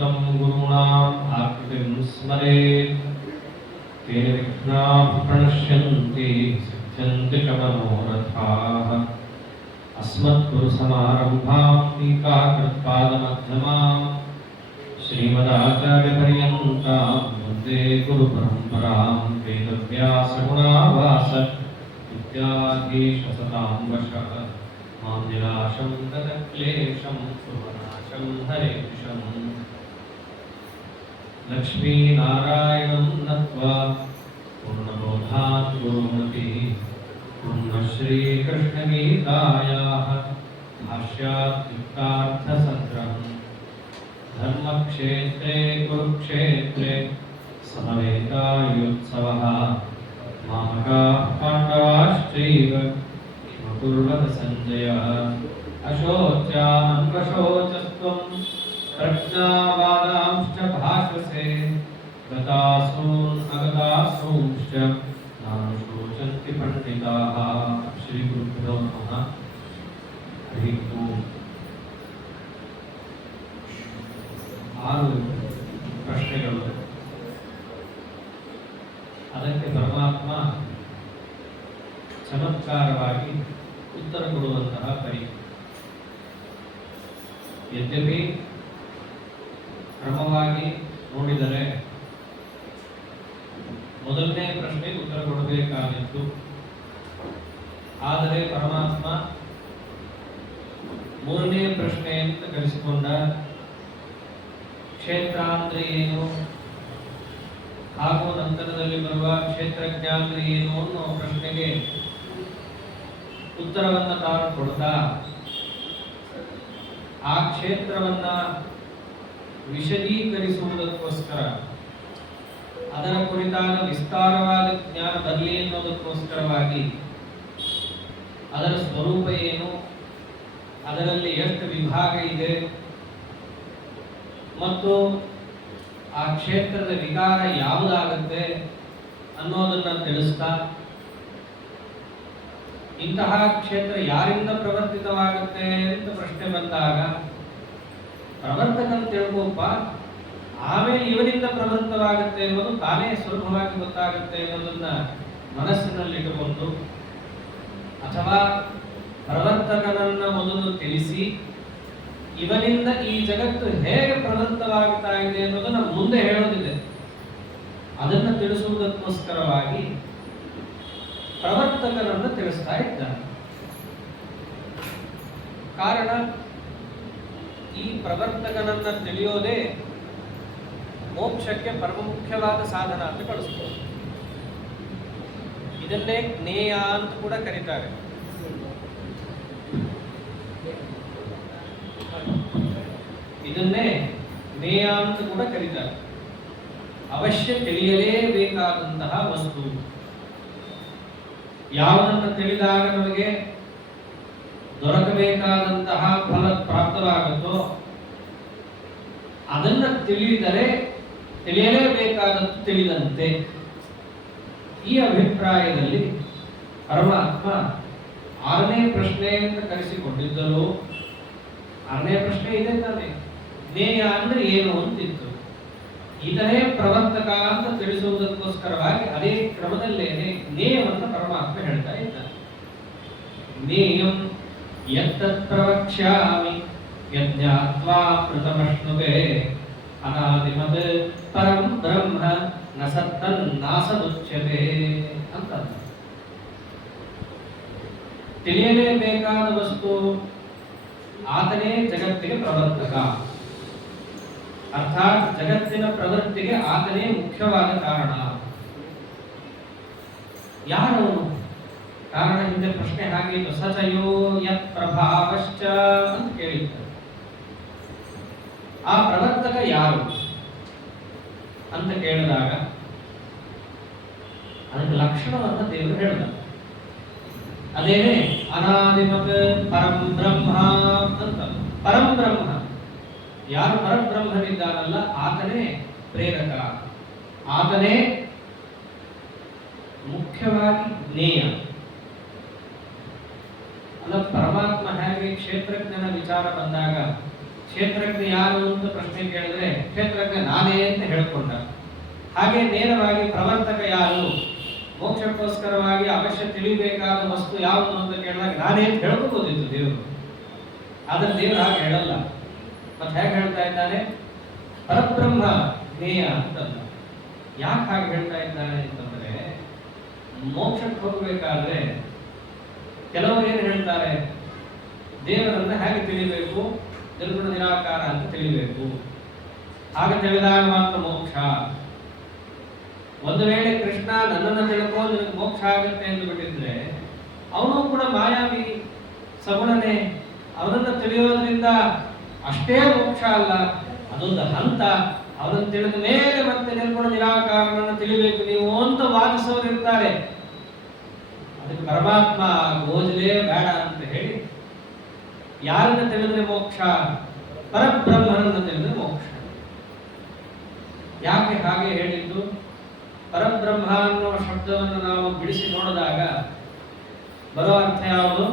तं गुरूणाम् आकृतिं स्मरेत् तेन विघ्नाः प्रणश्यन्ति सिद्ध्यन्ति च मनोरथाः अस्मद्गुरुसमारम्भां टीकाकृत्पादमध्यमाम् श्रीमदाचार्यपर्यन्तां वन्दे गुरुपरम्परां वेदव्यासगुणावास विद्याधीशसतां वशः मान्यनाशं तदक्लेशं सुवनाशं हरेशम् लक्ष्मीनारायणं नत्वा पूर्णबोधात् गुरुमति पूर्णश्रीकृष्णगीतायाः भाष्यात्युक्तार्थसङ्ग्रहम् धर्मक्षेत्रे कुरुक्षेत्रे समवेतायुत्सवः मामकाः पाण्डवाश्चैव किमकुर्वत सञ्जयः अशोच्यानन्वशोचस्त्वं प्रज्ञावादांश्च भाषसे गतासून् अगतासूंश्च नानुशोचन्ति पण्डिताः। श्रीगुरुभ्यो नमः। हरि ओम्। 6 ಪ್ರಶ್ನೆಗಳು. ಅದಕ್ಕೆ ಪರಮಾತ್ಮ ಚಮತ್ಕಾರವಾಗಿ ಉತ್ತರ ಕೊಡುವಂತಹ ಪರಿ. ಯದ್ಯಪಿ ಕ್ರಮವಾಗಿ ನೋಡಿದರೆ ಮೊದಲನೇ ಪ್ರಶ್ನೆಗೆ ಉತ್ತರ ಕೊಡಬೇಕಾಗಿತ್ತು. ಆದರೆ ಪರಮಾತ್ಮ ಮೂರನೇ ಪ್ರಶ್ನೆ ಅಂತ ಕರೆಸಿಕೊಂಡ ಕ್ಷೇತ್ರ ಅಂದ್ರೆ ಏನು ಹಾಗೂ ನಂತರದಲ್ಲಿ ಬರುವ ಕ್ಷೇತ್ರಜ್ಞ ಅಂದ್ರೆ ಏನು ಅನ್ನೋ ಪ್ರಶ್ನೆಗೆ ಉತ್ತರವನ್ನ ತಾನು ಕೊಡ್ತಾ ಆ ಕ್ಷೇತ್ರವನ್ನ ವಿಶದೀಕರಿಸುವುದಕ್ಕೋಸ್ಕರ ಅದರ ಕುರಿತಾದ ವಿಸ್ತಾರವಾದ ಜ್ಞಾನ ಬರಲಿ ಅನ್ನೋದಕ್ಕೋಸ್ಕರವಾಗಿ ಅದರ ಸ್ವರೂಪ ಏನು, ಅದರಲ್ಲಿ ಎಷ್ಟು ವಿಭಾಗ ಇದೆ ಮತ್ತು ಆ ಕ್ಷೇತ್ರದ ವಿಕಾರ ಯಾವುದಾಗುತ್ತೆ ಅನ್ನೋದನ್ನ ತಿಳಿಸ್ತಾ, ಇಂತಹ ಕ್ಷೇತ್ರ ಯಾರಿಂದ ಪ್ರವರ್ತಿತವಾಗುತ್ತೆ ಅಂತ ಪ್ರಶ್ನೆ ಬಂದಾಗ ಪ್ರವರ್ತಕನ ತಿಳ್ಕೋಪ್ಪ, ಆಮೇಲೆ ಇವರಿಂದ ಪ್ರವೃತ್ತವಾಗುತ್ತೆ ಅನ್ನೋದು ತಾನೇ ಸುಲಭವಾಗಿ ಗೊತ್ತಾಗುತ್ತೆ ಅನ್ನೋದನ್ನ ಮನಸ್ಸಿನಲ್ಲಿಟ್ಟುಕೊಂಡು, ಅಥವಾ ಪ್ರವರ್ತಕನನ್ನ ಮೊದಲು ತಿಳಿಸಿ ಇವನಿಂದ ಈ ಜಗತ್ತು ಹೇಗೆ ಪ್ರವೃತ್ತವಾಗ್ತಾ ಇದೆ ಅನ್ನೋದನ್ನ ಮುಂದೆ ಹೇಳೋದಿದೆ. ಅದನ್ನ ತಿಳಿಸುವುದಕ್ಕೋಸ್ಕರವಾಗಿ ಪ್ರವರ್ತಕನನ್ನ ತಿಳಿಸ್ತಾ ಇದ್ದಾನೆ. ಕಾರಣ ಈ ಪ್ರವರ್ತಕನನ್ನ ತಿಳಿಯೋದೇ ಮೋಕ್ಷಕ್ಕೆ ಪರಮ ಮುಖ್ಯವಾದ ಸಾಧನ ಅಂತ ಕಳಿಸ್ಬೋದು. ಇದನ್ನೇ ಜ್ಞೇಯ ಅಂತ ಕೂಡ ಕರೀತಾರೆ. ಇದನ್ನೇ ಜ್ಞೇಯ ಅಂತ ಕೂಡ ಕರೀತಾರೆ. ಅವಶ್ಯ ತಿಳಿಯಲೇಬೇಕಾದಂತಹ ವಸ್ತು. ಯಾವುದನ್ನು ತಿಳಿದಾಗ ನಮಗೆ ದೊರಕಬೇಕಾದಂತಹ ಫಲ ಪ್ರಾಪ್ತವಾಗುತ್ತೋ ಅದನ್ನ ತಿಳಿದರೆ ತಿಳಿಯಲೇಬೇಕಾದದ್ದು ತಿಳಿದಂತೆ. ಈ ಅಭಿಪ್ರಾಯದಲ್ಲಿ ಪರಮಾತ್ಮ 6ನೇ ಪ್ರಶ್ನೆ ಅಂತ ಕರೆಸಿಕೊಂಡಿದ್ದರು. 6ನೇ ಪ್ರಶ್ನೆ ಇದೆ ತಾನೆ, ಜ್ಞೇಯ ಅಂದ್ರೆ ಏನು ಅಂತಿತ್ತು. ಇದನ್ನೇ ಪ್ರವರ್ತಕ ಅಂತ ತಿಳಿಸುವುದಕ್ಕೋಸ್ಕರವಾಗಿ ಅದೇ ಕ್ರಮದಲ್ಲೇನೆ ಜ್ಞೇಯವನ್ನು ಪರಮಾತ್ಮ ಹೇಳ್ತಾ ಇದ್ದಾನೆ. ಜ್ಞೇಯಂ ಯತ್ತತ್ ಪ್ರವಕ್ಷ್ಯಾಮಿ ಯಜ್ಞಾತ್ವಾ ಪ್ರಥಮಶ್ನುತೆ ಅನಾದಿಮತ್ ಪರಂ ಬ್ರಹ್ಮ ನ ಸತ್ತನ್ನಾಸದುಚ್ಯತೆ ಅಂತ. ತಿಳಿಯಲೇಬೇಕಾದ ವಸ್ತು ಆತನೇ ಜಗತ್ತಿಗೆ ಪ್ರವರ್ತಕ. ಅರ್ಥಾತ್ ಜಗತ್ತಿನ ಪ್ರವೃತ್ತಿಗೆ ಆತನೇ ಮುಖ್ಯವಾದ ಕಾರಣ. ಯಾರು ಕಾರಣ? ಹಿಂದೆ ಪ್ರಶ್ನೆ ಹಾಗಿತ್ತು, ಸಚಯೋ ಯತ್ ಪ್ರಭಾವಶ್ಚ ಅಂತ ಕೇಳಿದ್ದಾರೆ. ಆ ಪ್ರವರ್ತಕ ಯಾರು ಅಂತ ಕೇಳಿದಾಗ ಅದಕ್ಕೆ ಲಕ್ಷಣವನ್ನು ದೇವರು ಹೇಳಿದ. ಅದೇನೆ ಅನಾದಿಮತ್ ಪರಂ ಬ್ರಹ್ಮ ಅಂತ. ಪರಂ ಬ್ರಹ್ಮ ಯಾರು ಪರಬ್ರಹ್ಮನಿದ್ದಾನಲ್ಲ ಆತನೇ ಪ್ರೇರಕ, ಆತನೇ ಮುಖ್ಯವಾಗಿ ಜ್ಞೇಯ. ಅಲ್ಲ, ಪರಮಾತ್ಮ ಹೇಗೆ ಕ್ಷೇತ್ರಜ್ಞನ ವಿಚಾರ ಬಂದಾಗ ಕ್ಷೇತ್ರಜ್ಞ ಯಾರು ಅಂತ ಪ್ರಶ್ನೆ ಕೇಳಿದ್ರೆ ಕ್ಷೇತ್ರಜ್ಞ ನಾನೇ ಅಂತ ಹೇಳ್ಕೊಂಡ. ಹಾಗೆ ನೇರವಾಗಿ ಪ್ರವರ್ತಕ ಯಾರು, ಮೋಕ್ಷಕ್ಕೋಸ್ಕರವಾಗಿ ಅವಶ್ಯ ತಿಳಿಬೇಕಾದ ವಸ್ತು ಯಾವುದು ಅಂತ ಕೇಳಿದಾಗ ನಾನೇ ಅಂತ ಹೇಳ್ಕೋಬೋದಿತ್ತು ದೇವರು. ಆದ್ರೆ ದೇವರು ಹಾಗೆ ಹೇಳಲ್ಲ. ಮತ್ತೆ ಹೇಗೆ ಹೇಳ್ತಾ ಇದ್ದಾನೆ? ಪರಬ್ರಹ್ಮ ಜ್ಞೇಯ ಅಂತಂದ. ಯಾಕೆ ಹಾಗೆ ಹೇಳ್ತಾ ಇದ್ದಾನೆ ಅಂತಂದ್ರೆ, ಮೋಕ್ಷಕ್ಕೆ ಹೋಗಬೇಕಾದ್ರೆ ಕೆಲವರು ಏನು ಹೇಳ್ತಾರೆ, ದೇವರನ್ನ ಹೇಗೆ ತಿಳಿಬೇಕು, ನಿರ್ಗುಣ ನಿರಾಕಾರ ಅಂತ ತಿಳಿಬೇಕು, ಹಾಗೆ ತಿಳಿದಾಗ ಮಾತ್ರ ಮೋಕ್ಷ. ಒಂದು ವೇಳೆ ಕೃಷ್ಣ ನನ್ನನ್ನು ತಿಳ್ಕೊಂಡು ನಿನಗೆ ಮೋಕ್ಷ ಆಗುತ್ತೆ ಎಂದು ಬಿಟ್ಟಿದ್ರೆ ಅವನು ಕೂಡ ಮಾಯಾವಿ ಸಗುಣನೆ, ಅವನನ್ನು ತಿಳಿಯೋದ್ರಿಂದ ಅಷ್ಟೇ ಮೋಕ್ಷ ಅಲ್ಲ, ಅದೊಂದು ಹಂತ. ಅವನನ್ನು ತಿಳಿದ ಮೇಲೆ ಮತ್ತೆ ನಿರ್ಗುಣ ನಿರಾಕಾರನನ್ನು ತಿಳಿಬೇಕು ನೀವು ಅಂತ ವಾದಿಸೋರು ಇರ್ತಾರೆ. ಅದಕ್ಕೆ ಪರಮಾತ್ಮ ಗೋಜಲೇ ಬೇಡ ಅಂತ ಹೇಳಿ ಯಾರನ್ನ ತಿಳಿದ್ರೆ ಮೋಕ್ಷ? ಪರಬ್ರಹ್ಮನನ್ನು ತಿಳಿದ್ರೆ ಮೋಕ್ಷ. ಯಾಕೆ ಹಾಗೆ ಹೇಳಿದ್ದು? ಪರಬ್ರಹ್ಮ ಅನ್ನುವ ಶಬ್ದವನ್ನು ನಾವು ಬಿಡಿಸಿ ನೋಡಿದಾಗ ಬರೋ ಅರ್ಥ ಯಾವುದು?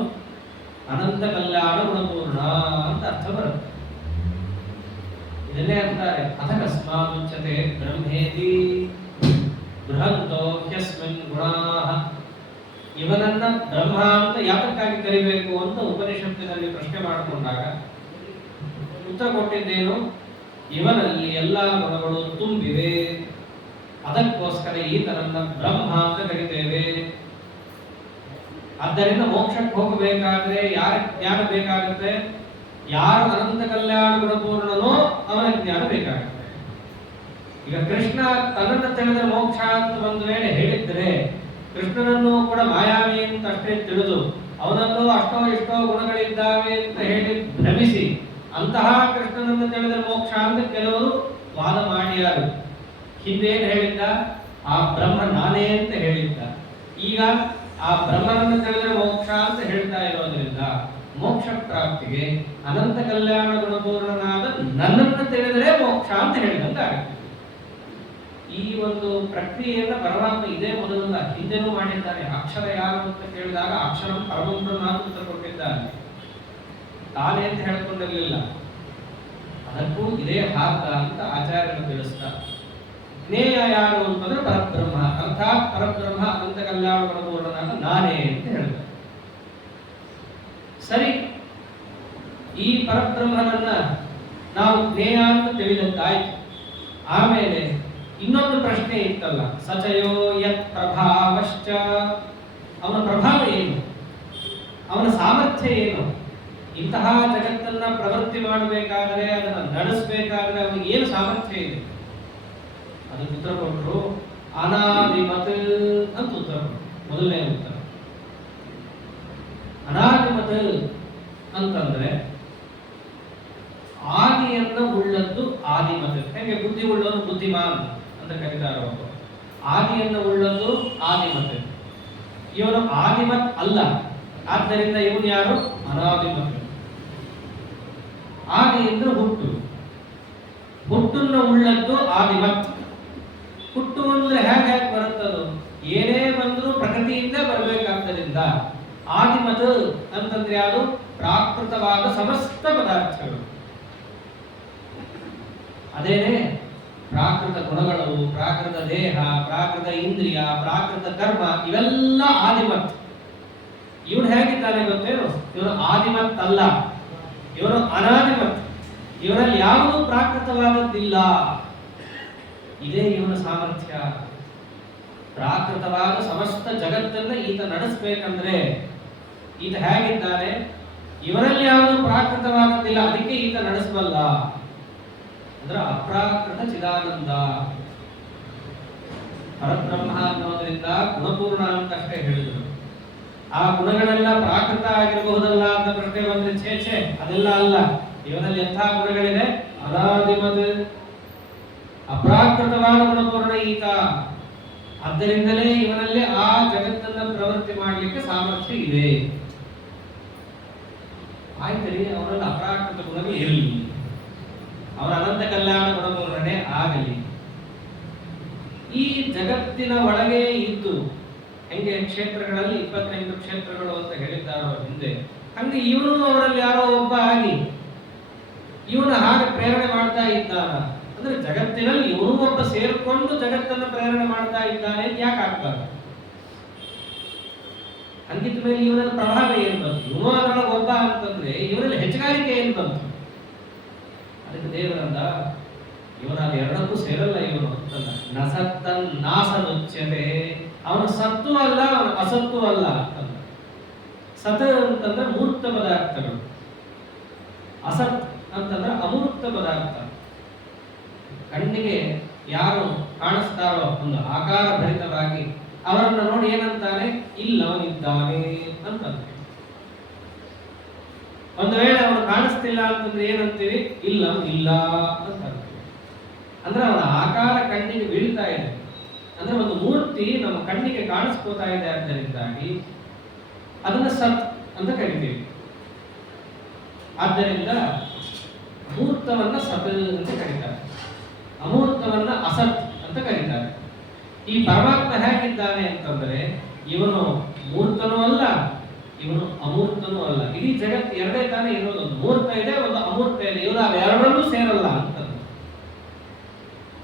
ಅನಂತ ಕಲ್ಯಾಣ ಗುಣಪೂರ್ಣ ಅಂತ ಅರ್ಥ ಬರುತ್ತೆ. ಇದನ್ನೇ ಅಂತಾರೆ ಅಥಕಸ್ಮಾದುಚ್ಯತೆ ಬ್ರಹ್ಮೇತಿ ಬೃಹಂತೋ ಹ್ಯಸ್ಮಿನ್ ಗುಣಾಃ. ಇವನನ್ನ ಬ್ರಹ್ಮ ಅಂತ ಯಾತಕ್ಕಾಗಿ ಕರಿಬೇಕು ಅಂತ ಉಪನಿಷತ್ತಿನಲ್ಲಿ ಪ್ರಶ್ನೆ ಮಾಡಿಕೊಂಡಾಗ ಉತ್ತರ ಕೊಟ್ಟಿದ್ದೇನು? ಇವನಲ್ಲಿ ಎಲ್ಲಾ ಗುಣಗಳು ತುಂಬಿವೆ, ಅದಕ್ಕೋಸ್ಕರ ಈತನನ್ನ ಬ್ರಹ್ಮ ಅಂತ ಕರಿತೇವೆ. ಆದ್ದರಿಂದ ಮೋಕ್ಷಕ್ಕೆ ಹೋಗಬೇಕಾದ್ರೆ ಯಾರ ಜ್ಞಾನ ಬೇಕಾಗುತ್ತೆ? ಯಾರು ಅನಂತ ಕಲ್ಯಾಣ ಗುಣಪೂರ್ಣನೋ ಅವನ ಜ್ಞಾನ ಬೇಕಾಗುತ್ತೆ. ಈಗ ಕೃಷ್ಣ ತನ್ನನ್ನು ತಿಳಿದ ಮೋಕ್ಷ ಅಂತ ಒಂದು ವೇಳೆ ಹೇಳಿದ್ರೆ ಕೃಷ್ಣನನ್ನು ಕೂಡ ಮಾಯಾವಿ ಅಂತ ಅಷ್ಟೇ ತಿಳಿದು ಅವನಲ್ಲೂ ಅಷ್ಟೋ ಇಷ್ಟೋ ಗುಣಗಳಿದ್ದಾವೆ ಅಂತ ಹೇಳಿ ಭ್ರಮಿಸಿ ಅಂತಹ ಕೃಷ್ಣನನ್ನು ತಿಳಿದ ಮೋಕ್ಷ ಅಂತ ಕೆಲವರು ವಾದ ಮಾಡಿಯಾರು. ಹಿಂದೇನು ಹೇಳಿದ್ದ? ಆ ಬ್ರಹ್ಮ ನಾನೇ ಅಂತ ಹೇಳಿದ್ದ. ಈಗ ಆ ಬ್ರಹ್ಮನನ್ನು ತಿಳಿದರೆ ಮೋಕ್ಷ ಅಂತ ಹೇಳ್ತಾ ಇರೋದ್ರಿಂದ ಮೋಕ್ಷ ಪ್ರಾಪ್ತಿಗೆ ಅನಂತ ಕಲ್ಯಾಣ ಗುಣಪೂರ್ಣನಾದ ನನ್ನನ್ನು ತಿಳಿದರೆ ಮೋಕ್ಷ ಅಂತ ಹೇಳಿದಂತಾಗುತ್ತೆ. ಈ ಒಂದು ಪ್ರಕ್ರಿಯೆಯನ್ನ ಪರಮಾತ್ಮ ಇದೇ ಮೊದಲಲ್ಲ ಹಿಂದೆನೂ ಮಾಡಿದ್ದಾನೆ. ಅಕ್ಷರ ಯಾರು ಅಂತ ಕೇಳಿದಾಗ ಅಕ್ಷರಂ ಪರಮಬ್ರಹ್ಮ ಅಂತ ಕೊಟ್ಟಿದ್ದಾನೆ, ತಾನೇ ಅಂತ ಹೇಳ್ಕೊಂಡಿರಲಿಲ್ಲ. ಅದಕ್ಕೂ ಇದೇ ಹಾಕ ಅಂತ ಆಚಾರ್ಯರು ತಿಳಿಸ್ತಾರೆ. ಜ್ಞೇಯ ಯಾರು ಅಂತಂದ್ರೆ ಪರಬ್ರಹ್ಮ, ಅರ್ಥಾತ್ ಪರಬ್ರಹ್ಮ ಅನಂತ ಕಲ್ಯಾಣ ಗುಣಪೂರ್ಣನಾದ ನಾನೇ ಅಂತ ಹೇಳ್ತಾರೆ. ಸರಿ, ಈ ಪರಬ್ರಹ್ಮನನ್ನ ನಾವು ಜ್ಞೇಯ ಅಂತ ತಿಳಿದಂತಾಯ್ತು. ಆಮೇಲೆ ಇನ್ನೊಂದು ಪ್ರಶ್ನೆ ಇತ್ತಲ್ಲ, ಸಚಯೋ ಯತ್ ಪ್ರಭಾವಶ್ಚ, ಅವನ ಪ್ರಭಾವ ಏನು, ಅವನ ಸಾಮರ್ಥ್ಯ ಏನು, ಇಂತಹ ಜಗತ್ತನ್ನ ಪ್ರವೃತ್ತಿ ಮಾಡಬೇಕಾದ್ರೆ ಅದನ್ನು ನಡೆಸಬೇಕಾದ್ರೆ ಅವನಿಗೆ ಏನು ಸಾಮರ್ಥ್ಯ ಇದೆ? ಅದಕ್ಕೆ ಉತ್ತರ ಕೊಟ್ಟರು ಅನಾದಿಮತ್ ಅಂತ ಉತ್ತರ ಕೊಟ್ಟರು. ಮೊದಲನೇ ಉತ್ತರ ಅನಾದಿಮತ್ ಅಂತಂದ್ರೆ ಆದಿಯನ್ನ ಉಳ್ಳದ್ದು ಆದಿಮತ್. ಹೇಗೆ ಬುದ್ಧಿ ಉಳ್ಳವನು ಬುದ್ಧಿಮಾನ್ ಅಂತ ಕರೀತಾರೆ ಅವರು. ಆದಿಯನ್ನ ಉಳ್ಳದ್ದು ಆದಿಮತ್. ಇವನು ಆದಿಮತ್ ಅಲ್ಲ, ಆದ್ದರಿಂದ ಇವನು ಯಾರು? ಅನಾದಿಮತ್. ಆದಿ ಅಂದ್ರೆ ಹುಟ್ಟು, ಹುಟ್ಟನ್ನು ಉಳ್ಳದ್ದು ಆದಿಮತ್. ಹುಟ್ಟು ಅಂದ್ರೆ ಹೇಗೆ ಬರುತ್ತದು? ಏನೇ ಬಂದರೂ ಪ್ರಕೃತಿಯಿಂದ ಬರಬೇಕಾದ್ದರಿಂದ ಆದಿಮತ್ ಅಂತಂದ್ರೆ ಯಾವುದು? ಪ್ರಾಕೃತವಾದ ಸಮಸ್ತ ಪದಾರ್ಥಗಳು. ಅದೇನೆ ಪ್ರಾಕೃತ ಗುಣಗಳು, ಪ್ರಾಕೃತ ದೇಹ, ಪ್ರಾಕೃತ ಇಂದ್ರಿಯ, ಪ್ರಾಕೃತ ಕರ್ಮ, ಇವೆಲ್ಲ ಆದಿಮತ್. ಇವನು ಹೇಗಿದ್ದಾನೆ ಗೊತ್ತೇನು? ಇವನು ಆದಿಮತ್ ಅಲ್ಲ, ಇವನು ಅನಾದಿಮತ್. ಇವರಲ್ಲಿ ಯಾವುದೂ ಪ್ರಾಕೃತವಾದದ್ದಿಲ್ಲ. ಇದೇ ಇವನ ಸಾಮರ್ಥ್ಯ. ಪ್ರಾಕೃತವಾದ ಸಮಸ್ತ ಜಗತ್ತನ್ನ ಈತ ನಡೆಸಬೇಕಂದ್ರೆ ಈತ ಹೇಗಿದ್ದಾನೆ? ಇವರಲ್ಲಿ ಯಾವುದು ಪ್ರಾಕೃತವಾದದ್ದಿಲ್ಲ, ಅದಕ್ಕೆ ಈತ ನಡೆಸಬಲ್ಲ. ಅಂದ್ರೆ ಅಪ್ರಾಕೃತ ಚಿದಾನಂದ ಪರಬ್ರಹ್ಮ ಅನ್ನೋದ್ರಿಂದ ಗುಣಪೂರ್ಣ ಅಂತ ಅಷ್ಟೇ ಹೇಳಿದ್ರು. ಆ ಗುಣಗಳೆಲ್ಲ ಪ್ರಾಕೃತ ಆಗಿರಬಹುದಲ್ಲ ಅಂತ ಪ್ರಶ್ನೆ ಬಂದ್ರೆ ಛೇ ಅದೆಲ್ಲ ಅಲ್ಲ. ಇವನಲ್ಲಿ ಎಂಥ ಗುಣಗಳಿದೆ? ಅನಾದಿಮತ್, ಅಪ್ರಾಕೃತವಾದ ಗುಣಪೂರ್ಣ ಈತ. ಆದ್ದರಿಂದಲೇ ಇವನಲ್ಲಿ ಆ ಜಗತ್ತನ್ನ ಪ್ರವೃತ್ತಿ ಮಾಡಲಿಕ್ಕೆ ಸಾಮರ್ಥ್ಯ ಇದೆ. ಆಯ್ತರಿ, ಅವರಲ್ಲಿ ಅಪ್ರಾಕೃತ ಗುಣಗಳು ಇರಲಿ, ಅವರ ಅನಂತ ಕಲ್ಯಾಣ ಗುಣಪೂರ್ಣನೆ ಆಗಲಿ. ಈ ಜಗತ್ತಿನ ಒಳಗೆ ಇದ್ದು ಹೆಂಗೆ ಕ್ಷೇತ್ರಗಳಲ್ಲಿ 28 ಕ್ಷೇತ್ರಗಳು ಅಂತ ಹೇಳಿದ್ದಾರೋ ಹಿಂದೆ, ಹಂಗೆ ಇವನು ಅವರಲ್ಲಿ ಯಾರೋ ಒಬ್ಬ ಆಗಿ ಇವನು ಪ್ರೇರಣೆ ಮಾಡ್ತಾ ಇದ್ದಾನ ಅಂದ್ರೆ ಜಗತ್ತಿನಲ್ಲಿ ಇವನು ಒಬ್ಬ ಸೇರಿಕೊಂಡು ಜಗತ್ತನ್ನು ಪ್ರೇರಣೆ ಮಾಡ್ತಾ ಇದ್ದಾನೆ ಅಂತ ಯಾಕೆ ಆಗ್ತಾರೆ? ಅಂಕಿತ ಮೇಲೆ ಇವನಲ್ಲಿ ಪ್ರಭಾವ ಏನ್ ಬಂತು? ಇವನು ಅದರೊಳಗೆ ಒಬ್ಬ ಅಂತಂದ್ರೆ ಇವನಲ್ಲಿ ಹೆಚ್ಚುಗಾರಿಕೆ ಏನ್ ಬಂತು? ಅದಕ್ಕೆ ದೇವರಂದ ಇವನ ಎರಡಕ್ಕೂ ಸೇರಲ್ಲ ಇವನು ಅಂತಲ್ಲ. ನಸತ್ತನ್ ನಾಸನುಚ್ಯತೆ, ಅವನು ಸತ್ತು ಅಲ್ಲ ಅವನು ಅಸತ್ತು ಅಲ್ಲ ಅಂತಂದ. ಸತ ಅಂತಂದ್ರೆ ಮೂರ್ತ ಪದಾರ್ಥಗಳು, ಅಸತ್ ಅಂತಂದ್ರೆ ಅಮೂರ್ತ ಪದಾರ್ಥ. ಕಣ್ಣಿಗೆ ಯಾರು ಕಾಣಿಸ್ತಾರೋ ಒಂದು ಆಕಾರ ಭರಿತವಾಗಿ ಅವರನ್ನು ನೋಡಿ ಏನಂತಾನೆ? ಇಲ್ಲವನಿದ್ದಾನೆ ಅಂತಂದ್ರೆ. ಒಂದು ವೇಳೆ ಅವನು ಕಾಣಿಸ್ತಿಲ್ಲ ಅಂತಂದ್ರೆ ಏನಂತೀವಿ? ಇಲ್ಲ ಇಲ್ಲ ಅಂತ ಅಂದ್ರೆ ಅವನ ಆಕಾರ ಕಣ್ಣಿಗೆ ಬೀಳ್ತಾ ಇದೆ. ಅಂದ್ರೆ ಒಂದು ಮೂರ್ತಿ ನಮ್ಮ ಕಣ್ಣಿಗೆ ಕಾಣಿಸ್ಕೋತಾ ಇದೆ, ಆದ್ದರಿಂದಾಗಿ ಅದನ್ನ ಸತ್ ಅಂತ ಕರಿತೀವಿ. ಆದ್ದರಿಂದ ಮೂರ್ತವನ್ನ ಸತ್ ಅಂತ ಕರೀತಾರೆ, ಅಮೂರ್ತವನ್ನ ಅಸತ್ ಅಂತ ಕರೀತಾರೆ. ಈ ಪರಮಾತ್ಮ ಹೇಗಿದ್ದಾನೆ ಅಂತಂದ್ರೆ ಇವನು ಮೂರ್ತನೂ ಅಲ್ಲ, ಇವನು ಅಮೂರ್ತನೂ ಅಲ್ಲ. ಇಡೀ ಜಗತ್ತು ಎರಡೇ ತಾನೇ ಇರೋದು, ಒಂದು ಮೂರ್ತ ಇದೆ, ಒಂದು ಅಮೂರ್ತ ಇದೆ. ಇವನು ಅವೆರಡನ್ನೂ ಸೇರಲ್ಲ ಅಂತಂದ್ರೆ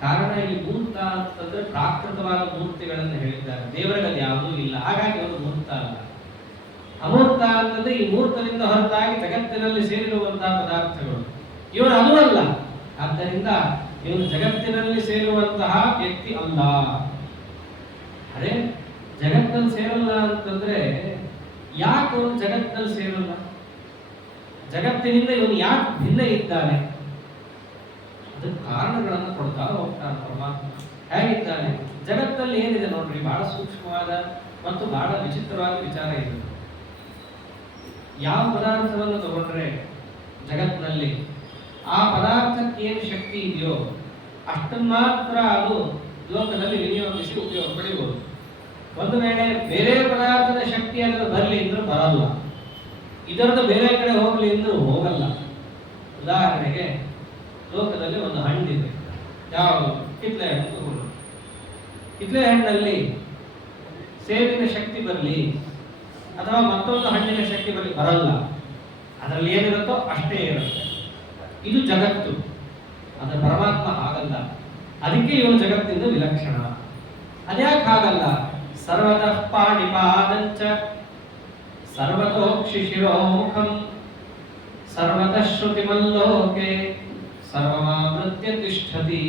ಕಾರಣ ಈ ಮೂರ್ತ ಅಂತಂದ್ರೆ ಪ್ರಾಕೃತವಾದ ಮೂರ್ತಿಗಳನ್ನು ಹೇಳಿದ್ದಾರೆ. ದೇವರಲ್ಲಿ ಯಾವುದೂ ಇಲ್ಲ, ಹಾಗಾಗಿ ಅವನು ಮೂರ್ತ ಅಲ್ಲ. ಅಮೂರ್ತ ಅಂತಂದ್ರೆ ಈ ಮೂರ್ತದಿಂದ ಹೊರತಾಗಿ ಜಗತ್ತಿನಲ್ಲಿ ಸೇರಿರುವಂತಹ ಪದಾರ್ಥಗಳು. ಇವನು ಅದು ಅಲ್ಲ, ಆದ್ದರಿಂದ ಇವನು ಜಗತ್ತಿನಲ್ಲಿ ಸೇರುವಂತಹ ವ್ಯಕ್ತಿ ಅಲ್ಲ. ಅದೇ ಜಗತ್ತಿನಲ್ಲಿ ಸೇರಲ್ಲ ಅಂತಂದ್ರೆ ಯಾಕೆ ಅವನು ಜಗತ್ತಿನಲ್ಲಿ ಸೇರಲ್ಲ? ಜಗತ್ತಿನಿಂದ ಇವನು ಯಾಕೆ ಭಿನ್ನ ಇದ್ದಾನೆ? ಅದಕ್ಕೆ ಕಾರಣಗಳನ್ನು ಕೊಡ್ತಾ ಹೋಗ್ತಾನೆ ಪರಮಾತ್ಮ. ಹೇಗಿದ್ದಾನೆ? ಜಗತ್ತಲ್ಲಿ ಏನಿದೆ ನೋಡ್ರಿ, ಬಹಳ ಸೂಕ್ಷ್ಮವಾದ ಮತ್ತು ಬಹಳ ವಿಚಿತ್ರವಾದ ವಿಚಾರ ಇದೆ. ಯಾವ ಪದಾರ್ಥವನ್ನು ತಗೊಂಡ್ರೆ ಜಗತ್ತಿನಲ್ಲಿ ಆ ಪದಾರ್ಥಕ್ಕೆ ಏನು ಶಕ್ತಿ ಇದೆಯೋ ಅಷ್ಟನ್ನು ಮಾತ್ರ ಅದು ಲೋಕದಲ್ಲಿ ವಿನಿಯೋಗಿಸಿ ಉಪಯೋಗ ಪಡೆಯಬಹುದು. ಒಂದು ವೇಳೆ ಬೇರೆ ಪದಾರ್ಥದ ಶಕ್ತಿ ಅದನ್ನು ಬರಲಿ ಅಂದ್ರೂ ಬರಲ್ಲ, ಇದರದ್ದು ಬೇರೆ ಕಡೆ ಹೋಗಲಿ ಅಂದ್ರೂ ಹೋಗಲ್ಲ. ಉದಾಹರಣೆಗೆ ಲೋಕದಲ್ಲಿ ಒಂದು ಹಣ್ಣಿದೆ, ಯಾವುದು? ಕಿತ್ಲೆ ಹಣ್ಣು. ಕಿತ್ಲೆ ಹಣ್ಣಲ್ಲಿ ಸೇಬಿನ ಶಕ್ತಿ ಬರಲಿ ಅಥವಾ ಮತ್ತೊಂದು ಹಣ್ಣಿನ ಶಕ್ತಿ ಬರಲಿ, ಬರಲ್ಲ. ಅದರಲ್ಲಿ ಏನಿರುತ್ತೋ ಅಷ್ಟೇ ಇರುತ್ತೆ. ಇದು ಜಗತ್ತು, ಅದರ ಪರಮಾತ್ಮ ಆಗಲ್ಲ. ಅದಕ್ಕೆ ಇವನು ಜಗತ್ತಿಂದ ವಿಲಕ್ಷಣ. ಅದ್ಯಾಕೆ ಹಾಗಲ್ಲ? ಸರ್ವತಃ ಪಾಣಿಪಾದಂಚ ಸರ್ವತೋಕ್ಷಿ ಶಿರೋಮುಖಂ ಸರ್ವತಃ ಶ್ರುತಿಮಲ್ಲೋಕೆ ಸರ್ವಮಾವೃತ್ಯ ತಿಷ್ಠತಿ.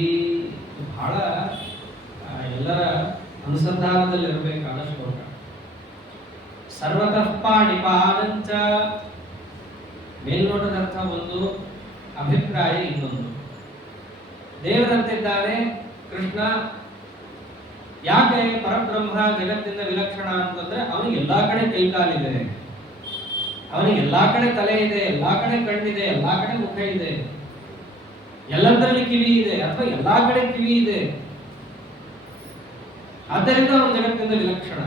ಬಹಳ ಎಲ್ಲರ ಅನುಸಂಧಾನದಲ್ಲಿರಬೇಕಾದ ಶ್ಲೋಕ. ಸರ್ವತಃ ಪಾಣಿಪಾದಂಚ ಮೇಲ್ನೋಟದ ಅರ್ಥ ಒಂದು, ಅಭಿಪ್ರಾಯ ಇನ್ನೊಂದು. ದೇವರಂತಿದ್ದಾನೆ ಕೃಷ್ಣ. ಯಾಕೆ ಪರಬ್ರಹ್ಮ ಜಗತ್ತಿಂದ ವಿಲಕ್ಷಣ ಅಂತಂದ್ರೆ ಅವನಿಗೆ ಎಲ್ಲಾ ಕಡೆ ಕೈಕಾಲಿದೆ, ಅವನಿಗೆ ಎಲ್ಲಾ ಕಡೆ ತಲೆ ಇದೆ, ಎಲ್ಲಾ ಕಡೆ ಕಣ್ಣಿದೆ, ಎಲ್ಲಾ ಕಡೆ ಮುಖ ಇದೆ, ಎಲ್ಲದರಲ್ಲಿ ಕಿವಿ ಇದೆ ಅಥವಾ ಎಲ್ಲಾ ಕಡೆ ಕಿವಿ ಇದೆ. ಆದ್ದರಿಂದ ಅವನು ಜಗತ್ತಿಂದ ವಿಲಕ್ಷಣ.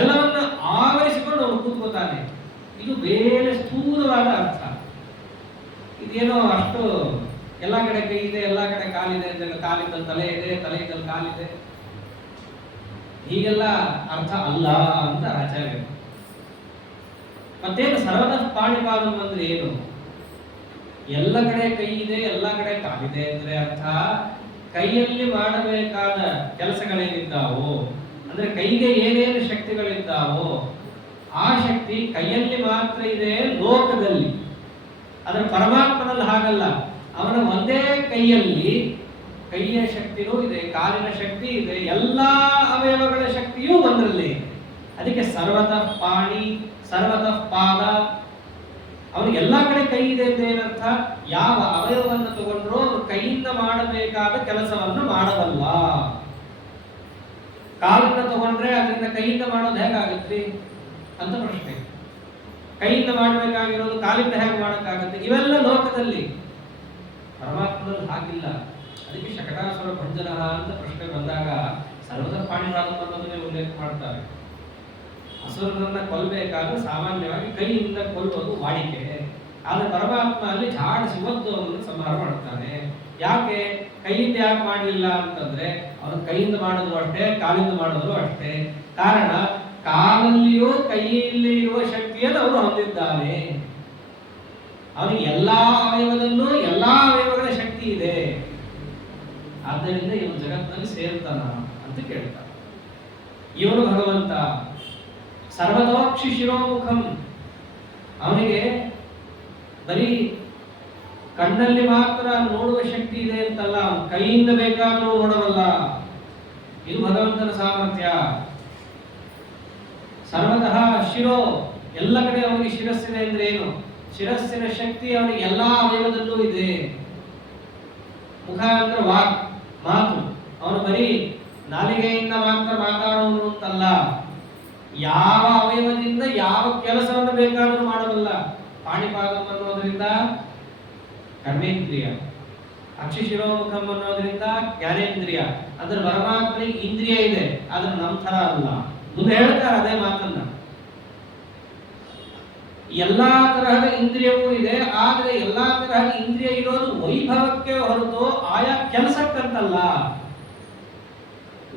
ಎಲ್ಲವನ್ನ ಆವರಿಸಿಕೊಂಡು ಅವನು ಕೂತ್ಕೋತಾನೆ. ಇದು ಬೇರೆ ಸ್ಥೂಲವಾದ ಅರ್ಥ. ಇದೇನೋ ಅಷ್ಟು ಎಲ್ಲಾ ಕಡೆ ಕೈ ಇದೆ, ಎಲ್ಲಾ ಕಡೆ ಕಾಲಿದೆ ಅಂತ, ಕಾಲಿದ್ದಲ್ಲಿ ತಲೆ ಇದೆ, ತಲೆ ಇದ್ದಲ್ಲಿ ಕಾಲಿದೆ, ಹೀಗೆಲ್ಲ ಅರ್ಥ ಅಲ್ಲ ಅಂತ ಆಚಾರ್ಯ. ಮತ್ತೇನು ಸರ್ವತಃ ಪಾಣಿಪಾದಂ ಅಂದ್ರೆ ಏನು? ಎಲ್ಲ ಕಡೆ ಕೈ ಇದೆ, ಎಲ್ಲ ಕಡೆ ಕಾಲಿದೆ ಅಂದ್ರೆ ಅರ್ಥ ಕೈಯಲ್ಲಿ ಮಾಡಬೇಕಾದ ಕೆಲಸಗಳೇನಿದ್ದಾವೋ, ಅಂದ್ರೆ ಕೈಗೆ ಏನೇನು ಶಕ್ತಿಗಳಿದ್ದಾವೋ ಆ ಶಕ್ತಿ ಕೈಯಲ್ಲಿ ಮಾತ್ರ ಇದೆ ಲೋಕದಲ್ಲಿ. ಅದರ ಪರಮಾತ್ಮನಲ್ಲಿ ಹಾಗಲ್ಲ. ಅವನ ಒಂದೇ ಕೈಯಲ್ಲಿ ಕೈಯ ಶಕ್ತಿನೂ ಇದೆ, ಕಾಲಿನ ಶಕ್ತಿ ಇದೆ, ಎಲ್ಲಾ ಅವಯವಗಳ ಶಕ್ತಿಯೂ ಒಂದರಲ್ಲಿ. ಅದಕ್ಕೆ ಸರ್ವತಃ ಪಾಣಿ, ಸರ್ವತಃ ಪಾದ. ಅವನಿಗೆ ಎಲ್ಲಾ ಕಡೆ ಕೈ ಇದೆ ಅಂತ ಏನರ್ಥ? ಯಾವ ಅವಯವವನ್ನು ತಗೊಂಡ್ರೂ ಅವನು ಕೈಯಿಂದ ಮಾಡಬೇಕಾದ ಕೆಲಸವನ್ನು ಮಾಡಬಲ್ಲ. ಕಾಲನ್ನ ತಗೊಂಡ್ರೆ ಅದರಿಂದ ಕೈಯಿಂದ ಮಾಡೋದು ಹೇಗಾಗತ್ರಿ ಅಂತ ಪ್ರಶ್ನೆ. ಕೈಯಿಂದ ಮಾಡಬೇಕಾಗಿರೋದು ಕಾಲಿಂದ ಹೇಗೆ ಮಾಡಕ್ಕಾಗತ್ತೆ? ಇವೆಲ್ಲ ಲೋಕದಲ್ಲಿ, ಪರಮಾತ್ಮನಲ್ಲಿ ಹಾಗಿಲ್ಲ. ಅದಕ್ಕೆ ಶಕಟಾಸುರ ಭಂಜನ ಅಂತ ಪ್ರಶ್ನೆ ಬಂದಾಗ ಸರ್ವತಃ ಪಾಣಿಪಾದಂ ಅನ್ನೋದನ್ನೇ ಉಲ್ಲೇಖ ಮಾಡ್ತಾರೆ. ಅಸುರನನ್ನ ಕೊಲ್ಲಬೇಕಾದ್ರೆ ಸಾಮಾನ್ಯವಾಗಿ ಕೈಯಿಂದ ಕೊಲ್ಲುವುದು ವಾಡಿಕೆ. ಆದ್ರೆ ಪರಮಾತ್ಮ ಅಲ್ಲಿ ಝಾಡಿಸಿ ಒದ್ದು ಅವನನ್ನು ಸಂಹಾರ ಮಾಡ್ತಾನೆ. ಯಾಕೆ ಕೈಯಿಂದ ಯಾಕೆ ಮಾಡಲಿಲ್ಲ ಅಂತಂದ್ರೆ ಅವನು ಕೈಯಿಂದ ಮಾಡೋದು ಅಷ್ಟೇ, ಕಾಲಿಂದ ಮಾಡೋದು ಅಷ್ಟೇ. ಕಾರಣ ಕಾಲಲ್ಲಿಯೂ ಕೈಯಲ್ಲಿ ಇರುವ ಶಕ್ತಿಯನ್ನು ಅವನು ಹೊಂದಿದ್ದಾನೆ. ಅವನಿಗೆ ಎಲ್ಲಾ ಅವಯವದಲ್ಲೂ ಎಲ್ಲಾ ಅವಯವಗಳ ಶಕ್ತಿ ಇದೆ, ಆದ್ದರಿಂದ ಇವನು ಜಗತ್ತಿನಲ್ಲಿ ಸೇರ್ತಾನ ಅಂತ ಕೇಳ್ತಾನೆ. ಇವನು ಭಗವಂತ ಸರ್ವತೋಕ್ಷಿ ಶಿರೋಮುಖಂ, ಅವನಿಗೆ ಬರೀ ಕಣ್ಣಲ್ಲಿ ಮಾತ್ರ ನೋಡುವ ಶಕ್ತಿ ಇದೆ ಅಂತಲ್ಲ, ಅವನು ಕೈಯಿಂದ ಬೇಕಾದರೂ ನೋಡಬಲ್ಲ. ಇದು ಭಗವಂತನ ಸಾಮರ್ಥ್ಯ. ಸರ್ವತಃ ಶಿರೋ, ಎಲ್ಲ ಕಡೆ ಅವನಿಗೆ ಶಿರಸ್ಸಿದೆ ಅಂದ್ರೆ ಏನು? ಶಿರಸ್ಸಿನ ಶಕ್ತಿ ಅವನಿಗೆ ಎಲ್ಲಾ ಅವಯವದಲ್ಲೂ ಇದೆ. ಮುಖ ಅಂದ್ರೆ ವಾಕ್, ಮಾತು. ಅವನು ಬರೀ ನಾಲಿಗೆಯಿಂದ ಮಾತ್ರ ಮಾತಾಡುವನು ಅಂತಲ್ಲ, ಯಾವ ಅವಯವದಿಂದ ಯಾವ ಕೆಲಸವನ್ನು ಬೇಕಾದರೂ ಮಾಡಬಲ್ಲ. ಪಾಣಿಪಾದಂ ಅನ್ನೋದ್ರಿಂದ ಕರ್ಮೇಂದ್ರಿಯ, ಅಕ್ಷಿಶಿರೋಮುಖಂ ಅನ್ನೋದ್ರಿಂದ ಜ್ಞಾನೇಂದ್ರಿಯ. ಅಂದ್ರೆ ಪರಮಾತ್ಮನಿಗೆ ಇಂದ್ರಿಯ ಇದೆ, ಆದ್ರೆ ನಮ್ಮ ತರ ಅಲ್ಲ. ಮುಂದೆ ಹೇಳ್ತಾರೆ ಅದೇ ಮಾತನ್ನ. ಎಲ್ಲಾ ತರಹದ ಇಂದ್ರಿಯವೂ ಇದೆ, ಆದ್ರೆ ಎಲ್ಲಾ ತರಹದ ಇಂದ್ರಿಯ ಇರೋದು ವೈಭವಕ್ಕೆ ಹೊರತು ಆಯಾ ಕೆಲಸಕ್ಕಂತಲ್ಲ.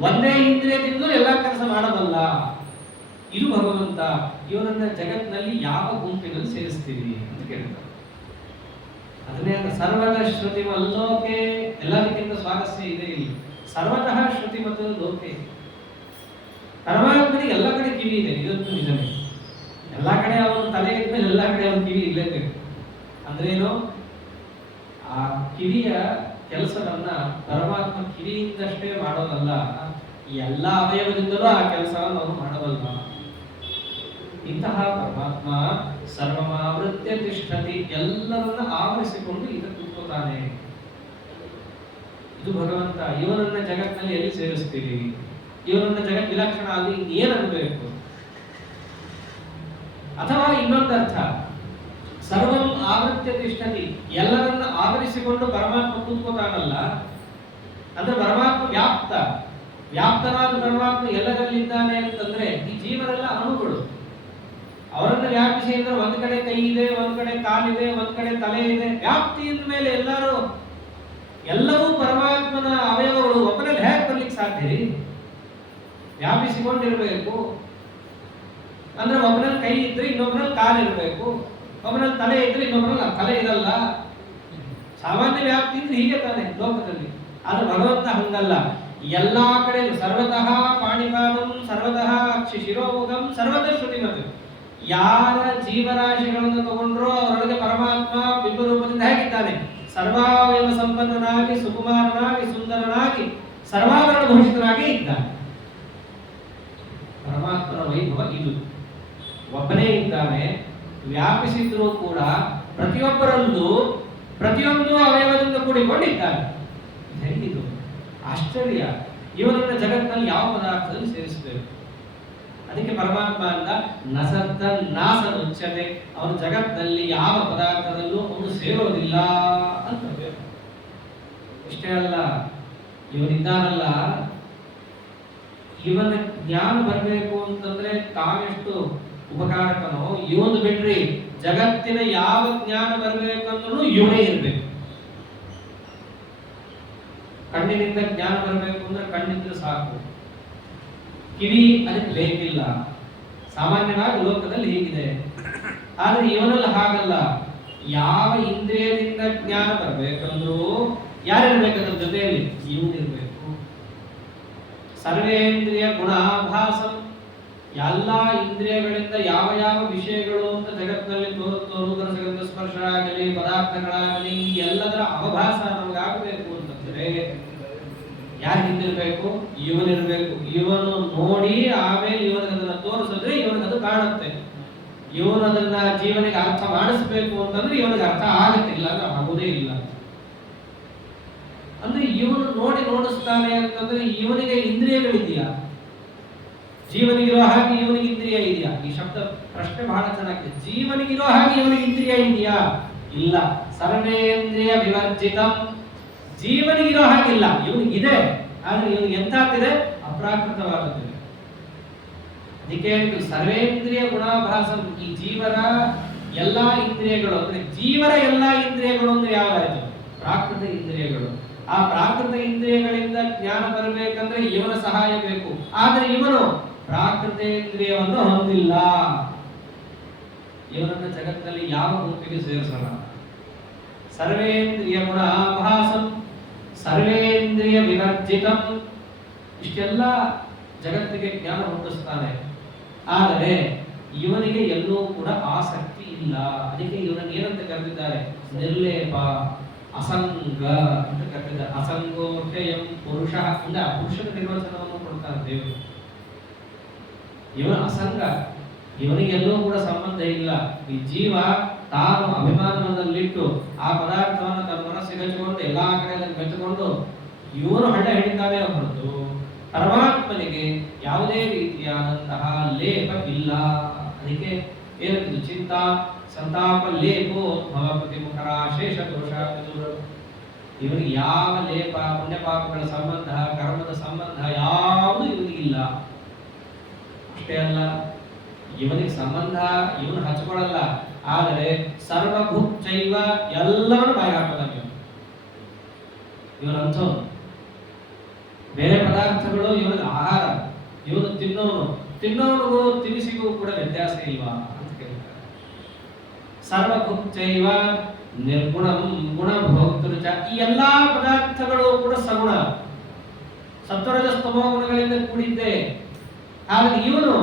ಒಂದೇ ಇಂದ್ರಿಯದಿಂದ ಎಲ್ಲಾ ಕೆಲಸ ಮಾಡಬಲ್ಲ. ಇದು ಭಗವಂತ. ಇವನನ್ನ ಜಗತ್ತಿನಲ್ಲಿ ಯಾವ ಗುಂಪಿನಲ್ಲಿ ಸೇರಿಸ್ತೀವಿ ಅಂತ ಕೇಳ್ತಾರೆ. ಅದನ್ನೇ ಸರ್ವತಃ ಶ್ರುತಿಮಲ್ಲೋಕೆ, ಎಲ್ಲದಕ್ಕಿಂತ ಸ್ವಾರಸ್ಯ ಇದೆ ಇಲ್ಲಿ. ಸರ್ವತಃ ಶ್ರುತಿಮತ ಲೋಕೆ. ಪರಮಾತ್ಮನಿಗೆ ಎಲ್ಲ ಕಡೆ ಕಿವಿ ಇದೆ, ಇದಂತೂ ನಿಜನೇ. ಎಲ್ಲ ಕಡೆ ಅವನು ತಲೆ ಇದ್ಮೇಲೆ ಎಲ್ಲ ಕಡೆ ಅವನ ಕಿವಿ ಇರಲೇಬೇಕು. ಅಂದ್ರೇನು? ಆ ಕಿವಿಯ ಕೆಲಸವನ್ನ ಪರಮಾತ್ಮ ಕಿವಿಯಿಂದಷ್ಟೇ ಮಾಡೋದಲ್ಲ, ಎಲ್ಲ ಅವಯವದಿಂದಲೂ ಆ ಕೆಲಸವನ್ನು ಅವನು ಮಾಡಬಲ್ಲ. ಇಂತಹ ಪರಮಾತ್ಮ ಸರ್ವಮಾವೃತ್ಯ ತಿಷ್ಠತಿ, ಎಲ್ಲರನ್ನ ಆವರಿಸಿಕೊಂಡು ಈಗ ಕೂತ್ಕೋತಾನೆ. ಇದು ಭಗವಂತ. ಇವನನ್ನ ಜಗತ್ತಿನಲ್ಲಿ ಎಲ್ಲಿ ಸೇರಿಸ್ತೀವಿ? ಇವನನ್ನ ಜಗತ್ ವಿಲಕ್ಷಣ ಅಲ್ಲಿ ಏನನ್ಬೇಕು? ಅಥವಾ ಇನ್ನೊಂದರ್ಥ, ಸರ್ವಂ ಆವೃತ್ಯ ತಿಷ್ಠತಿ, ಎಲ್ಲರನ್ನ ಆವರಿಸಿಕೊಂಡು ಪರಮಾತ್ಮ ಕೂತ್ಕೋತಾನಲ್ಲ, ಅಂದ್ರೆ ಪರಮಾತ್ಮ ವ್ಯಾಪ್ತ. ವ್ಯಾಪ್ತನಾದ ಪರಮಾತ್ಮ ಎಲ್ಲರಲ್ಲಿದ್ದಾನೆ ಅಂತಂದ್ರೆ ಈ ಜೀವರೆಲ್ಲ ಅಣುಗಳು. ಅವರನ್ನ ವ್ಯಾಪಿಸಿ ಅಂದ್ರೆ ಒಂದ್ ಕಡೆ ಕೈ ಇದೆ, ಒಂದ್ ಕಡೆ ಕಾಲಿದೆ, ಒಂದ್ ಕಡೆ ತಲೆ ಇದೆ. ವ್ಯಾಪ್ತಿ ಅಂದ ಮೇಲೆ ಎಲ್ಲವೂ ಪರಮಾತ್ಮನ ಅವಯವಗಳು. ಒಬ್ಬರಲ್ಲಿ ಹೇಗೆ ಬರ್ಲಿಕ್ಕೆ ಸಾಧ್ಯ? ವ್ಯಾಪಿಸಿಕೊಂಡಿರ್ಬೇಕು. ಅಂದ್ರೆ ಒಬ್ಬನಲ್ಲಿ ಕೈ ಇದ್ರೆ ಇನ್ನೊಬ್ಬರಲ್ಲಿ ಕಾಲಿರ್ಬೇಕು, ಒಬ್ಬನಲ್ಲಿ ತಲೆ ಇದ್ರೆ ಇನ್ನೊಬ್ಬರಲ್ಲಿ ತಲೆ ಇರಲ್ಲ. ಸಾಮಾನ್ಯ ವ್ಯಾಪ್ತಿ ಇದ್ರೆ ಹೀಗೆ ತಾನೆ ಲೋಕದಲ್ಲಿ. ಆದ್ರೆ ಭಗವಂತ ಹಂಗಲ್ಲ. ಎಲ್ಲಾ ಕಡೆ ಸರ್ವತಃ ಪಾಣಿಪಾದಂ, ಸರ್ವತಃ ಅಕ್ಷಿ ಶಿರೋಮುಖಂ, ಸರ್ವತಃ ಶ್ರುತಿಮತ್. ಯಾರ ಜೀವರಾಶಿಗಳನ್ನು ತಗೊಂಡ್ರೋ ಅವರೊಳಗೆ ಪರಮಾತ್ಮ ಬಿಂಬರೂಪದಿಂದ ಹೇಗಿದ್ದಾನೆ? ಸರ್ವಾವಯವ ಸಂಪನ್ನನಾಗಿ, ಸುಕುಮಾರನಾಗಿ, ಸುಂದರನಾಗಿ, ಸರ್ವಾಭರಣ ಭೂಷಿತನಾಗಿ ಇದ್ದಾನೆ. ಪರಮಾತ್ಮನ ವೈಭವ ಇದು. ಒಬ್ಬನೇ ಇದ್ದಾನೆ, ವ್ಯಾಪಿಸಿದ್ರೂ ಕೂಡ ಪ್ರತಿಯೊಬ್ಬರಲ್ಲೂ ಪ್ರತಿಯೊಂದು ಅವಯವದಿಂದ ಕೂಡಿಕೊಂಡಿದ್ದಾನೆ. ಹೇಗಿದು ಆಶ್ಚರ್ಯ! ಇವನನ್ನ ಜಗತ್ತಿನಲ್ಲಿ ಯಾವ ಪದಾರ್ಥದಲ್ಲಿ ಸೇರಿಸಬೇಕು? ಅದಕ್ಕೆ ಪರಮಾತ್ಮ ಅಂತ ನಸತ್ತ ನಾಸನುಚ್ಯತೆ, ಅವನು ಜಗತ್ತಿನಲ್ಲಿ ಯಾವ ಪದಾರ್ಥದಲ್ಲೂ ಅವನು ಸೇರೋದಿಲ್ಲ ಅಂತ. ಇಷ್ಟೇ ಅಲ್ಲ, ಇವನಿದ್ದಾನಲ್ಲ, ಇವನ ಜ್ಞಾನ ಬರಬೇಕು ಅಂತಂದ್ರೆ ತಾವೆಷ್ಟು ಉಪಕಾರಕನೋ, ಇವನು ಬಿಡ್ರಿ ಜಗತ್ತಿನ ಯಾವ ಜ್ಞಾನ ಬರಬೇಕಂದ್ರೂ ಇವನೇ ಇರ್ಬೇಕು. ಕಣ್ಣಿನಿಂದ ಜ್ಞಾನ ಬರಬೇಕು ಅಂದ್ರೆ ಕಣ್ಣಿದ್ರೆ ಸಾಕು, ಕಿವಿ ಅದಕ್ಕೆ ಬೇಕಿಲ್ಲ. ಸಾಮಾನ್ಯವಾಗಿ ಲೋಕದಲ್ಲಿ ಹೀಗಿದೆ. ಆದ್ರೆ ಇವನಲ್ಲಿ ಹಾಗಲ್ಲ. ಯಾವ ಇಂದ್ರಿಯದಿಂದ ಜ್ಞಾನ ಬರಬೇಕಂದ್ರೂ ಯಾರಿರ್ಬೇಕಂದ್ರ ಜೊತೆಯಲ್ಲಿ ಇವನಿರ್ಬೇಕು. ಸರ್ವೇಂದ್ರಿಯ ಗುಣಾಭಾಸಂ, ಎಲ್ಲ ಇಂದ್ರಿಯಗಳಿಂದ ಯಾವ ಯಾವ ವಿಷಯಗಳು ಅಂತ ಜಗತ್ತಿನಲ್ಲಿ ತೋರುತ್ತೋ, ರೂಪರಸಗಂಧ ಸ್ಪರ್ಶ ಆಗಲಿ, ಪದಾರ್ಥಗಳಾಗಲಿ, ಎಲ್ಲದರ ಅವಭಾಸ ನಮಗಾಗಬೇಕು ಅಂತಂದ್ರೆ ಯಾರು ಹಿಂದಿರ್ಬೇಕು? ಇವನಿರ್ಬೇಕು. ಇವನು ನೋಡಿ ಆಮೇಲೆ ಇವನಿಗೆ ಅದನ್ನ ತೋರಿಸಿದ್ರೆ ಇವನಿಗೆ ಅದು ಕಾಣುತ್ತೆ. ಇವನು ಅದನ್ನ ಜೀವನಿಗೆ ಅರ್ಥ ಮಾಡಿಸ್ಬೇಕು ಅಂತಂದ್ರೆ ಇವನಿಗೆ ಅರ್ಥ ಆಗುತ್ತಿಲ್ಲ, ಅಂದ್ರೆ ಆಗುವುದೇ ಇಲ್ಲ. ಅಂದ್ರೆ ಇವನು ನೋಡಿ ನೋಡಿಸ್ತಾನೆ ಅಂತಂದ್ರೆ ಇವನಿಗೆ ಇಂದ್ರಿಯಗಳಿದೆಯಾ? ಜೀವನಿಗಿರೋ ಹಾಗೆ ಇವನಿಗೆ ಇಂದ್ರಿಯ ಇದೆಯಾ? ಈ ಶಬ್ದ ಪ್ರಶ್ನೆ ಬಹಳ ಚೆನ್ನಾಗಿದೆ. ಜೀವನಿಗಿರೋ ಹಾಗೆ ಇವನಿಗೆ ಇಂದ್ರಿಯ ಇದೆಯಾ? ಇಲ್ಲ. ಸರ್ವೇಂದ್ರಿಯ ವಿವರ್ಜಿತಂ. ಜೀವನಿಗಿರೋ ಹಾಗಿಲ್ಲ, ಇವನಿಗಿದೆ. ಆದ್ರೆ ಇವನಿಗೆ ಎಂತಾಗ್ತಿದೆ? ಅಪ್ರಾಕೃತವಾಗುತ್ತಿದೆ. ಅದಕ್ಕೆ ಸರ್ವೇಂದ್ರಿಯ ಗುಣಾಭಾಸಂ. ಈ ಜೀವರ ಎಲ್ಲಾ ಇಂದ್ರಿಯಗಳು ಅಂದ್ರೆ ಜೀವರ ಎಲ್ಲಾ ಇಂದ್ರಿಯಗಳು ಅಂದ್ರೆ ಯಾವಾಯ್ತು? ಪ್ರಾಕೃತ ಇಂದ್ರಿಯಗಳು. ಆ ಪ್ರಾಕೃತ ಇಂದ್ರಿಯಗಳಿಂದ ಜ್ಞಾನ ಬರಬೇಕಂದ್ರೆ ಇವನ ಸಹಾಯ ಬೇಕು. ಆದ್ರೆ ಇವನು ಪ್ರಾಕೃತೇಂದ್ರಿಯವನ್ನು ಹೊಂದಿಲ್ಲ. ಇವನನ್ನು ಜಗತ್ತಿನಲ್ಲಿ ಯಾವ ಗುಂಪಿಗೆ ಸೇರಿಸಲ್ಲ. ಸರ್ವೇಂದ್ರಿಯ ಗುಣಾಭಾಸಂ ಸರ್ವೇಂದ್ರಿಯ ವಿವರ್ಜಿತಂ. ಇಷ್ಟೆಲ್ಲ ಜಗತ್ತಿಗೆ ಜ್ಞಾನ ಹುಟ್ಟಿಸ್ತಾನೆ. ಆದರೆ ಇವನಿಗೆ ಎಲ್ಲೂ ಕೂಡ ಆಸಕ್ತಿ ಇಲ್ಲ. ಅದಕ್ಕೆ ಇವನನ್ನು ಏನಂತ ಕರೆದಿದ್ದಾರೆ? ನಿರ್ಲೇಪ, ಅಸಂಗ ಅಂತ ಕರೆದಿದ್ದಾರೆ. ಅಸಂಗೋಹ್ಯಯಂ ಪುರುಷ ಇಂದ ಪುರುಷನ ನಿರ್ವಚನವನ್ನು ಕೊಡ್ತಾರೆ ದೇವರು. ಇವನ ಅಸಂಗ, ಇವನಿಗೆಲ್ಲೂ ಕೂಡ ಸಂಬಂಧ ಇಲ್ಲ. ಈ ಜೀವ ತಾನು ಅಭಿಮಾನದಲ್ಲಿಟ್ಟು ಆ ಪದಾರ್ಥವನ್ನು ತನ್ನ ಮನಸ್ಸಿಗೆ ಹಚ್ಚಿಕೊಂಡು ಎಲ್ಲಾ ಕಡೆ ಮೆಚ್ಚಿಕೊಂಡು ಇವನು ಹಳ್ಳ ಹಿಡಿತಾನೆ ಹೊರತು ಪರಮಾತ್ಮನಿಗೆ ಯಾವುದೇ ರೀತಿಯಾದಂತಹ ಲೇಪ ಇಲ್ಲ. ಅದಕ್ಕೆ ಏನಂತ ಚಿಂತಾ ಸಂತಾಪ ಲೇಪೋ ಭವ ಪ್ರತಿಮುಖರ ಶೇಷ ದೋಷ. ಇವನಿಗೆ ಯಾವ ಲೇಪ, ಪುಣ್ಯ ಪಾಪಗಳ ಸಂಬಂಧ, ಕರ್ಮದ ಸಂಬಂಧ ಯಾವುದು ಇವನಿಗಿಲ್ಲ. ಅಷ್ಟೇ ಅಲ್ಲ, ಇವನಿಗೆ ಸಂಬಂಧ ಇವನು ಹಚ್ಕೊಳ್ಳಲ್ಲ. ಆದರೆ ಸರ್ವಭುಕ್ತೈವ ಎಲ್ಲವನ್ನು ಬಾಯಿ ಹಾಕೋದಾನೆ ಇವನಂಥವನು. ಬೇರೆ ಪದಾರ್ಥಗಳು ಇವನಿಗೆ ಆಹಾರ, ಇವನು ತಿನ್ನೋನಿಗೂ ತಿನಿಸಿಗೂ ಕೂಡ ವ್ಯತ್ಯಾಸ ಇಲ್ವಾ ಅಂತ ಕೇಳ್ತಾರೆ. ಸರ್ವಭುಕ್ತೈವ ನಿರ್ಗುಣಂ ಗುಣಭೋಕ್ತೃಚ. ಈ ಎಲ್ಲಾ ಪದಾರ್ಥಗಳು ಕೂಡ ಸಗುಣ, ಸತ್ವರಜ ಸ್ತಮೋ ಗುಣಗಳಿಂದ ಕೂಡಿದ್ದೆ. ಆದರೆ ಇವನು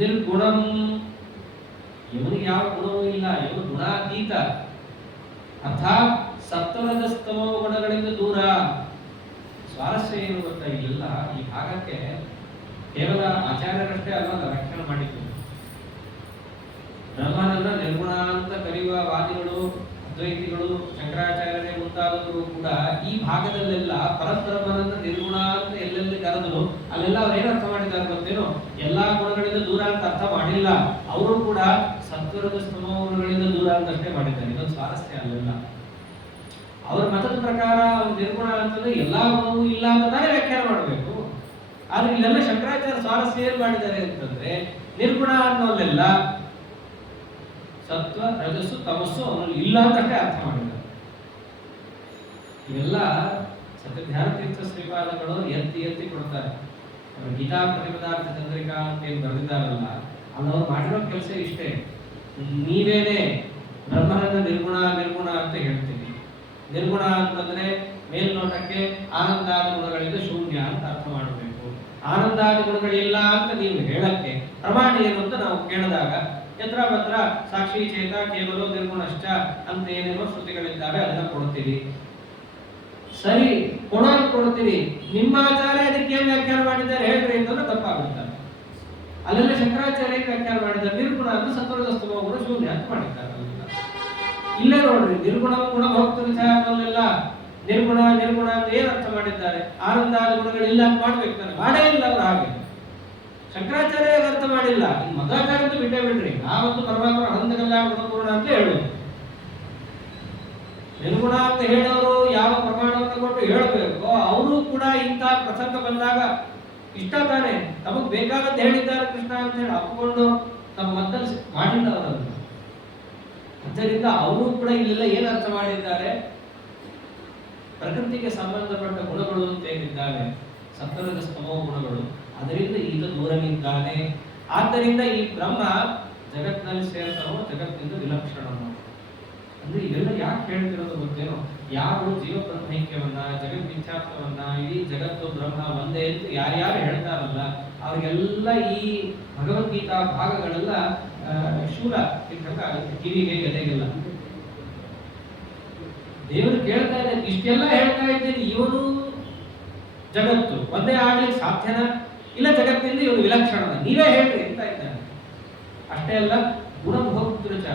ನಿರ್ಗುಣಂ, ಇವನಿಗೆ ಯಾವ ಗುಣವೂ ಇಲ್ಲ, ಇವನು ಗುಣಾತೀತ. ಅರ್ಥಾತ್ ಸತ್ವರಜ ಸ್ತಮೋ ಗುಣಗಳಿಂದ ದೂರ. ಸ್ವಾರಸ್ಯ ಏನು ಗೊತ್ತಾ? ಇಲ್ಲೆಲ್ಲ ಈ ಭಾಗಕ್ಕೆ ಕೇವಲ ಆಚಾರ್ಯರಷ್ಟೇ ಅಲ್ಲ ವ್ಯಾಖ್ಯಾನ ಮಾಡಿದ್ದು. ಬ್ರಹ್ಮನನ್ನ ನಿರ್ಗುಣ ಅಂತ ಕರೆಯುವ ವಾದಿಗಳು, ಅದ್ವೈತಿಗಳು, ಶಂಕರಾಚಾರ್ಯರೇ ಮುಂತಾದವರು ಕೂಡ ಈ ಭಾಗದಲ್ಲೆಲ್ಲ ಪರಬ್ರಹ್ಮನನ್ನ ನಿರ್ಗುಣ ಅಂತ ಎಲ್ಲೆಲ್ಲಿ ಕರೆದ್ರು ಅಲ್ಲೆಲ್ಲ ಅವ್ರು ಏನು ಅರ್ಥ ಮಾಡಿದ್ದಾರೆ ಗೊತ್ತೇನೋ? ಎಲ್ಲಾ ಗುಣಗಳಿಂದ ದೂರ ಅಂತ ಅರ್ಥ ಮಾಡಿಲ್ಲ. ಅವರು ಕೂಡ ಸತ್ವರದ ಸ್ತಮೋ ಗುಣಗಳಿಂದ ದೂರ ಅಂತಷ್ಟೇ ಮಾಡಿದ್ದಾರೆ. ಇದೊಂದು ಸ್ವಾರಸ್ಯ ಅಲ್ಲೆಲ್ಲ. ಅವರ ಮತದ ಪ್ರಕಾರ ನಿರ್ಗುಣ ಅಂತಂದ್ರೆ ಎಲ್ಲಾ ಗುಣವೂ ಇಲ್ಲ ಅಂತ ತಾನೇ ವ್ಯಾಖ್ಯಾನ ಮಾಡಬೇಕು. ಆದ್ರೆ ಇಲ್ಲೆಲ್ಲ ಶಂಕರಾಚಾರ್ಯ ಸ್ವಾರಸ್ಯ ಏನ್ ಮಾಡಿದ್ದಾರೆ ಅಂತಂದ್ರೆ ನಿರ್ಗುಣ ಅನ್ನೋಲ್ಲೆಲ್ಲ ಸತ್ವ ರಜಸ್ಸು ತಮಸ್ಸು ಅವನಲ್ಲಿ ಇಲ್ಲ ಅಂತಷ್ಟೇ ಅರ್ಥ ಮಾಡಿದ್ದಾರೆ. ಇವೆಲ್ಲ ಸತ್ಯಧ್ಯಾನ ತೀರ್ಥ ಶ್ರೀಪಾದಗಳು ಎತ್ತಿ ಕೊಡ್ತಾರೆ. ಗೀತಾ ಪ್ರತಿಪದಾರ್ಥ ಚಂದ್ರಿಕಾ ಅಂತ ಏನು ಬರೆದಿದ್ದಾರಲ್ಲ, ಅವ್ರು ಮಾಡಿರೋ ಕೆಲಸ ಇಷ್ಟೇ. ನೀವೇನೆ ಬ್ರಹ್ಮನನ್ನ ನಿರ್ಗುಣ ಅಂತ ಹೇಳ್ತೀವಿ. ನಿರ್ಗುಣ ಅಂತಂದ್ರೆ ಮೇಲ್ನೋಟಕ್ಕೆ ಆನಂದಾದಿ ಗುಣಗಳಿಂದ ಶೂನ್ಯ ಅಂತ ಅರ್ಥ ಮಾಡಬೇಕು. ಆನಂದಾದಿ ಗುಣಗಳಿಲ್ಲ ಅಂತ ನೀವು ಹೇಳಕ್ಕೆ ಪ್ರಮಾಣ ಏನು ಅಂತ ನಾವು ಕೇಳಿದಾಗ ಯತ್ರ ಪತ್ರ ಸಾಕ್ಷಿ ಚೇತ ಕೇವಲ ನಿರ್ಗುಣಶ್ಚ ಅಂತ ಏನೇನೋ ಶ್ರುತಿಗಳಿದ್ದಾವೆ ಅದನ್ನ ಕೊಡ್ತೀವಿ. ಸರಿ, ಕೊಡ್ತೀವಿ. ನಿಮ್ಮ ಆಚಾರ್ಯ ಅದಕ್ಕೆ ಏನ್ ವ್ಯಾಖ್ಯಾನ ಮಾಡಿದ್ದಾರೆ ಹೇಳ್ರಿ ಅಂತಂದ್ರೆ ತಪ್ಪಾಗುತ್ತಾರೆ. ಅಲ್ಲೆಲ್ಲ ಶಂಕರಾಚಾರ್ಯ ವ್ಯಾಖ್ಯಾನ ಮಾಡಿದ್ದಾರೆ ನಿರ್ಗುಣ ಅಂತ ಸತ್ವರದ ಸ್ತಮೋ ಗುಣ ಶೂನ್ಯ ಅಂತ ಮಾಡಿದ್ದಾರೆ. ಇಲ್ಲೇ ನೋಡ್ರಿ, ನಿರ್ಗುಣ ಗುಣ ಭಕ್ತರೆಲ್ಲ ನಿರ್ಗುಣ ಅಂತ ಏನ್ ಅರ್ಥ ಮಾಡಿದ್ದಾರೆ? ಆನಂದಾದಿ ಗುಣಗಳಿಲ್ಲ ಅಂತ ಮಾಡ್ಬೇಕು ತಾನೆ, ಮಾಡೇ ಇಲ್ಲ ಅವ್ರು. ಹಾಗೆ ಶಂಕರಾಚಾರ್ಯ ಅರ್ಥ ಮಾಡಿಲ್ಲ. ಇನ್ನು ಮಧ್ವಾಚಾರ್ಯ ಅಂತ ಬಿಡ್ರಿ, ನಾವಂತೂ ಪರಮಾತ್ಮ ಅನಂತ ಕಲ್ಯಾಣ ಗುಣಪೂರ್ಣ ಅಂತ ಹೇಳುದು. ನಿರ್ಗುಣ ಅಂತ ಹೇಳೋರು ಯಾವ ಪ್ರಮಾಣವನ್ನು ಕೊಟ್ಟು ಹೇಳಬೇಕು, ಅವರು ಕೂಡ ಇಂಥ ಪ್ರಸಂಗ ಬಂದಾಗ ಇಷ್ಟ ತಾನೆ ತಮಗ್ ಬೇಕಾದಂತ ಹೇಳಿದ್ದಾರೆ ಕೃಷ್ಣ ಅಂತ ಹೇಳಿ ಅಪ್ಪಿಕೊಂಡು ತಮ್ಮ ಮದ್ದಲ್ಲಿ ಮಾಡಿಲ್ಲ ಅವರನ್ನು. ಆದ್ದರಿಂದ ಅವರು ಕೂಡ ಇಲ್ಲೆಲ್ಲ ಏನ್ ಅರ್ಥ ಮಾಡಿದ್ದಾರೆ? ಪ್ರಕೃತಿಗೆ ಸಂಬಂಧಪಟ್ಟ ಗುಣಗಳು ಅಂತ ಏನಿದ್ದಾವೆ ಸತ್ವರದ ಸ್ತಮೋ ಗುಣಗಳು, ಅದರಿಂದ ಈತ ದೂರವಿದ್ದಾನೆ. ಆದ್ದರಿಂದ ಈ ಬ್ರಹ್ಮ ಜಗತ್ತಿನಲ್ಲಿ ಸೇರ್ತಾನೋ ಜಗತ್ತಿನಿಂದ ವಿಲಕ್ಷಣನೋ. ಅಂದ್ರೆ ಇವೆಲ್ಲ ಯಾಕೆ ಹೇಳ್ತಿರೋದು ಗೊತ್ತೇನೋ? ಯಾರು ಜೀವ ಬ್ರಹ್ಮೈಕ್ಯವನ್ನ, ಜಗತ್ ಮಿಥ್ಯಾತ್ವವನ್ನ, ಇಡೀ ಜಗತ್ತು ಬ್ರಹ್ಮ ಒಂದೇ ಅಂತ ಯಾರ್ಯಾರು ಹೇಳ್ತಾರಲ್ಲ ಅವ್ರಿಗೆಲ್ಲ ಈ ಭಗವದ್ಗೀತಾ ಭಾಗಗಳೆಲ್ಲ ಶೂಲ ಕಿವಿಗೆ ಎದೆಗೆಲ್ಲ. ದೇವರು ಕೇಳ್ತಾ ಇದ್ದಾರೆ, ಇಷ್ಟೆಲ್ಲ ಹೇಳ್ತಾ ಇದ್ದೇನೆ, ಇವನು ಜಗತ್ತು ಒಂದೇ ಆಗ್ಲಿಕ್ಕೆ ಸಾಧ್ಯನ? ಇಲ್ಲ ಜಗತ್ತಿನಿಂದ ಇವನು ವಿಲಕ್ಷಣ, ನೀವೇ ಹೇಳ್ರಿ ಅಂತ ಇದ್ದಾರೆ. ಅಷ್ಟೇ ಅಲ್ಲ, ಗುಣಭೋಕ್ತೃಚ.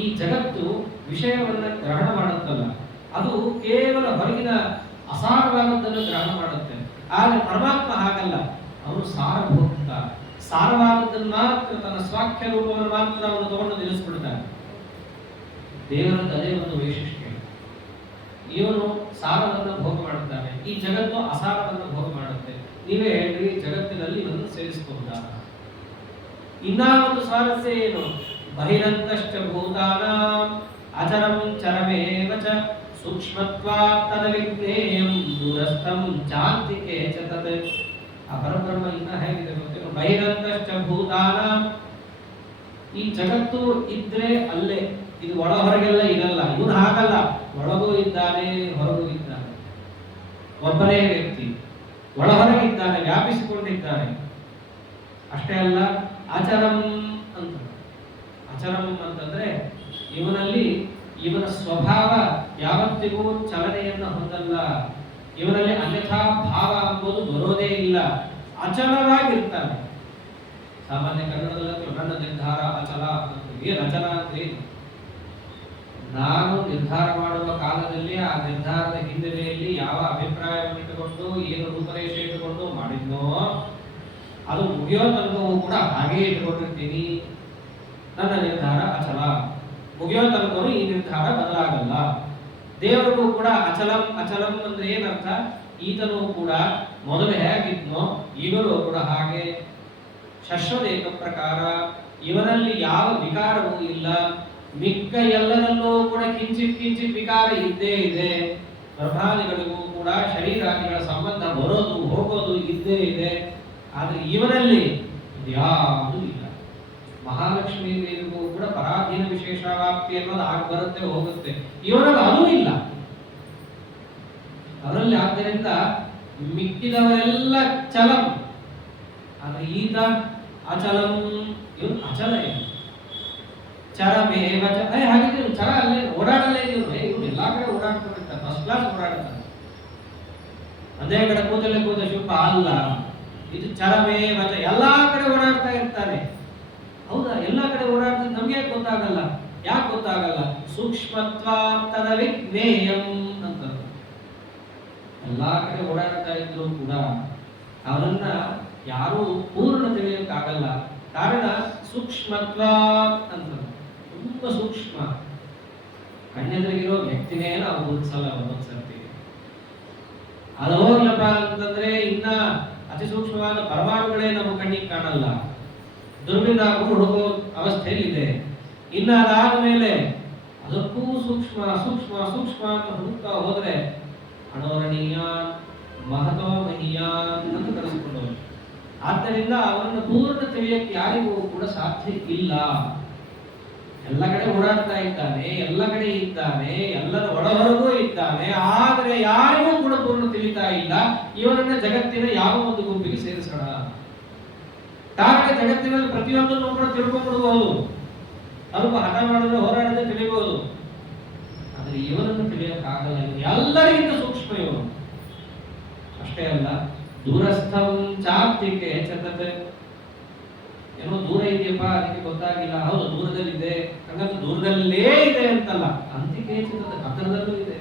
ಈ ಜಗತ್ತು ವಿಷಯವನ್ನ ಗ್ರಹಣ ಮಾಡುತ್ತಲ್ಲ, ಅದು ಕೇವಲ ಹೊರಗಿನ ಅಸಾರವಾದದ್ದನ್ನು ಗ್ರಹಣ ಮಾಡುತ್ತೆ. ಆದರೆ ಪರಮಾತ್ಮ ಹಾಗಲ್ಲ, ಅವನು ಸಾರಭೋಕ್ತ. ಸಾರವಾದದ್ದನ್ನು ಮಾತ್ರ, ತನ್ನ ಸ್ವಾಖ್ಯ ರೂಪವನ್ನು ಮಾತ್ರ ಅವನು ತಗೊಂಡು ನಿಲ್ಲಿಸ್ಬಿಡ್ತಾನೆ. ದೇವರದ್ದು ಅದೇ ಒಂದು ವೈಶಿಷ್ಟ್ಯ. ಇವನು ಸಾರವನ್ನು ಭೋಗ ಮಾಡುತ್ತಾನೆ, ಈ ಜಗತ್ತು ಅಸಾರವನ್ನು ಭೋಗ ಮಾಡುತ್ತೆ. ನೀವೇ ಹೇಳ್ರಿ, ಜಗತ್ತಿನಲ್ಲಿ ಇವನು ಸೇರಿಸಬಹುದಾ? ಇನ್ನ ಒಂದು ಸ್ವಾರಸ್ಯ ಏನು? ಬಹಿರಂತಶ್ಚ ಭೂತಾನಾಂ ಅಚರಂ ಚರಮೇವ ಚ ಸೂಕ್ಷ್ಮತ್ವಾತ್ ತದವಿಜ್ಞೇಯಂ ದೂರಸ್ಥಂ ಚಾಂತಿಕೆ ಚ ತದ್. ಆ ಪರಬ್ರಹ್ಮ ಇನ್ನ ಹೇಗಿದೆ ಗೊತ್ತೇನು? ಬಹಿರಂತಶ್ಚ ಭೂತಾನಾಂ, ಈ ಜಗತ್ತು ಇದ್ರೆ ಅಲ್ಲೇ, ಇದು ಒಳ ಹೊರಗೆಲ್ಲ ಇರಲ್ಲ. ಇವನು ಹಾಗಲ್ಲ, ಒಳಗೂ ಇದ್ದಾನೆ, ಹೊರಗೂ ಇದ್ದಾನೆ. ಒಬ್ಬನೇ ವ್ಯಕ್ತಿ ಒಳಹೊರಗಿದ್ದಾನೆ, ವ್ಯಾಪಿಸಿಕೊಂಡಿದ್ದಾನೆ. ಅಷ್ಟೇ ಅಲ್ಲ, ಅಚರಂ ಅಂತ. ಅಚರಂ ಅಂತಂದ್ರೆ ಇವನಲ್ಲಿ ಇವನ ಸ್ವಭಾವ ಯಾವತ್ತಿಗೂ ಚಲನೆಯನ್ನು ಹೊಂದಲ್ಲ. ಇವನಲ್ಲಿ ಅನ್ಯಥಾ ಭಾವ ಎಂಬುದು ಬರೋದೇ ಇಲ್ಲ. ಅಚಲವಾಗಿರ್ತಾನೆ. ಸಾಮಾನ್ಯ ಕನ್ನಡದಲ್ಲಿ ನನ್ನ ನಿರ್ಧಾರ ಅಚಲ ಅಂತ. ಏನು ಅಚಲ ಅಂದ್ರೆ ನಾನು ನಿರ್ಧಾರ ಮಾಡುವ ಕಾಲದಲ್ಲಿ ಆ ನಿರ್ಧಾರದ ಹಿನ್ನೆಲೆಯಲ್ಲಿ ಯಾವ ಅಭಿಪ್ರಾಯವನ್ನು ಇಟ್ಟುಕೊಂಡು ಏನು ರೂಪರೇಷೆ ಇಟ್ಟುಕೊಂಡು ಮಾಡಿದ್ನೋ ಅದು ಮುಗಿಯೋ ತನಕವೂ ಕೂಡ ಹಾಗೇ ಇಟ್ಟುಕೊಂಡಿರ್ತೀನಿ. ನನ್ನ ನಿರ್ಧಾರ ಅಚಲ. ಮುಗಿಯೋ ತನಕವೂ ಈ ನಿರ್ಧಾರ ಬದಲಾಗಲ್ಲ. ದೇವರಿಗೂ ಕೂಡ ಅಚಲಂ ಅಚಲಂ ಅಂದ್ರೆ ಏನರ್ಥ? ಈತನೂ ಕೂಡ ಮೊದಲು ಹೇಗಿದ್ನೋ ಈಗಲೂ ಕೂಡ ಹಾಗೆ ಶಶ್ವದೇಕ ಪ್ರಕಾರ. ಇವನಲ್ಲಿ ಯಾವ ವಿಕಾರವೂ ಇಲ್ಲ. ಮಿಕ್ಕ ಎಲ್ಲರಲ್ಲೂ ಕೂಡ ಕಿಂಚಿತ್ ಕಿಂಚಿತ್ ವಿಕಾರ ಇದ್ದೇ ಇದೆ. ಪ್ರಭಾನಿಗಳಿಗೂ ಕೂಡ ಶರೀರಾದಿಗಳ ಸಂಬಂಧ ಬರೋದು ಹೋಗೋದು ಇದ್ದೇ ಇದೆ. ಆದ್ರೆ ಇವನಲ್ಲಿ ಇದ್ಯಾವುದೂ ಇಲ್ಲ. ಮಹಾಲಕ್ಷ್ಮೀ ದೇವಿಗೂ ಕೂಡ ಪರಾಧೀನ ವಿಶೇಷವಾಪ್ತಿ ಅನ್ನೋದು ಆಗ ಬರುತ್ತೆ ಹೋಗುತ್ತೆ. ಇವರಲ್ಲಿ ಅದೂ ಇಲ್ಲ. ಅವರಲ್ಲಿ ಆದ್ದರಿಂದ ಮಿಕ್ಕಿದವರೆಲ್ಲ ಚಲಂ, ಆದ್ರೆ ಈತ ಅಚಲಂ. ಇವನು ಅಚಲ. ಚರಮೇವ ಹಾಗಿದ್ರೆ ಚರ ಅಲ್ಲೇ ಓಡಾಡಲೇ ಇವನು ಎಲ್ಲಾ ಕಡೆ ಓಡಾಡ್ಕೊಂಡಿರ್ತಾರೆ. ಫಸ್ಟ್ ಕ್ಲಾಸ್ ಓಡಾಡ್ತಾರೆ. ಅದೇ ಕಡೆ ಕೂತಲ್ಲೇ ಕೂತ ಶಿಲ್ಪ ಅಲ್ಲ. ಇದು ಚರಮೇವ ಎಲ್ಲಾ ಕಡೆ ಓಡಾಡ್ತಾ ಇರ್ತಾನೆ. ಹೌದಾ? ಎಲ್ಲಾ ಕಡೆ ಓಡಾಡ್ತಾರೆ. ನಮ್ಗೆ ಯಾಕೆ ಗೊತ್ತಾಗಲ್ಲ? ಯಾಕೆ ಗೊತ್ತಾಗಲ್ಲ? ಸೂಕ್ಷ್ಮತ್ವಾಂತರ ವಿಜ್ಞೇಯಂ ಅಂತ. ಎಲ್ಲಾ ಕಡೆ ಓಡಾಡ್ತಾ ಇದ್ರು ಕೂಡ ಅವರನ್ನ ಯಾರು ಪೂರ್ಣ ತಿಳಿಯೋಕ್ಕಾಗಲ್ಲ. ಕಾರಣ ಸೂಕ್ಷ್ಮತ್ವ ಅಂತ. ತುಂಬಾ ಸೂಕ್ಷ್ಮ. ಕಣ್ಣೆದುರಿಗಿರೋ ವ್ಯಕ್ತಿನೇ ನಾವು ಗುರುತಿಸಲ್ಲ ಒಂದೊಂದ್ಸರ್ತಿ. ಅದು ಹೋಗ್ಲಪ್ಪ ಅಂತಂದ್ರೆ ಇನ್ನ ಅತಿ ಸೂಕ್ಷ್ಮವಾದ ಪರಮಾಣುಗಳೇ ನಮ್ಮ ಕಣ್ಣಿಗೆ ಕಾಣಲ್ಲ. ದುರ್ಬಿಂದ ಹುಡುಕೋ ಅವಸ್ಥೆಯಲ್ಲಿದೆ. ಇನ್ನ ಅದಾದ ಮೇಲೆ ಅದಕ್ಕೂ ಸೂಕ್ಷ್ಮ ಸೂಕ್ಷ್ಮ ಸೂಕ್ಷ್ಮ ಅಂತ ಹುಡುಕ್ತಾ ಹೋದ್ರೆ ಅಣೋರಣೀಯ ಮಹತೋ ಮಹೀಯಾನ್ ಅಂತ ಕರೆಸಿಕೊಂಡವರು. ಆದ್ದರಿಂದ ಅವರನ್ನು ಪೂರ್ಣ ತಿಳಿಯಕ್ಕೆ ಯಾರಿಗೂ ಕೂಡ ಸಾಧ್ಯ ಇಲ್ಲ. ಎಲ್ಲ ಕಡೆ ಓಡಾಡ್ತಾ ಇದ್ದಾನೆ, ಎಲ್ಲ ಕಡೆ ಇದ್ದಾನೆ, ಎಲ್ಲರ ಒಳಹೊರಗೂ ಇದ್ದಾನೆ. ಆದರೆ ಯಾರಿಗೂ ಕೂಡ ಪೂರ್ಣ ತಿಳಿತಾ ಇಲ್ಲ. ಇವನನ್ನ ಜಗತ್ತಿನ ಯಾವ ಒಂದು ಗುಂಪಿಗೆ ಸೇರಿಸೋಣ. ಕಾರಣ ಜಗತ್ತಿನಲ್ಲಿ ಪ್ರತಿಯೊಂದನ್ನು ಕೂಡ ತಿಳ್ಕೊಂಡ್ಬಿಡ್ಬಹುದು. ಅಲ್ಪ ಹಠ ಮಾಡಿದ್ರೆ ಹೋರಾಡದೆ ತಿಳಿಬಹುದು. ಆದರೆ ಇವನನ್ನು ತಿಳಿಯಕ್ಕಾಗಲ್ಲ. ಎಲ್ಲರಿಗಿಂತ ಸೂಕ್ಷ್ಮ ಇವನು. ಅಷ್ಟೇ ಅಲ್ಲ, ದೂರಸ್ಥಂ ಚಾಪ್ತಿಕೆ ಚತತೆ. ಏನೋ ದೂರ ಇದೆಯಪ್ಪ, ಅದಕ್ಕೆ ಗೊತ್ತಾಗಿಲ್ಲ. ಹೌದು, ದೂರದಲ್ಲಿದೆ. ಹಾಗಂತ ದೂರದಲ್ಲೇ ಇದೆ ಅಂತಲ್ಲ. ಅಂತಿಕೆ ಚತತೆ, ಹತ್ತಿರದಲ್ಲೂ ಇದೆ,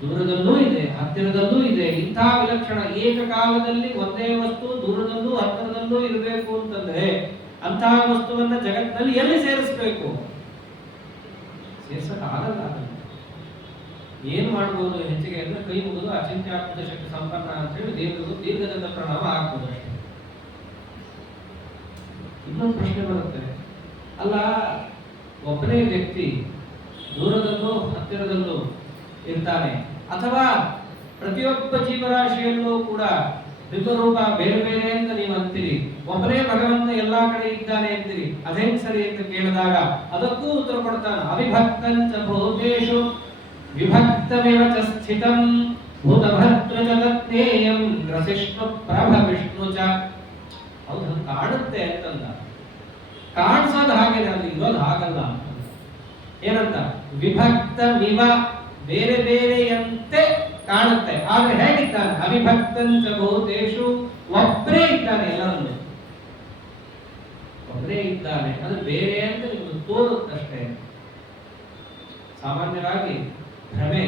ದೂರದಲ್ಲೂ ಇದೆ, ಹತ್ತಿರದಲ್ಲೂ ಇದೆ. ಇಂಥ ವಿಲಕ್ಷಣ ಏಕಕಾಲದಲ್ಲಿ ಒಂದೇ ವಸ್ತು ದೂರದಲ್ಲೂ ಹತ್ತಿರದಲ್ಲೂ ಇರಬೇಕು ಅಂತಂದ್ರೆ ಅಂತಹ ವಸ್ತುವನ್ನ ಜಗತ್ತಿನಲ್ಲಿ ಎಲ್ಲಿ ಸೇರಿಸಬೇಕು? ಸೇರ್ಸಕ್ಕಾಗಲ್ಲ. ಏನ್ ಮಾಡ್ಬೋದು ಹೆಚ್ಚಿಗೆ ಅಂದ್ರೆ ಕೈ ಮುಗಿದು ಅಚಿಂತ್ಯಾತ್ಮಕ ಶಕ್ತಿ ಸಂಪನ್ನ ಅಂತ ಹೇಳಿ ದೇವರಿಗೂ ದೀರ್ಘದಂಡ ಪ್ರಣಾಮ ಹಾಕ್ಬೋದು ಅಷ್ಟೇ. ಇನ್ನೊಂದು ಪ್ರಶ್ನೆ ಬರುತ್ತೆ, ಅಲ್ಲ ಒಬ್ಬನೇ ವ್ಯಕ್ತಿ ದೂರದಲ್ಲೂ ಹತ್ತಿರದಲ್ಲೂ ಇರ್ತಾನೆ, ಅಥವಾ ಪ್ರತಿಯೊಬ್ಬ ಜೀವರಾಶಿಯಲ್ಲೂ ಕೂಡ ಬಿಂಬರೂಪ ಬೇರೆ ಬೇರೆ ಅಂತ ನೀವು ಅಂತೀರಿ, ಒಬ್ಬನೇ ಭಗವಂತ ಎಲ್ಲಾ ಕಡೆ ಇದ್ದಾನೆ ಅಂತೀರಿ, ಅದೇನ್ ಸರಿ ಅಂತ ಕೇಳಿದಾಗ ಅದಕ್ಕೂ ಉತ್ತರ ಕೊಡ್ತಾನೆ. ಅವಿಭಕ್ತಂಚ ಭೂತೇಷು ವಿಭಕ್ತಮೇವ ಚ ಸ್ಥಿತಂ ಭೂತಭದ್ರ ಚ ತಜ್ಞೇಯಂ ರಸಿಷ್ಣು ಪ್ರಭ ವಿಷ್ಣು ಚ. ಹೌದು, ಕಾಣುತ್ತೆ ಅಂತಂದ. ಕಾಣಿಸೋದು ಹಾಗೇನೆ, ಅದು ಇರೋದು ಹಾಗಲ್ಲ. ಏನಂತ? ವಿಭಕ್ತಮಿವ, ಬೇರೆ ಬೇರೆಯಂತೆ ಕಾಣುತ್ತೆ, ಆದ್ರೆ ಹೇಗಿದ್ದಾನೆ? ಅವಿಭಕ್ತಂಚ ಭೂತೇಷು, ಒಬ್ಬರೇ ಇದ್ದಾನೆ. ಎಲ್ಲರನ್ನು ಒಬ್ಬರೇ ಇದ್ದಾನೆ. ಅದು ಬೇರೆ ಅಂತ ನಿಮ್ಗೆ ತೋರುತ್ತಷ್ಟೇ. ಸಾಮಾನ್ಯವಾಗಿ ಭ್ರಮೆ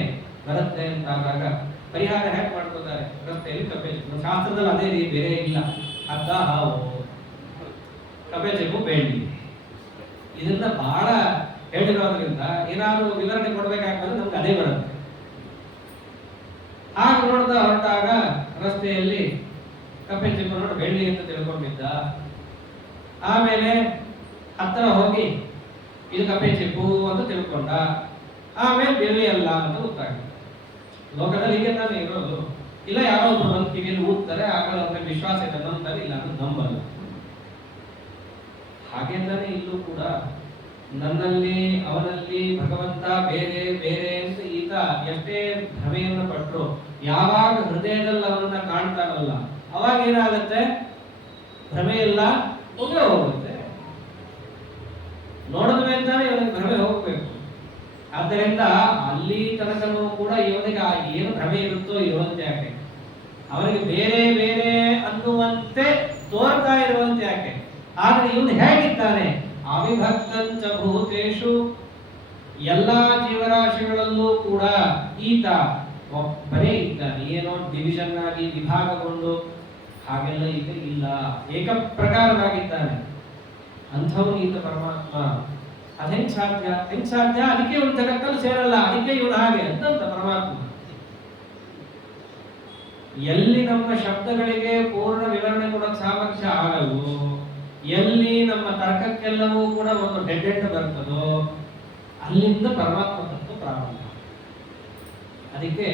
ಬರುತ್ತೆ ಅಂತಾದಾಗ ಪರಿಹಾರ ಹೇಗೆ ಮಾಡ್ಕೋತಾರೆ? ರಸ್ತೆಯಲ್ಲಿ ಕಪ್ಪೆ ಚಿಪ್ಪು. ಶಾಸ್ತ್ರದಲ್ಲಿ ಅದೇ ರೀತಿ ಬೇರೆ ಇಲ್ಲ. ಹಗ್ಗ ಹಾವು, ಕಪ್ಪೆ ಚಿಪ್ಪು, ಬೆಳ್ಳಿ. ಇದನ್ನ ಬಹಳ ಹೇಳಿರೋದ್ರಿಂದ ಏನಾದ್ರು ವಿವರಣೆ ಕೊಡ್ಬೇಕಾಗ್ತದೆ, ನಮ್ಗೆ ಅದೇ ಬರುತ್ತೆ. ಆಗ ನೋಡ್ತಾ ಹೊರಟಾಗ ರಸ್ತೆಯಲ್ಲಿ ಕಪ್ಪೆ ಚಿಪ್ಪು ನೋಡಿ ಬೆಳ್ಳಿ ಅಂತ ತಿಳ್ಕೊಂಡಿದ್ದ. ಆಮೇಲೆ ಹತ್ತಿರ ಹೋಗಿ ಇದು ಕಪ್ಪೆ ಚಿಪ್ಪು ಅಂತ ತಿಳ್ಕೊಂಡ. ಆಮೇಲೆ ಬೆಳ್ಳಿ ಅಲ್ಲ ಅಂತ ಗೊತ್ತಾಗುತ್ತೆ. ಲೋಕದಲ್ಲಿ ಹೀಗೆ ತಾನೇ ಇರೋದು. ಇಲ್ಲ ಯಾರೋ ಒಬ್ರು ಬಂದು ಕಿವಿಯಲ್ಲಿ ಊದ್ತಾರೆ, ಆಗ ಅವ್ರಿಗೆ ವಿಶ್ವಾಸ ಇದೆ, ನಂಬ್ತಾರೆ, ಇಲ್ಲ ಅಂದ್ರೆ ನಂಬಲ್ಲ. ಹಾಗೆ ತಾನೇ ಇಲ್ಲೂ ಕೂಡ ನನ್ನಲ್ಲಿ ಅವನಲ್ಲಿ ಭಗವಂತ ಬೇರೆ ಬೇರೆ ಅಂತ ಈತ ಎಷ್ಟೇ ಭ್ರಮೆಯನ್ನು ಪಟ್ಟರು ಯಾವಾಗ ಹೃದಯದಲ್ಲಿ ಅವರನ್ನ ಕಾಣ್ತಾರಲ್ಲ ಅವಾಗ ಏನಾಗುತ್ತೆ, ಭ್ರಮೆ ಎಲ್ಲ ಹೋಗೇ ಹೋಗುತ್ತೆ. ನೋಡಿದ ಮೇಲೆ ತಾನೇ ಇವನಿಗೆ ಭ್ರಮೆ ಹೋಗ್ಬೇಕು. ಆದ್ದರಿಂದ ಅಲ್ಲಿ ತನಕನೂ ಕೂಡ ಇವನಿಗೆ ಏನು ಭ್ರಮೆ ಇರುತ್ತೋ ಇರುವಂತೆ ಯಾಕೆ, ಅವನಿಗೆ ಬೇರೆ ಬೇರೆ ಅನ್ನುವಂತೆ ತೋರ್ತಾ ಇರುವಂತೆ ಯಾಕೆ. ಆದ್ರೆ ಇವನು ಹೇಗಿದ್ದಾನೆ, ಅವಿಭಕ್ತಂಚ ಭೂತೇಶು, ಎಲ್ಲಾ ಜೀವರಾಶಿಗಳಲ್ಲೂ ಕೂಡ ಈತ ಒಬ್ಬನೇ ಇದ್ದಾನೆ. ಏನೋ ಡಿವಿಷನ್ ಆಗಿ ವಿಭಾಗಗೊಂಡು ಹಾಗೆಲ್ಲ ಈತ ಇಲ್ಲ, ಏಕ ಪ್ರಕಾರವಾಗಿದ್ದಾನೆ. ಅಂಥವನು ಈತ ಪರಮಾತ್ಮ. ಅದ್ ಹೆಂಗ್ ಸಾಧ್ಯ, ಹೆಂಗ್ ಸಾಧ್ಯ? ಅದಕ್ಕೆ ಇವನು ಜಗತ್ತಲ್ಲಿ ಸೇರಲ್ಲ, ಅದಕ್ಕೆ ಇವನು ಹಾಗೆ ಅಂತಂತ ಪರಮಾತ್ಮ. ಎಲ್ಲಿ ನಮ್ಮ ಶಬ್ದಗಳಿಗೆ ಪೂರ್ಣ ವಿವರಣೆ ಕೊಡೋಕ್ ಸಾಮರ್ಥ್ಯ ಆಗಲ್ವೋ, ಎಲ್ಲಿ ನಮ್ಮ ತರ್ಕಕ್ಕೆಲ್ಲವೂ ಕೂಡ ಒಂದು ಡೆಡ್ ಎಂಡ್ ಬರ್ತದೋ, ಅಲ್ಲಿಂದ ಪರಮಾತ್ಮ ತತ್ವ ಪ್ರಾರಂಭ. ಅದಕ್ಕೆ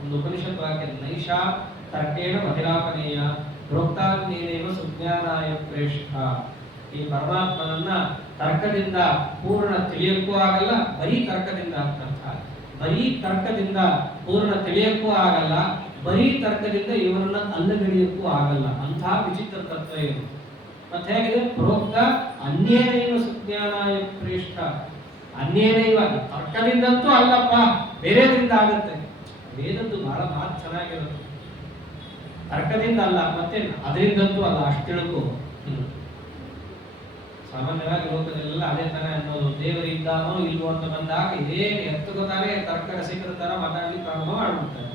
ಒಂದು ಉಪನಿಷತ್ ವಾಕ್ಯ, ನೈಷಾ ತರ್ಕೇಣ ಮತಿರಾಪನೇಯ ಪ್ರೋಕ್ತಾನ್ಯೇನೇವ ಸುಜ್ಞಾನಾಯ ಪ್ರೇಷ್ಠ. ಈ ಪರಮಾತ್ಮನನ್ನ ತರ್ಕದಿಂದ ಪೂರ್ಣ ತಿಳಿಯಕ್ಕೂ ಆಗಲ್ಲ, ಬರೀ ತರ್ಕದಿಂದ ಅರ್ಥ, ಬರೀ ತರ್ಕದಿಂದ ಪೂರ್ಣ ತಿಳಿಯಕ್ಕೂ ಆಗಲ್ಲ, ಬರೀ ತರ್ಕದಿಂದ ಇವರನ್ನ ಅಲ್ಲಗಡಿಯಕ್ಕೂ ಆಗಲ್ಲ. ಅಂಥ ವಿಚಿತ್ರ ತತ್ವ ಇವರು. ಮತ್ತೆ ಹೇಗಿದೆ, ಪ್ರೋಕ್ತ ಅನ್ಯೇನೈವ ಸುಜ್ಞಾನಾಯ ಪ್ರೇಷ್ಠ. ಅನ್ಯೇನೈವ ತರ್ಕದಿಂದಂತೂ ಅಲ್ಲಪ್ಪ, ಬೇರೆದ್ರಿಂದ ಆಗುತ್ತೆ. ವೇದದ್ದು ಬಹಳ ಮಾತು ಚೆನ್ನಾಗಿರುತ್ತೆ. ತರ್ಕದಿಂದ ಅಲ್ಲ, ಮತ್ತೆ ಅದರಿಂದಂತೂ ಅಲ್ಲ, ಅಷ್ಟು ತಿಳ್ಕೊ. ಸಾಮಾನ್ಯವಾಗಿ ಲೋಕದಲ್ಲೆಲ್ಲ ಅದೇ ತರ ಅನ್ನೋದು. ದೇವರು ಇದ್ದಾನೋ ಇಲ್ವೋ ಅಂತ ಬಂದಾಗ ಇದೇನು ಎತ್ತುತ್ತಾನೆ, ತರ್ಕ ರಸಿಕರ ತರ ಮಾತಾಡ್ಲಿಕ್ಕೆ ಪ್ರಾರಂಭ ಮಾಡ್ಬಿಡ್ತಾರೆ.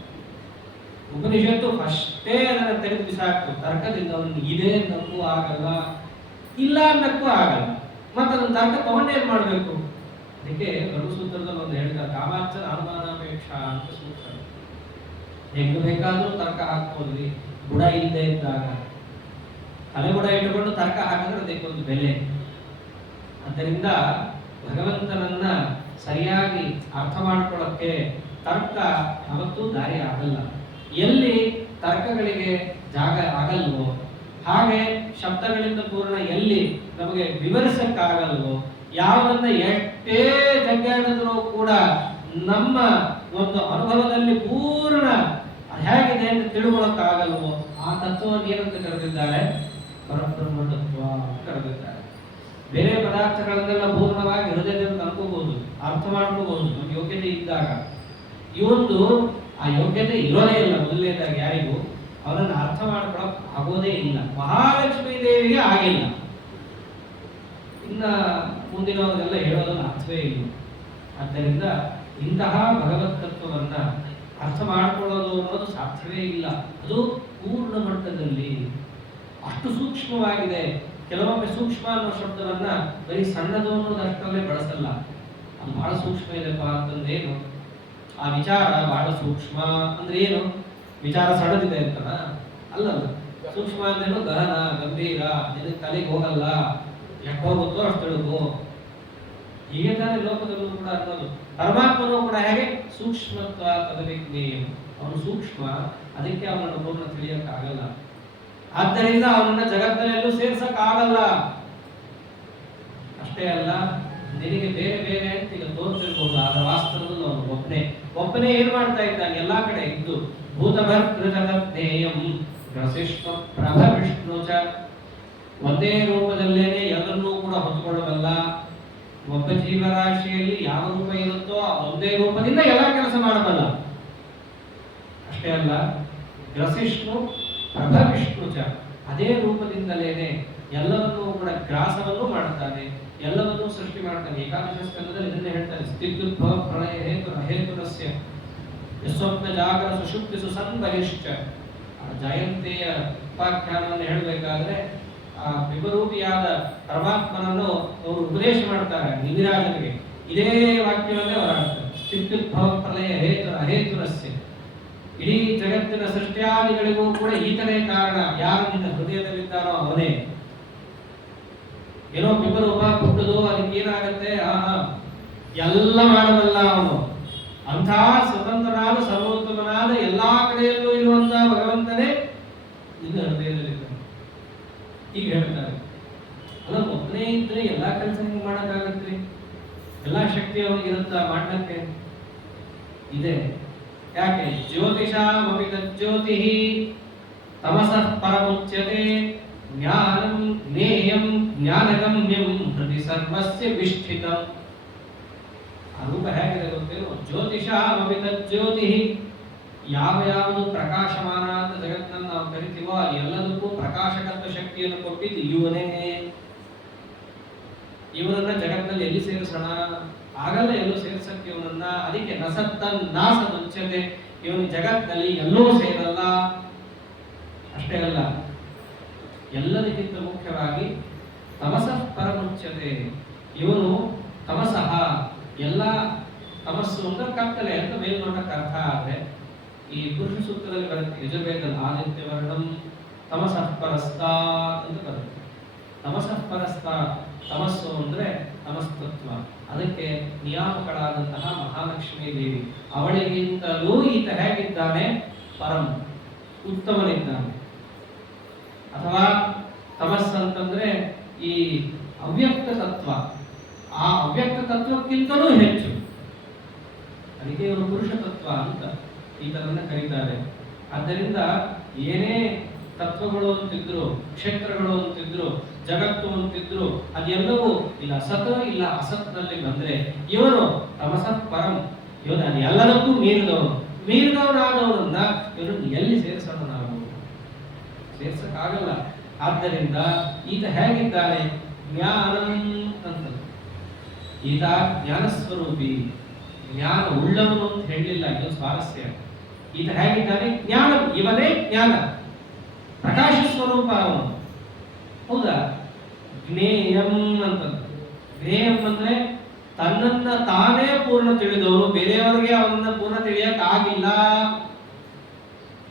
ಉಪನಿಷತ್ತು ಫಸ್ಟೇ ಅದನ್ನ ತೆಗೆದು ಬಿಸಾಕ್ತು. ತರ್ಕದಿಂದ ಅವನು ಇದೆ ಅನ್ನಕ್ಕೂ ಆಗಲ್ಲ, ಇಲ್ಲ ಅನ್ನಕ್ಕೂ ಆಗಲ್ಲ. ಮತ್ತೆ ಅದನ್ನ ತರ್ಕ ತಗೊಂಡೇನ್ ಮಾಡ್ಬೇಕು? ಅದಕ್ಕೆ ಲಘುಸೂತ್ರದಲ್ಲಿ ಒಂದು ಹೇಳ್ತಾರೆ, ಕಾಮಾರ್ಥನ ಅನುಮಾನಾಪೇಕ್ಷ ಅಂತ ಸೂತ್ರ. ಹೆಂಗ್ ಬೇಕಾದ್ರೂ ತರ್ಕ ಹಾಕ್ಬೋದ್ರಿ, ಗುಣ ಇಲ್ಲದೆ ಇದ್ದಾಗ. ತಲೆಗುಣ ಇಟ್ಟುಕೊಂಡು ತರ್ಕ ಹಾಕಿದ್ರೆ ಅದಕ್ಕೊಂದು ಬೆಲೆ. ಆದ್ದರಿಂದ ಭಗವಂತನನ್ನ ಸರಿಯಾಗಿ ಅರ್ಥ ಮಾಡ್ಕೊಳ್ಳೋಕ್ಕೆ ತರ್ಕ ಯಾವತ್ತೂ ದಾರಿ ಆಗಲ್ಲ. ಎಲ್ಲಿ ತರ್ಕಗಳಿಗೆ ಜಾಗ ಆಗಲ್ವೋ, ಹಾಗೆ ಶಬ್ದಗಳಿಂದ ಪೂರ್ಣ ಎಲ್ಲಿ ನಮಗೆ ವಿವರಿಸಕ್ಕಾಗಲ್ವೋ, ಯಾವುದನ್ನ ಎಷ್ಟೇ ಜಗ್ಗಾಡಿದ್ರೂ ಕೂಡ ನಮ್ಮ ಒಂದು ಅನುಭವದಲ್ಲಿ ಪೂರ್ಣ ಹೇಗಿದೆ ಅಂತ ತಿಳುಕೊಳ್ಳೋಕ್ಕಾಗಲ್ವೋ, ಆ ತತ್ವವನ್ನು ಏನಂತ ಕರೆದಿದ್ದಾರೆ? ಪರಬ್ರಹ್ಮ ತತ್ವ ಅಂತ ಕರೆದಿದ್ದಾರೆ. ಬೇರೆ ಪದಾರ್ಥಗಳನ್ನೆಲ್ಲ ಪೂರ್ಣವಾಗಿ ಹೃದಯದಲ್ಲಿ ಅನ್ಕೋಬಹುದು, ಅರ್ಥ ಮಾಡ್ಕೋಬಹುದು ನಮ್ಗೆ ಯೋಗ್ಯತೆ ಇದ್ದಾಗ. ಇವೊಂದು ಆ ಯೋಗ್ಯತೆ ಇರೋದೇ ಇಲ್ಲ. ಮೊದಲನೇದಾಗಿ ಯಾರಿಗೂ ಅವರನ್ನು ಅರ್ಥ ಮಾಡ್ಕೊಳಕ್ ಆಗೋದೇ ಇಲ್ಲ. ಮಹಾಲಕ್ಷ್ಮೀ ದೇವಿಗೆ ಆಗಿಲ್ಲ, ಇನ್ನ ಮುಂದಿನವರೆಲ್ಲ ಹೇಳೋದನ್ನ ಅರ್ಥವೇ ಇಲ್ಲ. ಆದ್ದರಿಂದ ಇಂತಹ ಭಗವತ್ ತತ್ವವನ್ನ ಅರ್ಥ ಮಾಡ್ಕೊಳ್ಳೋದು ಅನ್ನೋದು ಸಾಧ್ಯವೇ ಇಲ್ಲ. ಅದು ಪೂರ್ಣ ಮಟ್ಟದಲ್ಲಿ ಅಷ್ಟು ಸೂಕ್ಷ್ಮವಾಗಿದೆ. ಕೆಲವೊಮ್ಮೆ ಸೂಕ್ಷ್ಮ ಅನ್ನೋ ಶಬ್ದವನ್ನ ಬರೀ ಸಣ್ಣದು ಅನ್ನೋದಷ್ಟರಲ್ಲೇ ಬಳಸಲ್ಲ. ಅದು ಬಹಳ ಸೂಕ್ಷ್ಮ ಇದೆಪ್ಪ ಅಂತಂದೇನು, ಆ ವಿಚಾರ ಬಹಳ ಸೂಕ್ಷ್ಮ ಅಂದ್ರೆ ಏನು? ವಿಚಾರ ಸಣ್ಣದಿದೆ ಅಂತನ ಅಲ್ಲಲ್ಲ. ಸೂಕ್ಷ್ಮ ಅಂದ್ರೇನು? ಗಹನ, ಗಂಭೀರ, ಇದಕ್ಕೆ ತಲೆಗೆ ಹೋಗಲ್ಲ, ಎಷ್ಟು ಹೋಗುತ್ತೋ ಅಷ್ಟು ತಿಳುಗು. ಹೀಗೆ ತಾನೇ ಲೋಕದಲ್ಲೂ ಕೂಡ ಅನ್ನೋದು. ಪರಮಾತ್ಮನೂ ಕೂಡ ಹೇಗೆ ಸೂಕ್ಷ್ಮತ್ವ ತದವಿಜ್ಞೇಯ, ಅವನು ಸೂಕ್ಷ್ಮ, ಅದಕ್ಕೆ ಅವನನ್ನು ಪೂರ್ಣ ತಿಳಿಯಕ್ಕಾಗಲ್ಲ. ಆದ್ದರಿಂದ ಅವನನ್ನ ಜಗತ್ತಿನಲ್ಲೂ ಸೇರ್ಸಕ್ ಆಗಲ್ಲ. ಅಷ್ಟೇ ಅಲ್ಲ, ನಿನಗೆ ಬೇರೆ ಬೇರೆ ಅಂತ ಈಗ ತೋರ್ತಿರ್ಬಹುದು, ಆದ್ರೆ ವಾಸ್ತವದಲ್ಲಿ ಅವನು ಒಬ್ಬನೇ ಏನ್ ಮಾಡ್ತಾ ಇದ್ದಾನೆ? ಎಲ್ಲಾ ಕಡೆ ಇದ್ದು ಭೂತಭರ್ತೃತಜ್ಞೇಯಂ ಗ್ರಸಿಷ್ಠ ಪ್ರಭ ವಿಷ್ಣು ಚ, ಒಂದೇ ರೂಪದಲ್ಲೇನೆ ಎಲ್ಲರನ್ನೂ ಕೂಡ ಹೊತ್ತುಕೊಳ್ಳಬಲ್ಲ. ಒಬ್ಬ ಜೀವರಾಶಿಯಲ್ಲಿ ಯಾವ ರೂಪ ಇರುತ್ತೋ ಒಂದೇ ರೂಪದಿಂದ ಎಲ್ಲ ಕೆಲಸ ಮಾಡಬಲ್ಲ. ಅಷ್ಟೇ ಅಲ್ಲ, ಗ್ರಸಿಷ್ಣು ಪ್ರಭ ವಿಷ್ಣು ಚ, ಅದೇ ರೂಪದಿಂದಲೇನೆ ಎಲ್ಲವನ್ನೂ ಕೂಡ ಗ್ರಾಸವನ್ನು ಮಾಡ್ತಾನೆ, ಎಲ್ಲವನ್ನೂ ಸೃಷ್ಟಿ ಮಾಡ್ತಾನೆ. ಏಕಾದಶ ಸ್ಕಂದದಲ್ಲಿ ಇದನ್ನೇ ಹೇಳ್ತಾನೆ, ಸ್ಥಿತ್ಯುದ್ಭವ ಪ್ರಳಯ ಹೇತು ಹೇತುರಸ್ಯ ಯಸ್ವಪ್ನ ಜಾಗರ ಸುಷುಪ್ತಿ ಸುಸಂಬಹಿಶ್ಚ. ಜಯಂತಿಯ ಉಪಾಖ್ಯಾನವನ್ನು ಹೇಳಬೇಕಾದ್ರೆ ಆ ವಿಭರೂಪಿಯಾದ ಪರಮಾತ್ಮನನ್ನು ಅವರು ಉಪದೇಶ ಮಾಡ್ತಾರೆ ನಿವಿರಾಜನಿಗೆ. ಇದೇ ವಾಕ್ಯವನ್ನೇ ಅವರು ಆಡ್ತಾರೆ, ಸ್ಥಿತ್ಯುದ್ಭವ ಪ್ರಳಯ ಹೇತು ಅಹೇತುರಸ್ಯ. ಇಡೀ ಜಗತ್ತಿನ ಸೃಷ್ಟಿಯಾದಿಗಳಿಗೂ ಕೂಡ ಈತನೇ ಕಾರಣ. ಯಾರು ನಿನ್ನ ಹೃದಯದಲ್ಲಿದ್ದಾನೋ ಅವನೇ. ಏನೋ ವಿಭರೂಪ ಪುಟ್ಟದು, ಅದಕ್ಕೆ ಏನಾಗತ್ತೆ? ಎಲ್ಲ ಮಾಡಬಲ್ಲ ಅವನು. ಅಂಥ ಸ್ವತಂತ್ರನಾದ ಸರ್ವೋತ್ತಮನಾದ ಎಲ್ಲಾ ಕಡೆಯಲ್ಲೂ ಇರುವಂತಹ ಭಗವಂತನೇ ನಿನ್ನ ಹೃದಯದಲ್ಲಿದ್ದಾನೆ. ಈಗ ಹೇಳ್ತಾರೆ, ಅಲ್ಲ ಒಬ್ಬನೇ ಇದ್ರೆ ಎಲ್ಲಾ ಕೆಲಸ ಹಿಂಗ್ ಮಾಡಕ್ಕಾಗತ್ರಿ? ಎಲ್ಲಾ ಶಕ್ತಿ ಅವನಿಗಿರುತ್ತ ಮಾಡ್ಲಿಕ್ಕೆ? ಇದೆ. ಯಾಕೆ? ಜ್ಯೋತಿಷಾಮಪಿ ತಜ್ಜ್ಯೋತಿ ತಮಸಃ ಪರಮುಚ್ಯತೆ ಜ್ಞಾನಂ ಜ್ಞೇಯಂ ಜ್ಞಾನಗಮ್ಯಂ ಹೃದಯ ಸರ್ವಸ್ಯ ವಿಷ್ಠಿತಂ. ಆ ರೂಪ ಹೇಗಿದೆ ಗೊತ್ತೇನು? ಜ್ಯೋತಿಷಾಮಪಿ ತಜ್ಜ್ಯೋತಿ, ಯಾವುದು ಪ್ರಕಾಶಮಾನ ಅಂತ ಜಗತ್ತನ್ನು ನಾವು ಕರಿತೀವೋ ಎಲ್ಲದಕ್ಕೂ ಪ್ರಕಾಶಕತ್ವ ಶಕ್ತಿಯನ್ನು ಕೊಟ್ಟಿದ್ದು ಇವನೇ. ಇವನನ್ನ ಜಗತ್ತಿನಲ್ಲಿ ಎಲ್ಲಿ ಸೇರಿಸೋಣ? ಆಗಲ್ಲ, ಎಲ್ಲೂ ಸೇರಿಸಕ್ಕೆ ಇವನನ್ನ. ಅದಕ್ಕೆ ನಸತ್ತನ್ ನಾಸದುಚ್ಯತೆ, ಇವನು ಜಗತ್ತಿನಲ್ಲಿ ಎಲ್ಲೂ ಸೇರಲ್ಲ. ಅಷ್ಟೇ ಅಲ್ಲ, ಎಲ್ಲದಕ್ಕಿಂತ ಮುಖ್ಯವಾಗಿ ತಮಸಃ ಪರಮುಚ್ಯತೆ, ಇವನು ತಮಸಃ, ಎಲ್ಲ ತಮಸ್ಸು ಅಂದ್ರೆ ಕತ್ತಲೆ ಅಂತ ಮೇಲ್ನೋಟಕ್ಕೆ ಅರ್ಥ. ಆದ್ರೆ ಈ ಪುರುಷ ಸೂತ್ರದಲ್ಲಿ ಬರುತ್ತೆ, ಯಜುರ್ವೇದದಲ್ಲಿ ಆದಿತ್ಯ ವರ್ಣಂ ತಮಸಃ ಪರಸ್ತಾತ್ ಅಂತ ಬರುತ್ತೆ. ತಮಸಃ ಪರಸ್ತಾತ್, ತಮಸ್ಸು ಅಂದ್ರೆ ತಮಸ್ತತ್ವ, ಅದಕ್ಕೆ ನಿಯಾಮಕಳಾದಂತಹ ಮಹಾಲಕ್ಷ್ಮೀ ದೇವಿ, ಅವಳಿಗಿಂತಲೂ ಈತ ಹೇಗಿದ್ದಾನೆ? ಪರಂ, ಉತ್ತಮನಿದ್ದಾನೆ. ಅಥವಾ ತಮಸ್ ಅಂತಂದ್ರೆ ಈ ಅವ್ಯಕ್ತ ತತ್ವ, ಆ ಅವ್ಯಕ್ತ ತತ್ವಕ್ಕಿಂತಲೂ ಹೆಚ್ಚು, ಅದಕ್ಕೆ ಇವರು ಪುರುಷ ತತ್ವ ಅಂತ ಈತನನ್ನ ಕರೀತಾರೆ. ಆದ್ದರಿಂದ ಏನೇ ತತ್ವಗಳು ಅಂತಿದ್ರು, ಕ್ಷೇತ್ರಗಳು ಅಂತಿದ್ರು, ಜಗತ್ತು ಅಂತಿದ್ರು, ಅದೆಲ್ಲವೂ ಇಲ್ಲ ಸತ್ ಇಲ್ಲ ಅಸತ್ನಲ್ಲಿ ಬಂದ್ರೆ ಇವನು ತಮಸಃ ಪರಂ, ಇವನು ಎಲ್ಲದಕ್ಕೂ ಮೀರಿದವನಾದವನನ್ನ ಇವನು ಎಲ್ಲಿ ಸೇರಿಸೋಣ? ನಾವು ಸೇರ್ಸಕ್ಕಾಗಲ್ಲ. ಆದ್ದರಿಂದ ಈತ ಹೇಗಿದ್ದಾನೆ? ಜ್ಞಾನಂ ಅಂತ, ಈತ ಜ್ಞಾನ ಸ್ವರೂಪಿ, ಜ್ಞಾನ ಉಳ್ಳವನು ಅಂತ ಹೇಳಲಿಲ್ಲ, ಇದು ಸ್ವಾರಸ್ಯ. ಈತ ಹೇಗಿದ್ದಾನೆ? ಜ್ಞಾನ, ಇವನೇ ಜ್ಞಾನ, ಪ್ರಕಾಶ ಸ್ವರೂಪ ಅವನು. ಹೌದಾ? ಜ್ಞೇಯಂ ಅಂತ, ಜ್ಞೇಯಂ ಅಂದ್ರೆ ತನ್ನನ್ನ ತಾನೇ ಪೂರ್ಣ ತಿಳಿದವನು, ಬೇರೆಯವರಿಗೆ ಅವನನ್ನ ಪೂರ್ಣ ತಿಳಿಯಕ್ ಆಗಿಲ್ಲ.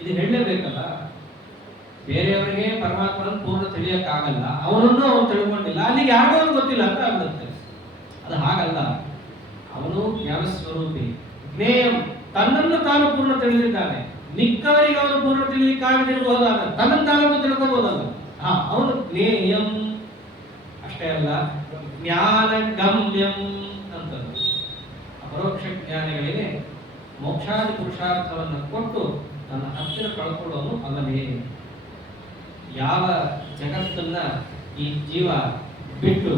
ಇದು ಹೇಳಲೇಬೇಕಲ್ಲ, ಬೇರೆಯವರಿಗೆ ಪರಮಾತ್ಮನ ಪೂರ್ಣ ತಿಳಿಯಕ್ ಆಗಲ್ಲ, ಅವನನ್ನು ಅವನು ತಿಳ್ಕೊಂಡಿಲ್ಲ, ಅಲ್ಲಿಗೆ ಯಾರಿಗೂ ಗೊತ್ತಿಲ್ಲ ಅಂತ ಆಗುತ್ತೆ. ಅದು ಹಾಗಲ್ಲ, ಅವನು ಜ್ಞಾನ ಸ್ವರೂಪಿ. ಜ್ಞೇಯಂ, ತನ್ನನ್ನು ತಾನು ಪೂರ್ಣ ತಿಳಿದಿದ್ದಾನೆ, ಮಿಕ್ಕವರಿಗೆ ಅವನು ಪೂರ್ಣ ತಿಳಿಲಿಕ್ಕಾಗದಿರಬಹುದಾದ, ತನ್ನನ್ನು ತಾನು ತಿಳ್ಕೋಬಹುದಲ್ಲ. ಅವನು ಜ್ಞೇಯಂ. ಅಷ್ಟೇ ಅಲ್ಲ, ಜ್ಞಾನಗಮ್ಯಂ ಅಂತ, ಅಪರೋಕ್ಷ ಜ್ಞಾನಿಗಳಿಗೆ ಮೋಕ್ಷಾದಿ ಪುರುಷಾರ್ಥವನ್ನು ಕೊಟ್ಟು ನನ್ನ ಹತ್ತಿರ ಕಳ್ಕೊಳ್ಳೋನು ಅವನೇ. ಯಾವ ಜಗತ್ತನ್ನ ಈ ಜೀವ ಬಿಟ್ಟು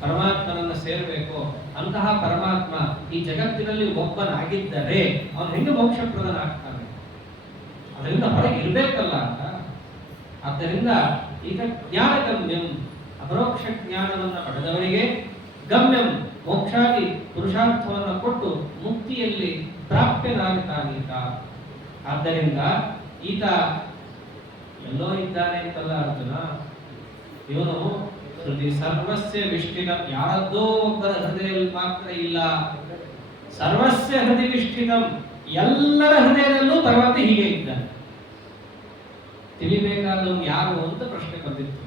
ಪರಮಾತ್ಮನನ್ನ ಸೇರಬೇಕು, ಅಂತಹ ಪರಮಾತ್ಮ ಈ ಜಗತ್ತಿನಲ್ಲಿ ಒಬ್ಬನಾಗಿದ್ದರೆ ಅವನು ಹೆಂಗೆ ಮೋಕ್ಷಪ್ರದನ ಆಗ್ತಾನೆ? ಅದರಿಂದ ಹೊರಗೆ ಇರಬೇಕಲ್ಲ ಅಂತ. ಆದ್ದರಿಂದ ಈಗ ಜ್ಞಾನಗಮ್ಯಂ, ಅಪರೋಕ್ಷ ಜ್ಞಾನವನ್ನು ಪಡೆದವರಿಗೆ ಗಮ್ಯಂ, ಮೋಕ್ಷಾದಿ ಪುರುಷಾರ್ಥವನ್ನು ಕೊಟ್ಟು ಮುಕ್ತಿಯಲ್ಲಿ ಪ್ರಾಪ್ಯನಾಗುತ್ತಾನೀತ. ಆದ್ದರಿಂದ ಈತ ಎಲ್ಲೋ ಇದ್ದಾನೆ ಅಂತಲ್ಲ ಅರ್ಜುನ, ಇವನು ಹೃದಯ ಸರ್ವಸ್ಯ ವಿಷ್ಠಿತ, ಯಾರದ್ದೋ ಒಬ್ಬರ ಹೃದಯದಲ್ಲಿ ಮಾತ್ರ ಇಲ್ಲ, ಸರ್ವಸ್ಯ ಹೃದಯ ವಿಷ್ಠಿತಂ, ಎಲ್ಲರ ಹೃದಯದಲ್ಲೂ ಭಗವಂತ ಹೀಗೆ ಇದ್ದಾನೆ. ತಿಳಿಬೇಕಾದವನು ಯಾರು ಅಂತ ಪ್ರಶ್ನೆ ಬಂದಿತ್ತು,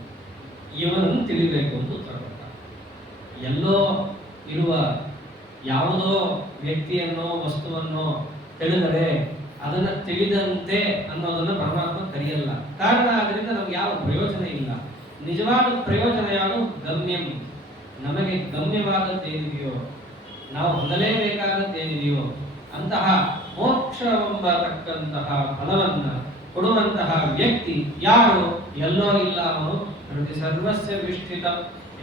ಇವನನ್ನು ತಿಳಿಬೇಕು ಅಂತ ಉತ್ತರ ಕೊಟ್ಟ. ಎಲ್ಲೋ ಇರುವ ಯಾವುದೋ ವ್ಯಕ್ತಿಯನ್ನೋ ವಸ್ತುವನ್ನೋ ತಿಳಿದರೆ ಅದನ್ನ ತಿಳಿದಂತೆ ಅನ್ನೋದನ್ನು ಪರಮಾತ್ಮ ಕರೆಯಲ್ಲ. ಕಾರಣ ಅದರಿಂದ ನಮ್ಗೆ ಯಾವ ಪ್ರಯೋಜನ ಇಲ್ಲ. ನಿಜವಾದ ಪ್ರಯೋಜನ ಯಾವುದು? ಗಮ್ಯಂ. ನಮಗೆ ಗಮ್ಯವಾದದ್ದೇನಿದೆಯೋ, ನಾವು ಹೊಂದಲೇಬೇಕಾದದ್ದೇನಿದೆಯೋ ಅಂತಹ ಮೋಕ್ಷವೆಂಬತಕ್ಕಂತಹ ಫಲವನ್ನ ಕೊಡುವಂತಹ ವ್ಯಕ್ತಿ ಯಾರು? ಎಲ್ಲೋ ಇಲ್ಲ, ಅವನು ಹೃದಯ ಸರ್ವಸ್ಯ ವಿಷ್ಠಿತ,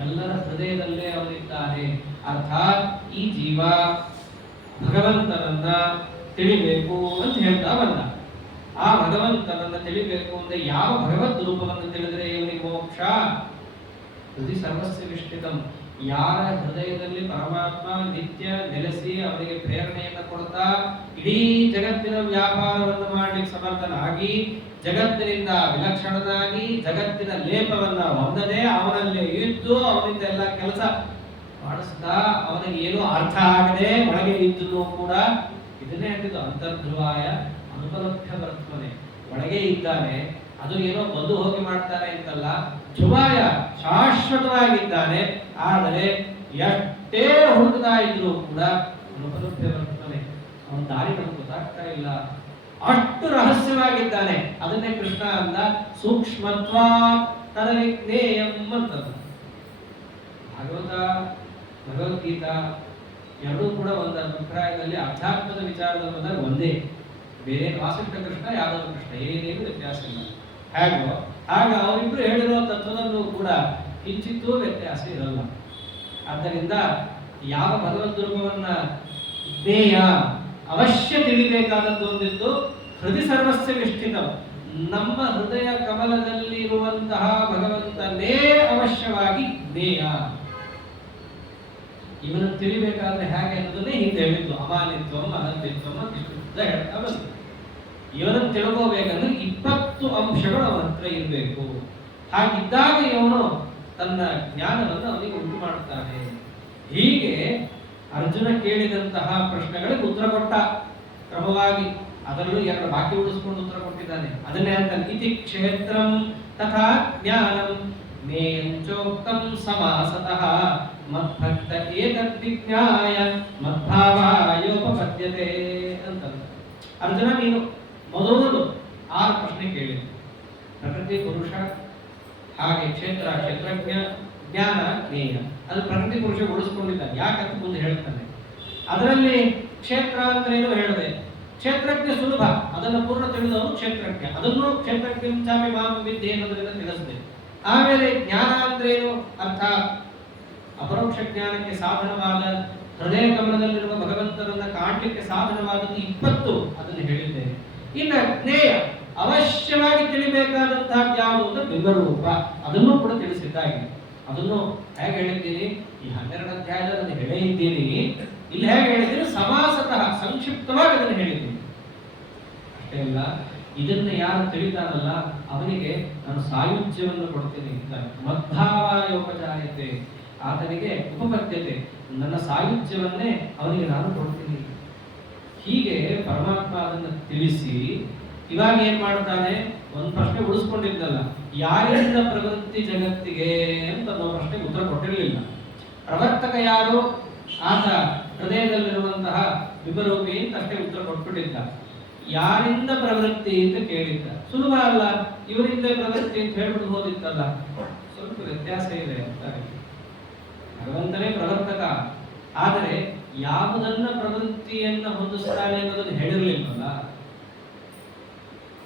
ಎಲ್ಲರ ಹೃದಯದಲ್ಲೇ ಅವನಿದ್ದಾನೆ. ಅರ್ಥಾತ್ ಈ ಜೀವ ಭಗವಂತನನ್ನ ತಿಳಿಬೇಕು ಅಂತ ಹೇಳ್ತಾ ಬಂದ. ಆ ಭಗವಂತನನ್ನ ತಿಳಿಬೇಕು ಅಂದ್ರೆ ಯಾವ ಭಗವದ್ ರೂಪವನ್ನು ತಿಳಿದರೆ ಇವನಿಗೆ ಮೋಕ್ಷ? ಹೃದಯ ಸರ್ವಸ್ಯ ವಿಷ್ಠಿತಂ, ಯಾರ ಹೃದಯದಲ್ಲಿ ಪರಮಾತ್ಮ ನಿತ್ಯ ನೆಲೆಸಿ ಅವರಿಗೆ ಪ್ರೇರಣೆಯನ್ನು ಕೊಡ್ತಾ ಇಡೀ ಜಗತ್ತಿನ ವ್ಯಾಪಾರವನ್ನು ಮಾಡಲಿಕ್ಕೆ ಸಮರ್ಥನಾಗಿ, ಜಗತ್ತಿನಿಂದ ವಿಲಕ್ಷಣನಾಗಿ, ಜಗತ್ತಿನ ಲೇಪವನ್ನ ಹೊಂದದೆ ಅವನಲ್ಲೇ ಇದ್ದು ಅವನಿಂದ ಎಲ್ಲ ಕೆಲಸ ಮಾಡಿಸ್ತಾ, ಅವನಿಗೆ ಏನೂ ಅರ್ಥ ಆಗದೆ ಒಳಗೆ ಇದ್ದು ಕೂಡ ಇದನ್ನೇ ಅಂತಿದ್ದು ಅಂತರ್ಧ್ರುವಾಯ ಅನುಪಲಭ್ಯ ವರ್ತನೆ, ಒಳಗೆ ಇದ್ದಾನೆ, ಅದು ಏನೋ ಬಂದು ಹೋಗಿ ಮಾಡ್ತಾನೆ ಅಂತಲ್ಲ, ಧ್ರುವಾಯ ಶಾಶ್ವತವಾಗಿದ್ದಾನೆ. ಆದರೆ ಎಷ್ಟೇ ಹುಡುಕ್ತಾ ಇದ್ರು ಕೂಡ ಅನುಪಲಭ್ಯ ವರ್ತನೆ, ಅವನ ದಾರಿ ನಮ್ಗೆ ಗೊತ್ತಾಗ್ತಾ ಇಲ್ಲ, ಅಷ್ಟು ರಹಸ್ಯವಾಗಿದ್ದಾನೆ. ಅದನ್ನೇ ಕೃಷ್ಣ ಅಂದ ಸೂಕ್ಷ್ಮತ್ವ ತದವಿಜ್ಞೇಯಂ ಅಂತದ್ದು. ಭಗವದ್ಗೀತಾ ಎರಡೂ ಕೂಡ ಒಂದು ಅಭಿಪ್ರಾಯದಲ್ಲಿ ಅಧ್ಯಾತ್ಮದ ವಿಚಾರದಲ್ಲಿ ಬಂದಾಗ ಒಂದೇ, ಬೇರೆ ವಾಸಿಷ್ಠ ಕೃಷ್ಣ ಯಾದವ ಕೃಷ್ಣ ಏನೇನು ವ್ಯತ್ಯಾಸ ಇಲ್ಲ. ಹೇಗೋ ಆಗ ಅವರಿಬ್ರು ಹೇಳಿರೋ ತತ್ವದಲ್ಲೂ ಕೂಡ ಕಿಂಚಿತ್ತೂ ವ್ಯತ್ಯಾಸ ಇರಲ್ಲ. ಆದ್ದರಿಂದ ಯಾವ ಭಗವದ್ ರೂಪವನ್ನ ಜ್ಞೇಯ ಅವಶ್ಯ ತಿಳಿಬೇಕಾದದ್ದು ಒಂದಿದ್ದು ಹೃದಯ ಸರ್ವಸ್ಯ ನಿಷ್ಠಿತ, ನಮ್ಮ ಹೃದಯ ಕಮಲದಲ್ಲಿರುವಂತಹ ಭಗವಂತನೇ ಅವಶ್ಯವಾಗಿ ಜ್ಞೇಯ. ಇವನು ತಿಳಿಬೇಕಾದ್ರೆ ಹೇಗೆ ಅನ್ನೋದನ್ನೇ ಹಿಂದೆ ಹೇಳಿದ್ದು, ಅಮಾನಿತ್ವಂ ಅನಂತಿತ್ವಂ ಅಂತ ಇಷ್ಟು ಹೇಳ್ತಾ ಬಂತು. ಇವನನ್ನು ತಿಳ್ಕೋಬೇಕಂದ್ರೆ 20 ಅಂಶಗಳು ಅವನ ಹತ್ರ ಇರಬೇಕು. ಹಾಗಿದ್ದಾಗ ಇವನು ತನ್ನ ಜ್ಞಾನವನ್ನು ಅವನಿಗೆ ಉಂಟು ಮಾಡುತ್ತಾನೆ. ಹೀಗೆ ಅರ್ಜುನ ಕೇಳಿದಂತಹ ಪ್ರಶ್ನೆಗಳಿಗೆ ಉತ್ತರ ಕೊಟ್ಟ ಕ್ರಮವಾಗಿ. ಅದರಲ್ಲೂ 2 ಬಾಕಿ ಉಳಿಸ್ಕೊಂಡು ಉತ್ತರ ಕೊಟ್ಟಿದ್ದಾನೆ. ಅದನ್ನೇ ಅಂತ ಇತಿ ಕ್ಷೇತ್ರಂ ತಥಾ ಜ್ಞಾನಂ ಜ್ಞೇಯಂಚೋಕ್ತಂ ಸಮಾಸತಃ ಮದ್ಭಕ್ತ ಏತದ್ವಿಜ್ಞಾಯ ಮದ್ಭಾವಾಯೋಪಪದ್ಯತೆ ಅಂತ. ಅರ್ಜುನ, ನೀನು ಮೊದಲು 6 ಪ್ರಶ್ನೆ ಕೇಳಿದೆ. ಪ್ರಕೃತಿ, ಪುರುಷ, ಹಾಗೆ ಕ್ಷೇತ್ರ, ಕ್ಷೇತ್ರಜ್ಞ, ಜ್ಞಾನ, ಜ್ಞೇಯ. ಅದು ಪ್ರಕೃತಿ ಪುರುಷ ಉಳಿಸ್ಕೊಂಡಿದ್ದಾನೆ. ಯಾಕಂತ ಮುಂದೆ ಹೇಳ್ತಾನೆ. ಅದರಲ್ಲಿ ಕ್ಷೇತ್ರ ಅಂದ್ರೇನು ಹೇಳಿದೆ. ಕ್ಷೇತ್ರಜ್ಞ ಸುಲಭ, ಅದನ್ನು ಪೂರ್ಣ ತಿಳಿದವನು ಕ್ಷೇತ್ರಜ್ಞ. ಅದನ್ನು ಕ್ಷೇತ್ರಜ್ಞ ಚಾಪಿ ಮಾಂ ವಿದ್ಯೆ ಅನ್ನೋದರಿಂದ ತಿಳಿಸಿದೆ. ಆಮೇಲೆ ಜ್ಞಾನ ಅಂದ್ರೇನು, ಅರ್ಥಾತ್ ಅಪರೋಕ್ಷ ಜ್ಞಾನಕ್ಕೆ ಸಾಧನವಾದ ಹೃದಯ ಕಮಲದಲ್ಲಿರುವ ಭಗವಂತನನ್ನ ಕಾಣಲಿಕ್ಕೆ ಸಾಧನವಾದದ್ದು 20, ಅದನ್ನು ಹೇಳಿದ್ದೇನೆ. ಇನ್ನು ಜ್ಞೇಯ, ಅವಶ್ಯವಾಗಿ ತಿಳಿಬೇಕಾದಂತಹ ಯಾವುದು ಅಂತ ಬಿಂಬರೂಪ, ಅದನ್ನು ಕೂಡ ತಿಳಿಸಿದ್ದಾಗಿದೆ. ಅದನ್ನು ಹೇಗೆ ಹೇಳಿದ್ದೀನಿ, ಈ 12 ಅಧ್ಯಾಯದಲ್ಲಿ ಅದನ್ನು ಹೇಳೇ ಇದ್ದೀನಿ. ಇಲ್ಲಿ ಹೇಗೆ ಹೇಳಿದ್ದೀನಿ, ಸಮಾಸತಃ ಸಂಕ್ಷಿಪ್ತವಾಗಿ ಅದನ್ನು ಹೇಳಿದ್ದೀನಿ. ಅಷ್ಟೇ ಅಲ್ಲ, ಇದನ್ನ ಯಾರು ತಿಳಿತಾನಲ್ಲ ಅವನಿಗೆ ನಾನು ಸಾಯುಜ್ಯವನ್ನು ಕೊಡ್ತೀನಿ. ಮದ್ಭಾವಾಯೋಪಚಾರ್ಯತೆ, ಆತನಿಗೆ ಉಪಪದ್ಯತೆ, ನನ್ನ ಸಾಯುಜ್ಯವನ್ನೇ ಅವನಿಗೆ ನಾನು ಕೊಡ್ತೀನಿ. ಹೀಗೆ ಪರಮಾತ್ಮ ಅದನ್ನು ತಿಳಿಸಿ ಇವಾಗ ಏನ್ ಮಾಡ್ತಾನೆ, ಒಂದು ಪ್ರಶ್ನೆ ಉಳಿಸ್ಕೊಂಡಿದ್ದಲ್ಲ, ಯಾರಿಂದ ಪ್ರವೃತ್ತಿ ಜಗತ್ತಿಗೆ ಅಂತ ನಾವು ಪ್ರಶ್ನೆಗೆ ಉತ್ತರ ಕೊಟ್ಟಿರಲಿಲ್ಲ. ಪ್ರವರ್ತಕ ಯಾರು, ಆತ ಹೃದಯದಲ್ಲಿರುವಂತಹ ವಿಭರೂಪಿ ಅಂತ ಅಷ್ಟೇ ಉತ್ತರ ಕೊಟ್ಬಿಟ್ಟಿದ್ದ. ಯಾರಿಂದ ಪ್ರವೃತ್ತಿ ಅಂತ ಕೇಳಿದ್ದ. ಸುಲಭ ಅಲ್ಲ, ಇವರಿಂದ ಪ್ರವೃತ್ತಿ ಅಂತ ಹೇಳ್ಬಿಟ್ಟು ಹೋದಿತ್ತಲ್ಲ, ಸ್ವಲ್ಪ ವ್ಯತ್ಯಾಸ ಇದೆ ಅಂತಾರೆ. ಭಗವಂತನೇ ಪ್ರವರ್ತಕ, ಆದರೆ ಯಾವುದನ್ನ ಪ್ರವೃತ್ತಿಯನ್ನ ಹೊಂದಿಸ್ತಾನೆ ಅನ್ನೋದನ್ನು ಹೇಳಿರ್ಲಿಲ್ವಲ್ಲ.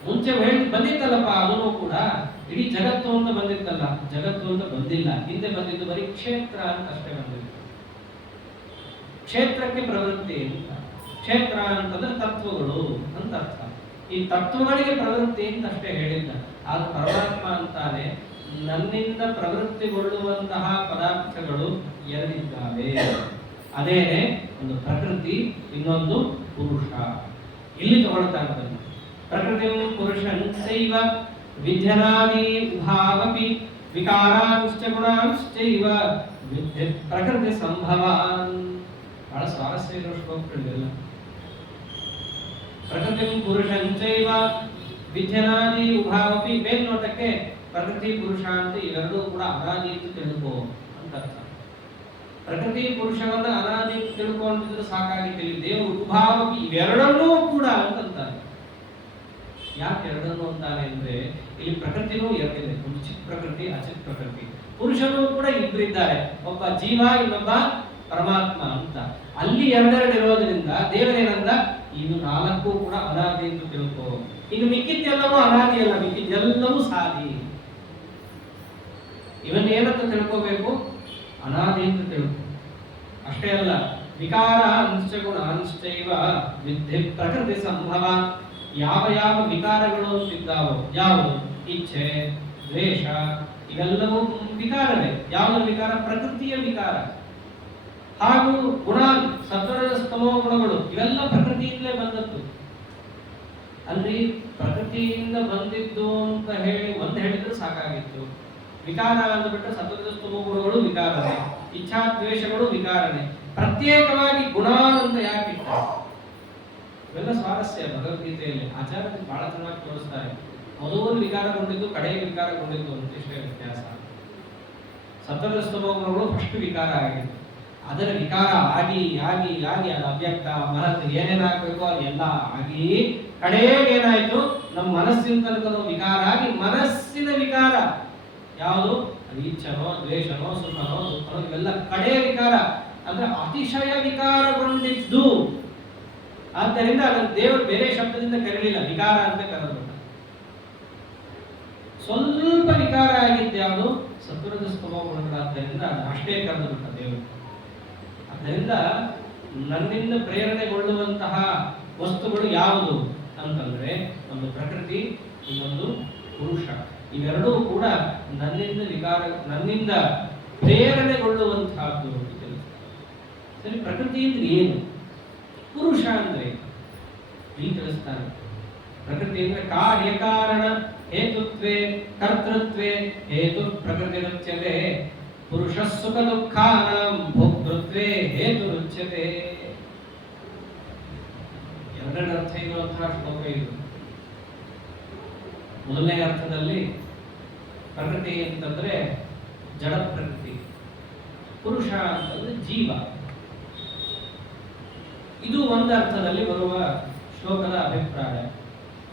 ಮುಂಚೆ ಹೇಳಿ ಬಂದಿತ್ತಲ್ಲಪ್ಪ, ಅದನ್ನು ಕೂಡ ಇಡೀ ಜಗತ್ತು ಅಂತ ಬಂದಿತ್ತಲ್ಲ, ಜಗತ್ತು ಅಂತ ಬಂದಿಲ್ಲ. ಹಿಂದೆ ಬಂದಿದ್ದು ಬರೀ ಕ್ಷೇತ್ರ ಅಂತ ಅಷ್ಟೇ ಬಂದಿತ್ತು. ಕ್ಷೇತ್ರಕ್ಕೆ ಪ್ರವೃತ್ತಿ ಅಂತ, ಕ್ಷೇತ್ರ ಅಂತಂದ್ರೆ ತತ್ವಗಳು ಅಂತ ಅರ್ಥ. ಈ ತತ್ವಗಳಿಗೆ ಪ್ರವೃತ್ತಿ ಅಂತ ಅಷ್ಟೇ ಹೇಳಿದ್ದ. ಆಗ ಪರಮಾತ್ಮ ಅಂತಾನೆ, ನನ್ನಿಂದ ಪ್ರವೃತ್ತಿಗೊಳ್ಳುವಂತಹ ಪದಾರ್ಥಗಳು 2 ಇದ್ದಾವೆ. ಅದೇನೆ ಒಂದು ಪ್ರಕೃತಿ, ಇನ್ನೊಂದು ಪುರುಷ. ಇಲ್ಲಿ ತಗೊಳ್ತಾ ಇರೋದನ್ನು ಪ್ರಕೃತಿ ಪುರುಷಂಚೈವ ವಿದ್ಯನಾದಿ ಉಭಾವಪಿ ವಿಕಾರಾಂಶ್ಚ ಗುಣಾಂಶ್ಚೈವ ವಿದ್ಯ ಪ್ರಕೃತಿ ಸಂಭವಾನ್. ಬಹಳ ಸ್ವಾರಸ್ಯ ಇರೋ ಶ್ಲೋಕಗಳಿವೆಲ್ಲ. ಪ್ರಕೃತಿ ಪುರುಷಂಚೈವ ವಿದ್ಯನಾದಿ ಉಭಾವಪಿ, ಮೇಲ್ನೋಟಕ್ಕೆ ಪ್ರಕೃತಿ ಪುರುಷ ಅಂತ ಇವೆರಡೂ ಕೂಡ ಅನಾದಿ ಅಂತ ತಿಳ್ಕೋ ಅಂತ ಅರ್ಥ. ಪ್ರಕೃತಿ ಪುರುಷವನ್ನ ಅನಾದಿ ಅಂತ ತಿಳ್ಕೊಂಡಿದ್ರೆ ಸಾಕಾಗಿ ದೇವರು ಉಭಾವಪಿ ಇವೆರಡನ್ನೂ ಕೂಡ ಅಂತಂತಾರೆ. ಯಾಕೆ ಎರಡನ್ನು ಅಂತಾನೆ ಅಂದ್ರೆ, ಇಲ್ಲಿ ಪ್ರಕೃತಿನೂ 2 ಇದೆ, ಒಂದು ಚಿತ್ ಪ್ರಕೃತಿ, ಅಚಿತ್ ಪ್ರಕೃತಿ. ಪುರುಷನೂ ಕೂಡ 2 ಇದ್ದಾರೆ, ಒಬ್ಬ ಜೀವ, ಇನ್ನೊಬ್ಬ ಪರಮಾತ್ಮ ಅಂತ. ಅಲ್ಲಿ 2 ಇರೋದ್ರಿಂದ ದೇವರೇನಂದ, ಇವು 4 ಕೂಡ ಅನಾದಿ ಅಂತ ತಿಳ್ಕೋ. ಇನ್ನು ಮಿಕ್ಕಿದ್ದೆಲ್ಲವೂ ಅನಾದಿ ಅಲ್ಲ, ಮಿಕ್ಕಿದ್ದೆಲ್ಲವೂ ಸಾದಿ. ಇವನ್ನೇನಂತ ತಿಳ್ಕೋಬೇಕು, ಅನಾದಿ ಅಂತ ತಿಳ್ಕೊ. ಅಷ್ಟೇ ಅಲ್ಲ, ವಿಕಾರ ಅಂಶ ಗುಣ ಅಂಶೈವ ವಿದ್ಯೆ ಪ್ರಕೃತಿ ಸಂಭವ. ಯಾವ ಯಾವ ವಿಕಾರಗಳು ಅಂತಿದ್ದಾವೋ, ಯಾವುದು ಇಚ್ಛೆ, ದ್ವೇಷ, ಇವೆಲ್ಲವೂ ವಿಕಾರವೇ. ಯಾವ ವಿಕಾರ, ಪ್ರಕೃತಿಯ ವಿಕಾರ. ಹಾಗೂ ಗುಣ, ಸತ್ವದ ಸ್ತಮೋ ಗುಣಗಳು, ಇವೆಲ್ಲ ಪ್ರಕೃತಿಯಿಂದಲೇ ಬಂದದ್ದು. ಅಲ್ಲಿ ಪ್ರಕೃತಿಯಿಂದ ಬಂದಿದ್ದು ಅಂತ ಹೇಳಿ ಒಂದು ಹೇಳಿದ್ರೆ ಸಾಕಾಗಿತ್ತು. ವಿಕಾರ ಅಂದ್ಬಿಟ್ರೆ ಸತ್ವದ ಸ್ತಮೋ ಗುಣಗಳು ವಿಕಾರನೇ, ಇಚ್ಛಾ ದ್ವೇಷಗಳು ವಿಕಾರನೇ. ಪ್ರತ್ಯೇಕವಾಗಿ ಗುಣ ಅಂತ ಯಾಕೆ ಇವೆಲ್ಲ ಸ್ವಾರಸ್ಯ ಭಗವದ್ಗೀತೆಯಲ್ಲಿ ಆಚಾರ್ಯರು ಬಹಳ ಚೆನ್ನಾಗಿ ತೋರಿಸ್ತಾರೆ. ಮೊದಲು ವಿಕಾರಗೊಂಡಿದ್ದು, ಕಡೆಗೆ ವಿಕಾರಗೊಂಡಿದ್ದು ಅಂತ ಇಷ್ಟೇ ವ್ಯತ್ಯಾಸ. ಸತ್ವದ ಸ್ತಮೋ ಗುಣಗಳು ಫಸ್ಟ್ ವಿಕಾರ ಆಗಿತ್ತು. ಅದರ ವಿಕಾರ ಆಗಿ ಆಗಿ ಆಗಿ ಅದು ಅವ್ಯಕ್ತ ಮನಸ್ಸು ಏನೇನಾಗಬೇಕು ಅದೆಲ್ಲ ಆಗಿ ಕಡೆಗೆ ಏನಾಯ್ತು, ನಮ್ಮ ಮನಸ್ಸಿನ ತನಕ ವಿಕಾರ ಆಗಿ ಮನಸ್ಸಿನ ವಿಕಾರ ಯಾವುದು, ಅದು ಇಚ್ಛನೋ ದ್ವೇಷನೋ ಸುಖನೋ ದುಃಖನೋ, ಇವೆಲ್ಲ ಕಡೆ ವಿಕಾರ. ಅಂದ್ರೆ ಅತಿಶಯ ವಿಕಾರಗೊಂಡಿದ್ದು. ಆದ್ದರಿಂದ ಅದನ್ನು ದೇವರು ಬೇರೆ ಶಬ್ದದಿಂದ ಕರೀಲಿಲ್ಲ, ವಿಕಾರ ಅಂತ ಕರೆದು. ಸ್ವಲ್ಪ ವಿಕಾರ ಆಗಿದ್ದು ಯಾವುದು? ಸತ್ವರದ ಸ್ವಭಾವಗಳಾದ್ದರಿಂದ ಅದು ಅಷ್ಟೇ ಕರೆದು ಬಿಟ್ಟ ದೇವರು. ಆದ್ದರಿಂದ ನನ್ನಿಂದ ಪ್ರೇರಣೆಗೊಳ್ಳುವಂತಹ ವಸ್ತುಗಳು ಯಾವುದು ಅಂತಂದ್ರೆ ಒಂದು ಪ್ರಕೃತಿ, ಇನ್ನೊಂದು ಪುರುಷ. ಇವೆರಡೂ ಕೂಡ ನನ್ನಿಂದ ಪ್ರೇರಣೆಗೊಳ್ಳುವಂತಹದ್ದು ಅಂತ ತಿಳಿಸ್ತಾರೆ. ಸರಿ, ಪ್ರಕೃತಿ ಅಂದ್ರೆ ಏನು? ಪುರುಷ ಅಂದ್ರೆ ಇಲ್ಲಿ ತಿಳಿಸ್ತಾನೆ. ಪ್ರಕೃತಿ ಅಂದ್ರೆ ಕಾರ್ಯಕಾರಣ ಹೇತುತ್ವೇ ಕರ್ತೃತ್ವೇ ಹೇತು ಪ್ರಕೃತಿ ರುಚ್ಯತೆ. ಪುರುಷ ಸುಖ ದುಃಖಾನಾಂ ಭೋಕ್ತೃತ್ವೇ ಹೇತು ರುಚ್ಯತೆ. ಎರಡೆರಡು ಅರ್ಥ ಇರುವಂತಹ ಶ್ಲೋಕ ಇದು. ಮೊದಲನೇ ಅರ್ಥದಲ್ಲಿ ಪ್ರಕೃತಿ ಅಂತಂದ್ರೆ ಜಡ ಪ್ರಕೃತಿ, ಪುರುಷ ಅಂತಂದ್ರೆ ಜೀವ. ಇದು ಒಂದು ಅರ್ಥದಲ್ಲಿ ಬರುವ ಶ್ಲೋಕದ ಅಭಿಪ್ರಾಯ.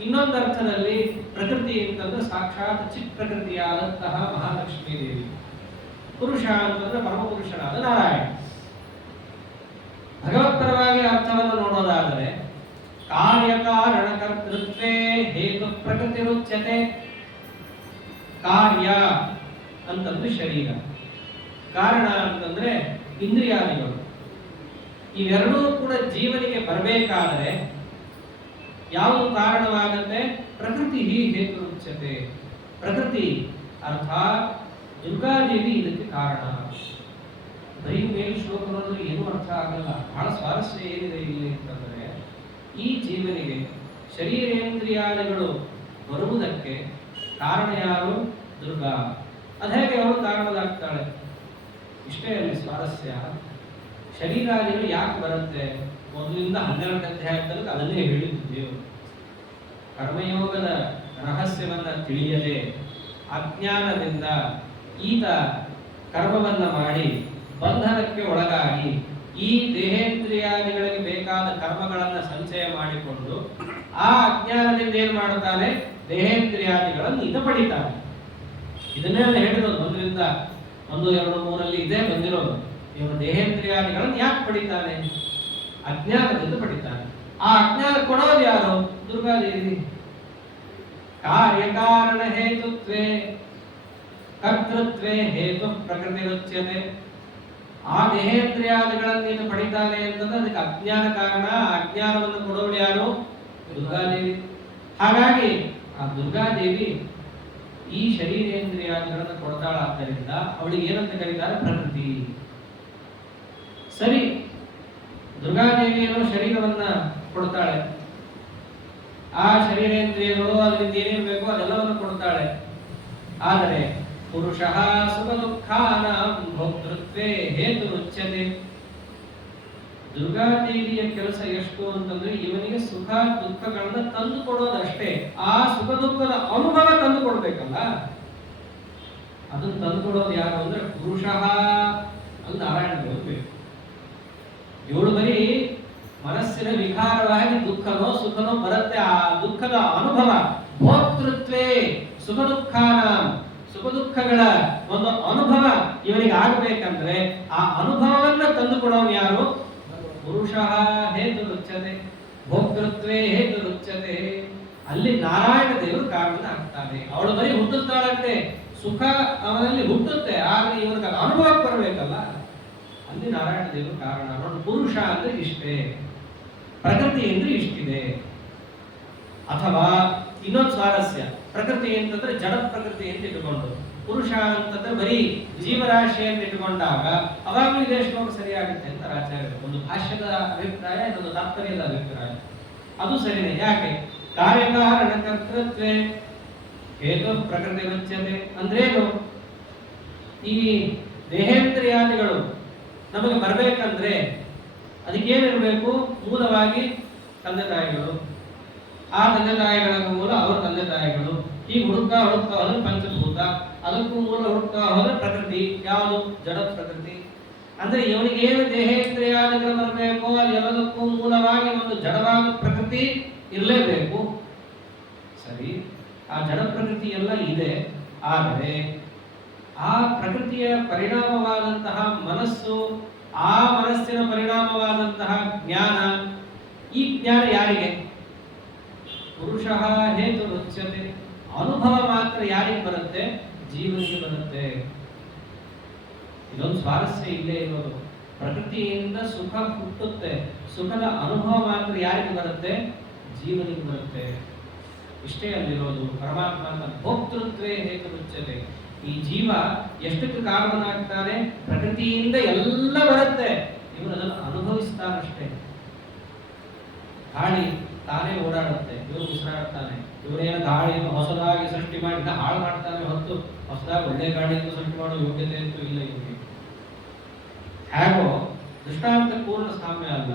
ಇನ್ನೊಂದು ಅರ್ಥದಲ್ಲಿ ಪ್ರಕೃತಿ ಅಂತಂದ್ರೆ ಸಾಕ್ಷಾತ್ ಚಿತ್ ಪ್ರಕೃತಿಯಾದಂತಹ ಮಹಾಲಕ್ಷ್ಮೀ ದೇವಿ, ಪುರುಷ ಅಂತಂದ್ರೆ ಪರಮಪುರುಷನಾದ ನಾರಾಯಣ. ಭಗವತ್ಪರವಾಗಿ ಅರ್ಥವನ್ನು ನೋಡೋದಾದರೆ ಕಾರ್ಯಕಾರಣ ಕರ್ತೃತ್ವೇ ಹೇತು ಪ್ರಕೃತಿ ರುಚ್ಯತೆ. ಕಾರ್ಯ ಅಂತಂದ್ರೆ ಶರೀರ, ಕಾರಣ ಅಂತಂದ್ರೆ ಇಂದ್ರಿಯಾದಿಗಳು. ಇವೆರಡೂ ಕೂಡ ಜೀವನಿಗೆ ಬರಬೇಕಾದರೆ ಯಾವುದು ಕಾರಣವಾಗುತ್ತೆ? ಪ್ರಕೃತಿ ಹೇತು ರುಚ್ಯತೆ. ಪ್ರಕೃತಿ ಅರ್ಥಾತ್ ದುರ್ಗಾದೇವಿ ಇದಕ್ಕೆ ಕಾರಣ. ಬರೀ ಮೇಲು ಶ್ಲೋಕ ನೋಡಿದ್ರೆ ಏನೂ ಅರ್ಥ ಆಗಲ್ಲ. ಬಹಳ ಸ್ವಾರಸ್ಯ ಏನಿದೆ ಇಲ್ಲಿ ಅಂತಂದ್ರೆ, ಈ ಜೀವನಿಗೆ ಶರೀರೇಂದ್ರಿಯಾದಿಗಳು ಬರುವುದಕ್ಕೆ ಕಾರಣ ಯಾರು? ದುರ್ಗಾ. ಅದ ಹೇಗೆ ಅವಳು ಕಾರಣದಾಗ್ತಾಳೆ? ಇಷ್ಟೇ ಅಲ್ಲಿ ಸ್ವಾರಸ್ಯ. ಶರೀರಾದಿಗಳು ಯಾಕೆ ಬರುತ್ತೆ? ಮೊದಲಿಂದ 12ನೇ ಅಧ್ಯಾಯದಲ್ಲಿ ಅದನ್ನೇ ಹೇಳಿದ್ದು ದೇವರು. ಕರ್ಮಯೋಗದ ರಹಸ್ಯವನ್ನ ತಿಳಿಯದೆ ಅಜ್ಞಾನದಿಂದ ಈತ ಕರ್ಮವನ್ನ ಮಾಡಿ ಬಂಧನಕ್ಕೆ ಒಳಗಾಗಿ ಈ ದೇಹೇಂದ್ರಿಯಾದಿಗಳಿಗೆ ಬೇಕಾದ ಕರ್ಮಗಳನ್ನ ಸಂಚಯ ಮಾಡಿಕೊಂಡು ಆ ಅಜ್ಞಾನದಿಂದ ಏನ್ ಮಾಡುತ್ತಾನೆ? ದೇಹೇಂದ್ರಿಯಾದಿಗಳನ್ನು ಈತ ಪಡಿತಾನೆ. ಇದನ್ನೇ ಅಲ್ಲಿ ಹೇಳಿರೋದು. 1ರಿಂದ 1, 2, 3 ಇದೇ ಬಂದಿರೋದು. ಇವನು ದೇಹೇಂದ್ರಿಯಾದಿಗಳನ್ನು ಯಾಕೆ ಪಡಿತಾನೆ? ಅಜ್ಞಾನದಿಂದ ಪಡಿತಾನೆ. ಆ ಅಜ್ಞಾನ ಕೊಡೋದು ಯಾರು? ದುರ್ಗಾದೇವಿ. ಕಾರ್ಯಕಾರಣ ಹೇತುತ್ವೇ ಕರ್ತೃತ್ವೇ ಹೇತು ಪ್ರಕೃತಿ ರುಚ್ಯತೆ. ಆ ದೇಹೇಂದ್ರಿಯಾದಿಗಳನ್ನು ಪಡಿತಾನೆ ಅಂತಂದ್ರೆ ಅದಕ್ಕೆ ಅಜ್ಞಾನ ಕಾರಣ. ಅಜ್ಞಾನವನ್ನು ಕೊಡೋಳು ಯಾರು? ದುರ್ಗಾದೇವಿ. ಹಾಗಾಗಿ ಆ ದುರ್ಗಾದೇವಿ ಈ ಶರೀರೇಂದ್ರಿಯಾದಿಗಳನ್ನು ಕೊಡ್ತಾಳಾದ್ದರಿಂದ ಅವಳಿಗೆ ಏನಂತ ಕರೀತಾರೆ? ಪ್ರಕೃತಿ. ಸರಿ, ದುರ್ಗಾದೇವಿಯನ್ನು ಶರೀರವನ್ನ ಕೊಡ್ತಾಳೆ. ಆ ಶರೀರೇಂದ್ರಿಯಗಳು ಅದರಿಂದ ಏನೇನು ಬೇಕೋ ಅದೆಲ್ಲವನ್ನು ಕೊಡ್ತಾಳೆ. ಆದರೆ ಪುರುಷ ಸುಖ ದುಃಖಾನಾಂ ಭೋಕ್ತೃತ್ವೇ ಹೇತು ರುಚ್ಯತೆ. ದುರ್ಗಾದೇವಿಯ ಕೆಲಸ ಎಷ್ಟು ಅಂತಂದ್ರೆ ಇವನಿಗೆ ಸುಖ ದುಃಖಗಳನ್ನ ತಂದು ಕೊಡೋದಷ್ಟೇ. ಆ ಸುಖ ದುಃಖದ ಅನುಭವ ತಂದು ಕೊಡ್ಬೇಕಲ್ಲ, ಅದನ್ನು ತಂದು ಕೊಡೋದು ಯಾರು ಅಂದ್ರೆ ಪುರುಷ ಅಂತ ನಾರಾಯಣ ಬೇಕು. ಇವಳು ಬರೀ ಮನಸ್ಸಿನ ವಿಕಾರವಾಗಿ ದುಃಖನೋ ಸುಖನೋ ಬರುತ್ತೆ. ಆ ದುಃಖದ ಅನುಭವ ಭೋಕ್ತೃತ್ವೇ ಸುಖ ದುಃಖಗಳ ಒಂದು ಅನುಭವ ಇವನಿಗೆ ಆಗಬೇಕಂದ್ರೆ ಆ ಅನುಭವವನ್ನ ತಂದು ಕೊಡೋನು ಯಾರು? ಪುರುಷ ಹೇತು ರುಚ್ಯತೆ. ಭೋಕ್ತೃತ್ವೇ ಹೇತು ರುಚ್ಯತೆ. ಅಲ್ಲಿ ನಾರಾಯಣ ದೇವರು ಕಾರಣ ಆಗ್ತಾನೆ. ಅವಳು ಬರೀ ಹುಟ್ಟುತ್ತಾಳಂತೆ, ಸುಖ ಅವನಲ್ಲಿ ಹುಟ್ಟುತ್ತೆ, ಆದ್ರೆ ಇವನಿಗೆ ಅನುಭವಕ್ಕೆ ಬರಬೇಕಲ್ಲ, ಅಲ್ಲಿ ನಾರಾಯಣ ದೇವರು ಕಾರಣ. ನೋಡಿ, ಪುರುಷ ಅಂದ್ರೆ ಇಷ್ಟೇ, ಪ್ರಕೃತಿ ಅಂದ್ರೆ ಇಷ್ಟಿದೆ. ಅಥವಾ ಇನ್ನೊಂದು ಸ್ವಾರಸ್ಯ, ಪ್ರಕೃತಿ ಅಂತಂದ್ರೆ ಜಡ ಪ್ರಕೃತಿ ಅಂತ ಇಟ್ಟುಕೊಂಡು, ಪುರುಷ ಅಂತಂದ್ರೆ ಬರೀ ಜೀವರಾಶಿಯನ್ನು ಇಟ್ಟುಕೊಂಡಾಗ ಅವಾಗಲೂ ಇದೇ ಶ್ಲೋಕ ಸರಿಯಾಗುತ್ತೆ ಅಂತ ಆಚಾರ್ಯರು. ಒಂದು ಭಾಷ್ಯದ ಅಭಿಪ್ರಾಯ, ಇನ್ನೊಂದು ತಾತ್ಪರ್ಯದ ಅಭಿಪ್ರಾಯ. ಅದು ಸರಿನೇ. ಯಾಕೆ? ಕಾರ್ಯಕಾರಣ ಕರ್ತೃತ್ವೇ ಹೇತು ಪ್ರಕೃತಿ ರುಚ್ಯತೆ ಅಂದ್ರೇನು? ಈ ದೇಹೇಂದ್ರಿಯಾದಿಗಳು ನಮಗೆ ಬರಬೇಕಂದ್ರೆ ಅದಕ್ಕೇನಿರಬೇಕು? ಮೂಲವಾಗಿ ತಂದೆ ತಾಯಿಗಳು, ಆ ತಂದೆ ತಾಯಿಗಳ ಮೂಲ ಅವರ ತಂದೆ ತಾಯಿಗಳು. ಹೀಗೆ ಹುಡುಕ್ತಾ ಹೋದ್ರೆ ಪಂಚಭೂತ, ಅದಕ್ಕೂ ಮೂಲ ಹುಡುಕ್ತಾ ಹೋದ್ರೆ ಪ್ರಕೃತಿ. ಯಾವುದು? ಜಡ ಪ್ರಕೃತಿ. ಅಂದ್ರೆ ಇವನಿಗೆ ಏನು ದೇಹೇಂದ್ರಿಯಾದಿಗಳು ಬರಬೇಕು, ಅದೆಲ್ಲದಕ್ಕೂ ಮೂಲವಾಗಿ ಒಂದು ಜಡವಾದ ಪ್ರಕೃತಿ ಇರಲೇಬೇಕು. ಸರಿ, ಆ ಜಡ ಪ್ರಕೃತಿ ಎಲ್ಲ ಇದೆ. ಆದರೆ ಆ ಪ್ರಕೃತಿಯ ಪರಿಣಾಮವಾದಂತಹ ಮನಸ್ಸು, ಆ ಮನಸ್ಸಿನ ಪರಿಣಾಮವಾದಂತಹ ಜ್ಞಾನ, ಈ ಜ್ಞಾನ ಯಾರಿಗೆ? ಪುರುಷಃ ಹೇತು ರುಚ್ಯತೆ. ಅನುಭವ ಮಾತ್ರ ಯಾರಿಗೆ ಬರುತ್ತೆ? ಜೀವನಿಗೆ ಬರುತ್ತೆ. ಇದೊಂದು ಸ್ವಾರಸ್ಯ ಇಲ್ಲೇ ಇರೋದು. ಪ್ರಕೃತಿಯಿಂದ ಸುಖ ಹುಟ್ಟುತ್ತೆ, ಸುಖದ ಅನುಭವ ಮಾತ್ರ ಯಾರಿಗೆ ಬರುತ್ತೆ? ಜೀವನಿಗೆ ಬರುತ್ತೆ. ಇಷ್ಟೇ ಅಲ್ಲಿರೋದು. ಪರಮಾತ್ಮನ ಭೋಕ್ತೃತ್ವೇ ಹೇತು ರುಚ್ಯತೆ. ಈ ಜೀವ ಎಷ್ಟಕ್ಕೆ ಕಾರಣನಾಗ್ತಾನೆ? ಪ್ರಕೃತಿಯಿಂದ ಎಲ್ಲ ಬರುತ್ತೆ, ಇವನು ಅದನ್ನು ಅನುಭವಿಸ್ತಾನಷ್ಟೇ. ಗಾಳಿ ತಾನೇ ಓಡಾಡುತ್ತೆ, ಇವನು ಉಸಿರಾಡ್ತಾನೆ. ಇವನೇನು ಗಾಳಿಯನ್ನು ಹೊಸದಾಗಿ ಸೃಷ್ಟಿ ಮಾಡಿ ಹಾಳು ಮಾಡ್ತಾನೆ ಹೊತ್ತು ಹೊಸದಾಗಿ ಒಳ್ಳೆ ಗಾಳಿಯನ್ನು ಸೃಷ್ಟಿ ಮಾಡೋ ಯೋಗ್ಯತೆ ಅಂತೂ ಇಲ್ಲ ಇವನಿಗೆ. ಹೇಗೋ ದೃಷ್ಟಾಂತ ಪೂರ್ಣ ಸಾಮ್ಯ ಅಲ್ಲ,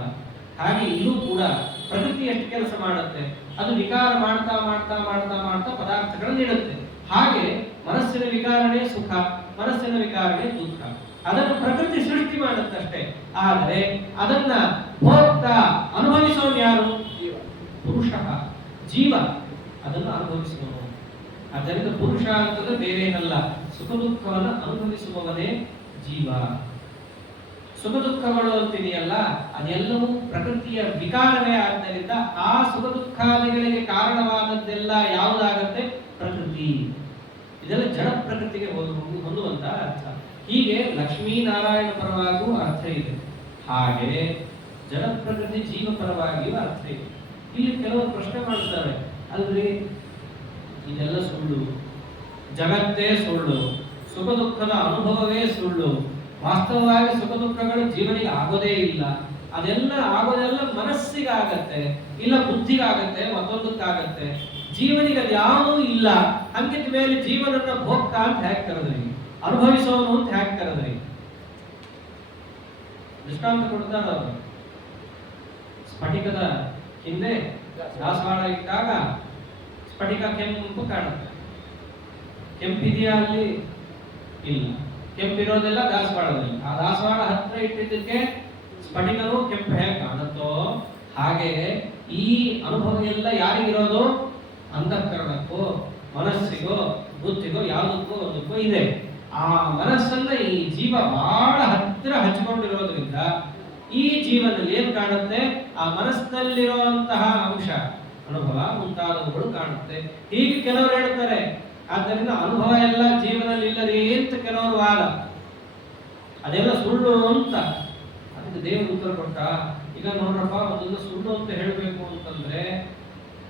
ಹಾಗೆ ಇದು ಕೂಡ ಪ್ರಕೃತಿ ಎಷ್ಟು ಕೆಲಸ ಮಾಡುತ್ತೆ, ಅದು ವಿಕಾರ ಮಾಡ್ತಾ ಮಾಡ್ತಾ ಮಾಡ್ತಾ ಮಾಡ್ತಾ ಪದಾರ್ಥಗಳನ್ನು ನೀಡುತ್ತೆ. ಹಾಗೆ ಮನಸ್ಸಿನ ವಿಕಾರನೇ ಸುಖ, ಮನಸ್ಸಿನ ವಿಕಾರನೇ ದುಃಖ. ಅದನ್ನು ಪ್ರಕೃತಿ ಸೃಷ್ಟಿ ಮಾಡುತ್ತಷ್ಟೇ. ಆದರೆ ಅದನ್ನ ಭೋಕ್ತಾ ಅನುಭವಿಸೋನು ಯಾರು? ಪುರುಷ, ಜೀವ ಅದನ್ನು ಅನುಭವಿಸುವನು. ಆದ್ದರಿಂದ ಪುರುಷ ಅಂತಂದ್ರೆ ಬೇರೇನಲ್ಲ, ಸುಖ ದುಃಖವನ್ನು ಅನುಭವಿಸುವವನೇ ಜೀವ. ಸುಖ ದುಃಖಗಳು ಅಂತಿದೆಯಲ್ಲ, ಅದೆಲ್ಲವೂ ಪ್ರಕೃತಿಯ ವಿಕಾರವೇ. ಆದ್ದರಿಂದ ಆ ಸುಖ ದುಃಖಾದಿಗಳಿಗೆ ಕಾರಣವಾದದ್ದೆಲ್ಲ ಯಾವುದಾಗತ್ತೆ? ಪ್ರಕೃತಿ. ಇದೆಲ್ಲ ಜಡ ಪ್ರಕೃತಿಗೆ ಹೊಂದುವಂತ ಅರ್ಥ. ಹೀಗೆ ಲಕ್ಷ್ಮೀನಾರಾಯಣ ಪರವಾಗಿಯೂ ಅರ್ಥ ಇದೆ, ಹಾಗೆ ಜಡ ಪ್ರಕೃತಿ ಜೀವ ಪರವಾಗಿಯೂ ಅರ್ಥ ಇದೆ. ಇಲ್ಲಿ ಕೆಲವರು ಪ್ರಶ್ನೆ ಮಾಡ್ತಾರೆ, ಅಲ್ರಿ ಇದೆಲ್ಲ ಸುಳ್ಳು, ಜಗತ್ತೇ ಸುಳ್ಳು, ಸುಖ ದುಃಖದ ಅನುಭವವೇ ಸುಳ್ಳು, ವಾಸ್ತವವಾಗಿ ಸುಖ ದುಃಖಗಳು ಜೀವನಿಗೆ ಆಗೋದೇ ಇಲ್ಲ, ಅದೆಲ್ಲ ಆಗೋದೆಲ್ಲ ಮನಸ್ಸಿಗಾಗತ್ತೆ, ಇಲ್ಲ ಬುದ್ಧಿಗಾಗತ್ತೆ, ಮತ್ತೊಂದಕ್ಕಾಗತ್ತೆ, ಜೀವನಿಗೆ ಅದ್ಯಾವುದೂ ಇಲ್ಲ. ಹಂಗಿದ ಮೇಲೆ ಜೀವನನ್ನ ಭೋಕ್ತ ಅಂತ ಹ್ಯಾಕ್ ಕರೆದ್ರಿ, ಅನುಭವಿಸೋನು ಅಂತ ಹ್ಯಾಕ್ ಕರೆದ್ರಿ? ದೃಷ್ಟಾಂತ ಕೊಡ್ತಾರ ಅವರು. ಸ್ಫಟಿಕದ ಹಿಂದೆ ದಾಸವಾಳ ಇಟ್ಟಾಗ ಸ್ಫಟಿಕ ಕೆಂಪು ಕಾಣುತ್ತೆ. ಕೆಂಪಿದೆಯಾ ಅಲ್ಲಿ? ಇಲ್ಲ. ಕೆಂಪಿರೋದೆಲ್ಲ ದಾಸವಾಳದಲ್ಲಿ. ಆ ದಾಸವಾಳ ಹತ್ರ ಇಟ್ಟಿದ್ದಕ್ಕೆ ಸ್ಫಟಿಕನು ಕೆಂಪು ಹೇಗೆ ಕಾಣುತ್ತೋ ಹಾಗೆ ಈ ಅನುಭವ ಎಲ್ಲ ಯಾರಿಗಿರೋದು? ಅಂತಃಕರಣಕ್ಕೋ ಮನಸ್ಸಿಗೋ ಬುದ್ಧಿಗೋ ಯಾವುದಕ್ಕೋ ಒಂದಕ್ಕೋ ಇದೆ. ಆ ಮನಸ್ಸನ್ನ ಈ ಜೀವ ಬಹಳ ಹತ್ತಿರ ಹಚ್ಕೊಂಡಿರೋದ್ರಿಂದ ಈ ಜೀವನದಲ್ಲಿ ಏನ್ ಕಾಣುತ್ತೆ? ಆ ಮನಸ್ಸಿನಲ್ಲಿರುವಂತಹ ಅಂಶ, ಅನುಭವ ಮುಂತಾದವುಗಳು ಕಾಣುತ್ತೆ. ಹೀಗೆ ಕೆಲವರು ಹೇಳ್ತಾರೆ. ಆದ್ದರಿಂದ ಅನುಭವ ಎಲ್ಲ ಜೀವನದಲ್ಲಿ ಇಲ್ಲರಿ ಅಂತ ಕೆಲವರು ವಾದ. ಅದೆಲ್ಲ ಸುಳ್ಳು ಅಂತ. ಅದಕ್ಕೆ ದೇವರು ಉತ್ತರ ಕೊಟ್ಟ. ಈಗ ನೋಡ್ರಪ್ಪ, ಅದನ್ನು ಸುಳ್ಳು ಅಂತ ಹೇಳಬೇಕು ಅಂತಂದ್ರೆ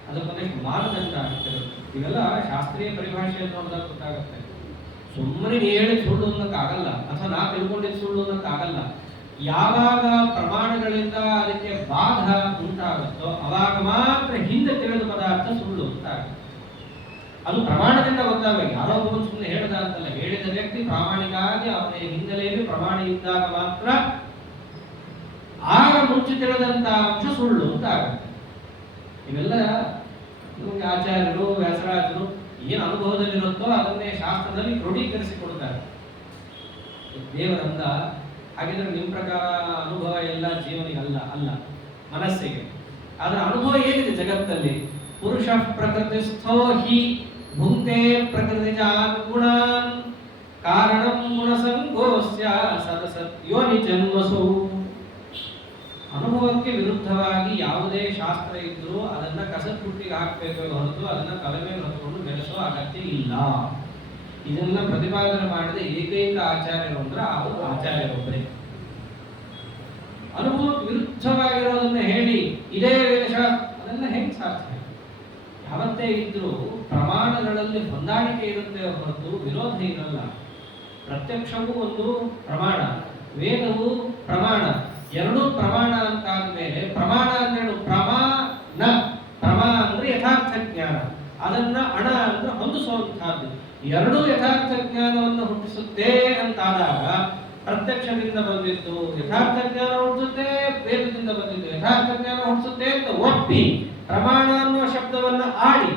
ಅದಕ್ಕೊಂದಷ್ಟು ಮಾನದಂಡ ಆಗುತ್ತೆ. ಇವೆಲ್ಲ ಶಾಸ್ತ್ರೀಯ ಪರಿಭಾಷೆಯನ್ನು ನೋಡಿದಾಗ ಗೊತ್ತಾಗುತ್ತೆ. ಸುಮ್ಮನೆ ನೀ ಹೇಳಿ ಸುಳ್ಳು ಅನ್ನೋಕ್ಕಾಗಲ್ಲ, ಅಥವಾ ನಾ ತಿಳ್ಕೊಂಡಿದ್ದು ಸುಳ್ಳು ಅನ್ನೋಕ್ಕಾಗಲ್ಲ. ಯಾವಾಗ ಪ್ರಮಾಣಗಳಿಂದ ಅದಕ್ಕೆ ಬಾಧ ಉಂಟಾಗುತ್ತೋ ಅವಾಗ ಮಾತ್ರ ಹಿಂದೆ ತಿಳಿದ ಪದಾರ್ಥ ಸುಳ್ಳು ಉಂಟಾಗುತ್ತೆ. ಅದು ಪ್ರಮಾಣದಿಂದ ಗೊತ್ತಾಗಬೇಕು. ಯಾರೋ ಒಬ್ಬರು ಸುಮ್ಮನೆ ಹೇಳಿದ ಅಂತಲ್ಲ, ಹೇಳಿದ ವ್ಯಕ್ತಿ ಪ್ರಾಮಾಣಿಕವಾಗಿ ಅವನ ಹಿನ್ನೆಲೆಯಲ್ಲಿ ಪ್ರಮಾಣ ಇದ್ದಾಗ ಮಾತ್ರ ಆಗ ಮುಂಚೆ ತಿಳಿದಂತ ಅಂಶ ಸುಳ್ಳು ಅಂತ ಆಗುತ್ತೆ. ಇವೆಲ್ಲ ನಿಮಗೆ ಆಚಾರ್ಯರು ವ್ಯಾಸರಾಜರು ಏನು ಅನುಭವದಲ್ಲಿರುತ್ತೋ ಅದನ್ನೇ ಶಾಸ್ತ್ರದಲ್ಲಿ ಕ್ರೋಢೀಕರಿಸಿ ಕೊಡ್ತಾರೆ. ದೇವರಂದ ಹಾಗಿದ್ರೆ ನಿಮ್ಮ ಪ್ರಕಾರ ಅನುಭವ ಎಲ್ಲ ಜೀವನಿಗೆ ಅಲ್ಲ ಮನಸ್ಸಿಗೆ. ಅದರ ಅನುಭವ ಏನಿದೆ ಜಗತ್ತಲ್ಲಿ? ಪುರುಷ ಪ್ರಕೃತಿಸ್ಥೋ ಹಿ ಭುಂಕ್ತೆ ಪ್ರಕೃತಿಜಾನ್ ಗುಣಾನ್ ಕಾರಣಂ ಗುಣಸಂಗೋಸ್ಯ ಸದಸತ್ ಯೋನಿ ಜನ್ಮಸು. ಅನುಭವಕ್ಕೆ ವಿರುದ್ಧವಾಗಿ ಯಾವುದೇ ಶಾಸ್ತ್ರ ಇದ್ರೂ ಅದನ್ನ ಕಸಪುಟ್ಟಿಗೆ ಹಾಕಬೇಕು ಹೊರತು ಅದನ್ನ ತಲೆ ಮೇಲೆ ಹೊತ್ಕೊಂಡು ಬೆಳೆಸೋ ಅಗತ್ಯ ಇಲ್ಲ. ಇದನ್ನ ಪ್ರತಿಪಾದನೆ ಮಾಡಿದ ಏಕೈಕ ಆಚಾರ್ಯರು ಅಂದ್ರೆ ಅವರು ಆಚಾರ್ಯರೊಬ್ಬರೇ. ಅನುಭವಕ್ಕೆ ವಿರುದ್ಧವಾಗಿರೋದನ್ನ ಹೇಳಿ ಇದೇ ವೇದಶಾಸ್ತ್ರ ಅದನ್ನ ಹೆಂಗ್ ಸಾಧ್ಯ? ಯಾವತ್ತೇ ಇದ್ರೂ ಪ್ರಮಾಣಗಳಲ್ಲಿ ಹೊಂದಾಣಿಕೆ ಇರುತ್ತೆ ಹೊರತು ವಿರೋಧ ಇರಲ್ಲ. ಪ್ರತ್ಯಕ್ಷವೂ ಒಂದು ಪ್ರಮಾಣ, ವೇದವು ಪ್ರಮಾಣ, ಎರಡೂ ಪ್ರಮಾಣ ಅಂತಾದ ಮೇಲೆ ಪ್ರಮಾಣ ಅಂದ್ರೆ ಪ್ರಮಾ ಅಂದ್ರೆ ಯಥಾರ್ಥ ಜ್ಞಾನ, ಅದನ್ನ ಅಣ ಅಂದ್ರೆ ಹೊಂದಿಸುವಂತಹದ್ದು. ಎರಡೂ ಯಥಾರ್ಥ ಜ್ಞಾನವನ್ನು ಹುಟ್ಟಿಸುತ್ತೆ ಅಂತಾದಾಗ ಪ್ರತ್ಯಕ್ಷದಿಂದ ಬಂದಿದ್ದು ಯಥಾರ್ಥ ಜ್ಞಾನ ಹುಟ್ಟಿಸುತ್ತೆ, ವೇದದಿಂದ ಬಂದಿದ್ದು ಯಥಾರ್ಥ ಜ್ಞಾನ ಹುಟ್ಟಿಸುತ್ತೆ ಅಂತ ಒಪ್ಪಿ ಪ್ರಮಾಣ ಅನ್ನುವ ಶಬ್ದವನ್ನ ಆಡಿ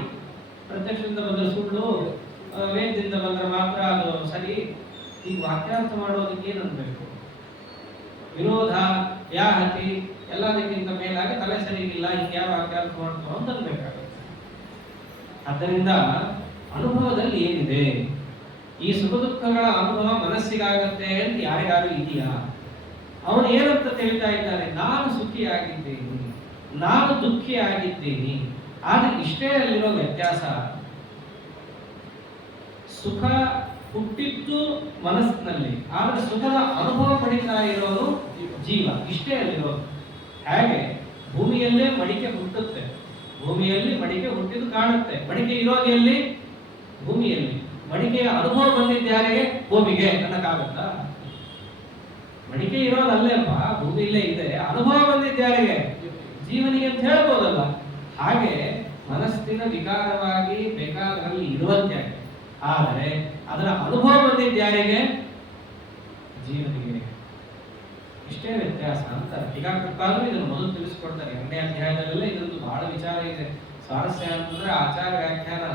ಪ್ರತ್ಯಕ್ಷದಿಂದ ಬಂದ್ರೆ ಸುಳ್ಳು, ವೇದದಿಂದ ಬಂದ್ರೆ ಮಾತ್ರ ಅದು ಸರಿ. ಈಗ ವಾಕ್ಯಾರ್ಥ ಮಾಡೋದಕ್ಕೆ ಏನನ್ಬೇಕು? ವಿರೋಧ ಯಾಹತಿ ಎಲ್ಲದಕ್ಕಿಂತ ಮೇಲಾಗಿ ತಲೆ ಸರಿಗಿಲ್ಲ, ಹಿಂಗೆ ಯಾವ ವಾಕ್ಯಾರ್ಥ ಮಾಡ್ತೋ ಅಂತ ಅನ್ಬೇಕಾಗುತ್ತೆ. ಆದ್ದರಿಂದ ಅನುಭವದಲ್ಲಿ ಏನಿದೆ? ಈ ಸುಖ ದುಃಖಗಳ ಅನುಭವ ಮನಸ್ಸಿಗಾಗತ್ತೆ ಅಂತ ಯಾರಿಗಾರು ಇದೆಯಾ? ಅವನು ಏನಂತ ತಿಳಿತಾ ಇದ್ದಾನೆ, ನಾನು ಸುಖಿಯಾಗಿದ್ದೇನೆ, ನಾನು ದುಃಖಿಯಾಗಿದ್ದೇನೆ. ಆದ್ರೆ ಇಷ್ಟೇ ಅಲ್ಲಿರೋ ವ್ಯತ್ಯಾಸ, ಸುಖ ಹುಟ್ಟಿದ್ದು ಮನಸ್ಸಿನಲ್ಲಿ, ಆದ್ರೆ ಸುಖದ ಅನುಭವ ಪಡಿತಾ ಇರೋನು ಜೀವ. ಇಷ್ಟೇ ಅಲ್ಲಿರೋದು. ಹಾಗೆ ಭೂಮಿಯಲ್ಲೇ ಮಡಿಕೆ ಹುಟ್ಟುತ್ತೆ, ಭೂಮಿಯಲ್ಲಿ ಮಡಿಕೆ ಹುಟ್ಟಿದ್ದು ಕಾಣುತ್ತೆ. ಮಡಿಕೆ ಇರೋದು ಎಲ್ಲಿ? ಭೂಮಿಯಲ್ಲಿ. ಮಡಿಕೆಯ ಅನುಭವ ಬಂದಿದ್ಯಾರಿಗೆ? ಭೂಮಿಗೆ ಅನ್ನಕ್ಕಾಗತ್ತಾ? ಮಡಿಕೆ ಇರೋದಲ್ಲೇಪ್ಪ, ಭೂಮಿಯಲ್ಲೇ ಇದೆ. ಅನುಭವ ಬಂದಿದ್ಯಾರಿಗೆ? ಜೀವನಿಗೆ ಅಂತ ಹೇಳ್ಬೋದಲ್ಲ. ಹಾಗೆ ಮನಸ್ಸಿನ ವಿಕಾರವಾಗಿ ಬೇಕಾದ್ರಲ್ಲಿ ಇರುವಂತೆ, ಆದರೆ ಅದರ ಅನುಭವ ಬಂದಿದ್ಯಾರಿಗೆ? ಜೀವನಿಗೆ. ಇಷ್ಟೇ ವ್ಯತ್ಯಾಸ ಅಂತ ಟೀಕಾಕೃತ್ಪಾದರು ಇದನ್ನು ಮೊದಲು ತಿಳಿಸಿಕೊಡ್ತಾರೆ. 2ನೇ ಅಧ್ಯಾಯದಲ್ಲೆಲ್ಲ ಇದೊಂದು ಬಹಳ ವಿಚಾರ ಇದೆ. ಸ್ವಾರಸ್ಯ ಅಂತಂದ್ರೆ ಆಚಾರ ವ್ಯಾಖ್ಯಾನ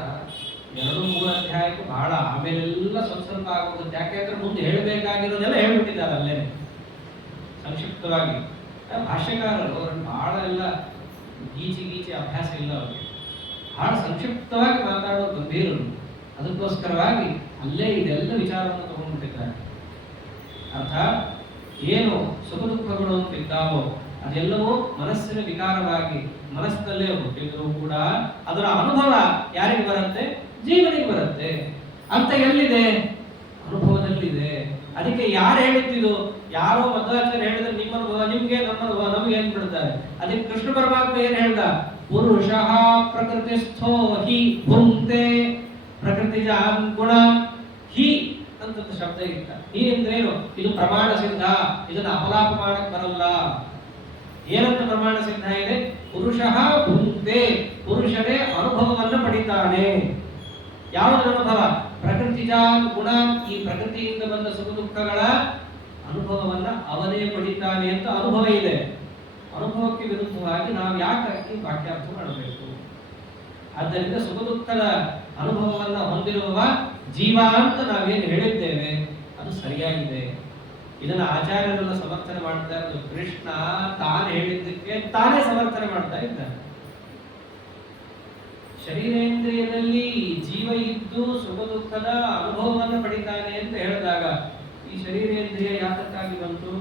2-3 ಅಧ್ಯಾಯಕ್ಕೂ ಬಹಳ, ಆಮೇಲೆಲ್ಲ ಸ್ವಲ್ಪ ಆಗೋಗುತ್ತೆ. ಯಾಕೆಂದ್ರೆ ಮುಂದೆ ಹೇಳಬೇಕಾಗಿರೋದೆಲ್ಲ ಹೇಳ್ಬಿಟ್ಟಿದ್ದಾರೆ ಅಲ್ಲೇನೆ ಸಂಕ್ಷಿಪ್ತವಾಗಿ. ಭಾಷ್ಯಕಾರರು ಅವ್ರನ್ನ ಬಹಳ ಎಲ್ಲ ಗೀಚಿ ಅಭ್ಯಾಸ ಇಲ್ಲ ಅವ್ರಿಗೆ, ಬಹಳ ಸಂಕ್ಷಿಪ್ತವಾಗಿ ಮಾತಾಡೋ ಗಂಭೀರರು. ಅದಕ್ಕೋಸ್ಕರವಾಗಿ ಅಲ್ಲೇ ಇದೆಲ್ಲ ವಿಚಾರವನ್ನು ತಗೊಂಡ್ಬಿಟ್ಟಿದ್ದಾರೆ. ಅರ್ಥಾತ್ ಏನು ಸುಖ ದುಃಖಗಳು ಅಂತಿದ್ದಾವೋ ಅದೆಲ್ಲವೂ ಮನಸ್ಸಿನ ವಿಕಾರವಾಗಿ ಮನಸ್ಸಿನಲ್ಲೇ ಹುಟ್ಟಿದ್ರು ಕೂಡ ಅದರ ಅನುಭವ ಯಾರಿಗೆ ಬರುತ್ತೆ? ಜೀವನಿಗೆ ಬರುತ್ತೆ. ಅಂತ ಎಲ್ಲಿದೆ? ಅನುಭವದಲ್ಲಿದೆ. ಅದಕ್ಕೆ ಯಾರು ಹೇಳಿದ್ದು? ಯಾರೋ ಮಧ್ವಾಚಾರ್ಯ ಹೇಳಿದ್ರೆ ನಿಮ್ಮ ಅನುಭವ ನಿಮ್ಗೆ, ನಮ್ಮ ಅನುಭವ ನಮ್ಗೆ ಏನ್ ಬಿಡ್ತಾರೆ. ಅದಕ್ಕೆ ಕೃಷ್ಣ ಪರಮಾತ್ಮ ಏನ್ ಹೇಳ್ದ? ಪುರುಷಃ ಪ್ರಕೃತಿಸ್ಥೋ ಹಿ ಭುಂಕ್ತೆ ಪ್ರಕೃತಿಜಾನ್ ಗುಣ ಹಿ ಅಂತ ಶಬ್ದ ಇತ್ತ. ಹಿ ಅಂದ್ರೇನು? ಇದು ಪ್ರಮಾಣ ಸಿದ್ಧ, ಇದನ್ನ ಅಪಲಾಪ ಮಾಡಕ್ ಬರಲ್ಲ. ಏನಂತ ಪ್ರಮಾಣ ಸಿದ್ಧ ಇದೆ? ಪುರುಷಃ ಭುಂಕ್ತೆ, ಪುರುಷನೇ ಅನುಭವವನ್ನು ಪಡಿತಾನೆ. ಯಾವುದರ ಅನುಭವ? ಪ್ರಕೃತಿಜಾನ್ ಗುಣ, ಈ ಪ್ರಕೃತಿಯಿಂದ ಬಂದ ಸುಖ ದುಃಖಗಳ ಅನುಭವವನ್ನ ಅವನೇ ಪಡಿತಾನೆ ಅಂತ ಅನುಭವ ಇದೆ. ಅನುಭವಕ್ಕೆ ವಿರುದ್ಧವಾಗಿ ನಾವು ಯಾಕೆ ವಾಕ್ಯಾರ್ಥ ಮಾಡಬೇಕು? ಆದ್ದರಿಂದ ಸುಖ ದುಃಖದ ಅನುಭವವನ್ನ ಹೊಂದಿರುವ ಜೀವ ಅಂತ ನಾವೇನು ಹೇಳಿದ್ದೇವೆ ಅದು ಸರಿಯಾಗಿದೆ. ಇದನ್ನ ಆಚಾರ್ಯರೆಲ್ಲ ಸಮರ್ಥನೆ ಮಾಡ್ತಾ ಇರೋದು. ಕೃಷ್ಣ ತಾನು ಹೇಳಿದ್ದಕ್ಕೆ ತಾನೇ ಸಮರ್ಥನೆ ಮಾಡ್ತಾ ಇದ್ದಾನೆ. ಶರೀರೇಂದ್ರಿಯದಲ್ಲಿ ಜೀವ ಇದ್ದು ಸುಖ ದುಃಖದ ಅನುಭವವನ್ನು ಪಡಿತಾನೆ ಅಂತ ಹೇಳಿದಾಗ ಈ ಶರೀರೇಂದ್ರಿಯ ಯಾತಕ್ಕಾಗಿ ಬಂತು?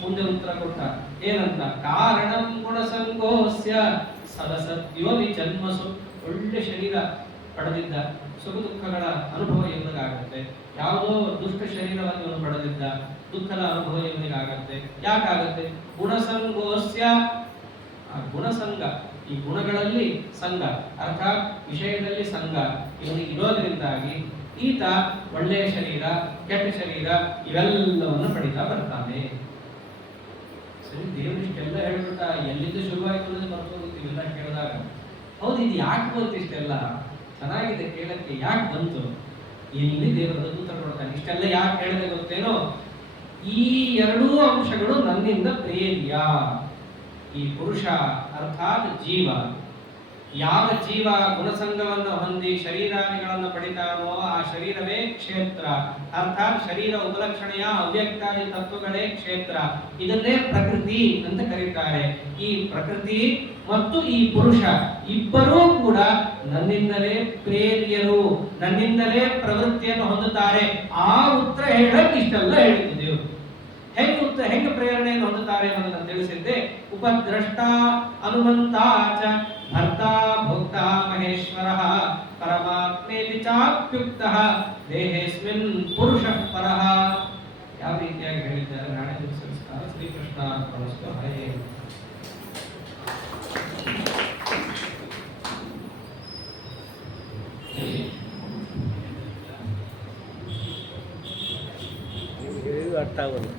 ಮುಂದೆ ಉತ್ತರ ಕೊಟ್ಟ. ಏನಂತ? ಕಾರಣಂ ಗುಣಸಂಗೋಸ್ಯ ಸದಸತ್ಯೋ ವಿಜನ್ಮಸು. ಒಳ್ಳೆ ಶರೀರ ಪಡೆದಿದ್ದ, ಸುಖ ದುಃಖಗಳ ಅನುಭವ ಇವನಿಗಾಗತ್ತೆ. ಯಾವುದೋ ದುಷ್ಟ ಶರೀರವನ್ನು ಇವನು ಪಡೆದಿದ್ದ, ದುಃಖದ ಅನುಭವ ಇವನಿಗಾಗತ್ತೆ. ಯಾಕಾಗತ್ತೆ? ಗುಣಸಂಗೋಸ್ಯ, ಗುಣಸಂಗ, ಈ ಗುಣಗಳಲ್ಲಿ ಸಂಘ ಅರ್ಥಾತ್ ವಿಷಯದಲ್ಲಿ ಸಂಘ ಇವನಿಗೆ ಇರೋದ್ರಿಂದಾಗಿ ಈತ ಒಳ್ಳೆಯ ಶರೀರ, ಕೆಟ್ಟ ಶರೀರ ಇವೆಲ್ಲವನ್ನು ಪಡಿತಾ ಬರ್ತಾನೆ. ಸರಿ, ದೇವರಿಷ್ಟೆಲ್ಲ ಹೇಳ್ಬಿಟ್ಟ, ಎಲ್ಲಿಂದ ಶುರುವಾಯ್ತು ಅನ್ನೋದು ಬರ್ತೋಗುತ್ತೆ ಇವೆಲ್ಲ ಕೇಳಿದಾಗ. ಹೌದು, ಇದು ಯಾಕೆ ಬಂತು ಇಷ್ಟೆಲ್ಲ? ಚೆನ್ನಾಗಿದೆ ಕೇಳಕ್ಕೆ, ಯಾಕೆ ಬಂತು? ಇಲ್ಲಿ ದೇವರ ಉತ್ತರ ಕೊಡ್ತಾನೆ. ಇಷ್ಟೆಲ್ಲ ಯಾಕೆ ಹೇಳಿದೆ ಗೊತ್ತೇನೋ? ಈ ಎರಡೂ ಅಂಶಗಳು ನನ್ನಿಂದ ಪ್ರೇರಿಯ. ಈ ಪುರುಷ ಅರ್ಥಾತ್ ಜೀವ, ಯಾವ ಜೀವ ಗುಣಸಂಗವನ್ನು ಹೊಂದಿ ಶರೀರಾದಿಗಳನ್ನು ಪಡಿತಾನೋ ಆ ಶರೀರವೇ ಕ್ಷೇತ್ರ. ಅರ್ಥಾತ್ ಶರೀರ ಉಪಲಕ್ಷಣೆಯ ಅವ್ಯಕ್ತಾದಿ ತತ್ವಗಳೇ ಕ್ಷೇತ್ರ. ಇದನ್ನೇ ಪ್ರಕೃತಿ ಅಂತ ಕರೀತಾರೆ. ಈ ಪ್ರಕೃತಿ ಮತ್ತು ಈ ಪುರುಷ ಇಬ್ಬರೂ ಕೂಡ ನನ್ನಿಂದಲೇ ಪ್ರೇರಿಯರು, ನನ್ನಿಂದಲೇ ಪ್ರವೃತ್ತಿಯನ್ನು ಹೊಂದುತ್ತಾರೆ. ಆ ಉತ್ತರ ಹೇಳಕ್ ಇಷ್ಟೆಲ್ಲ ಹೇಳಿದ್ದು ದೇವರು. ಹೆಂಗೆ ಪ್ರೇರಣೆಯನ್ನು ಹೊಂದುತ್ತಾರೆ ಅನ್ನೋದನ್ನು ತಿಳಿಸಿದ್ದೆ. ಉಪದ್ರಷ್ಟ ಹನುಮಂತ ಚ ಭರ್ತ ಭೋಕ್ತ ಮಹೇಶ್ವರಃ ಪರಮಾತ್ಮೇತಿ ಚಾಪ್ಯುಕ್ತಃ ದೇಹೇಸ್ಮಿನ್ ಪುರುಷಃ ಪರಃ. ಯಾವ ರೀತಿಯಾಗಿ ಹೇಳಿದ್ದಾರೆ ನಾಳೆ ತಿಳಿಸಿಸ್ತಾರ. ಶ್ರೀಕೃಷ್ಣ ಅರ್ಪಣಮಸ್ತು. ಹರೇ ಅರ್ಥ ಆಗೋದು.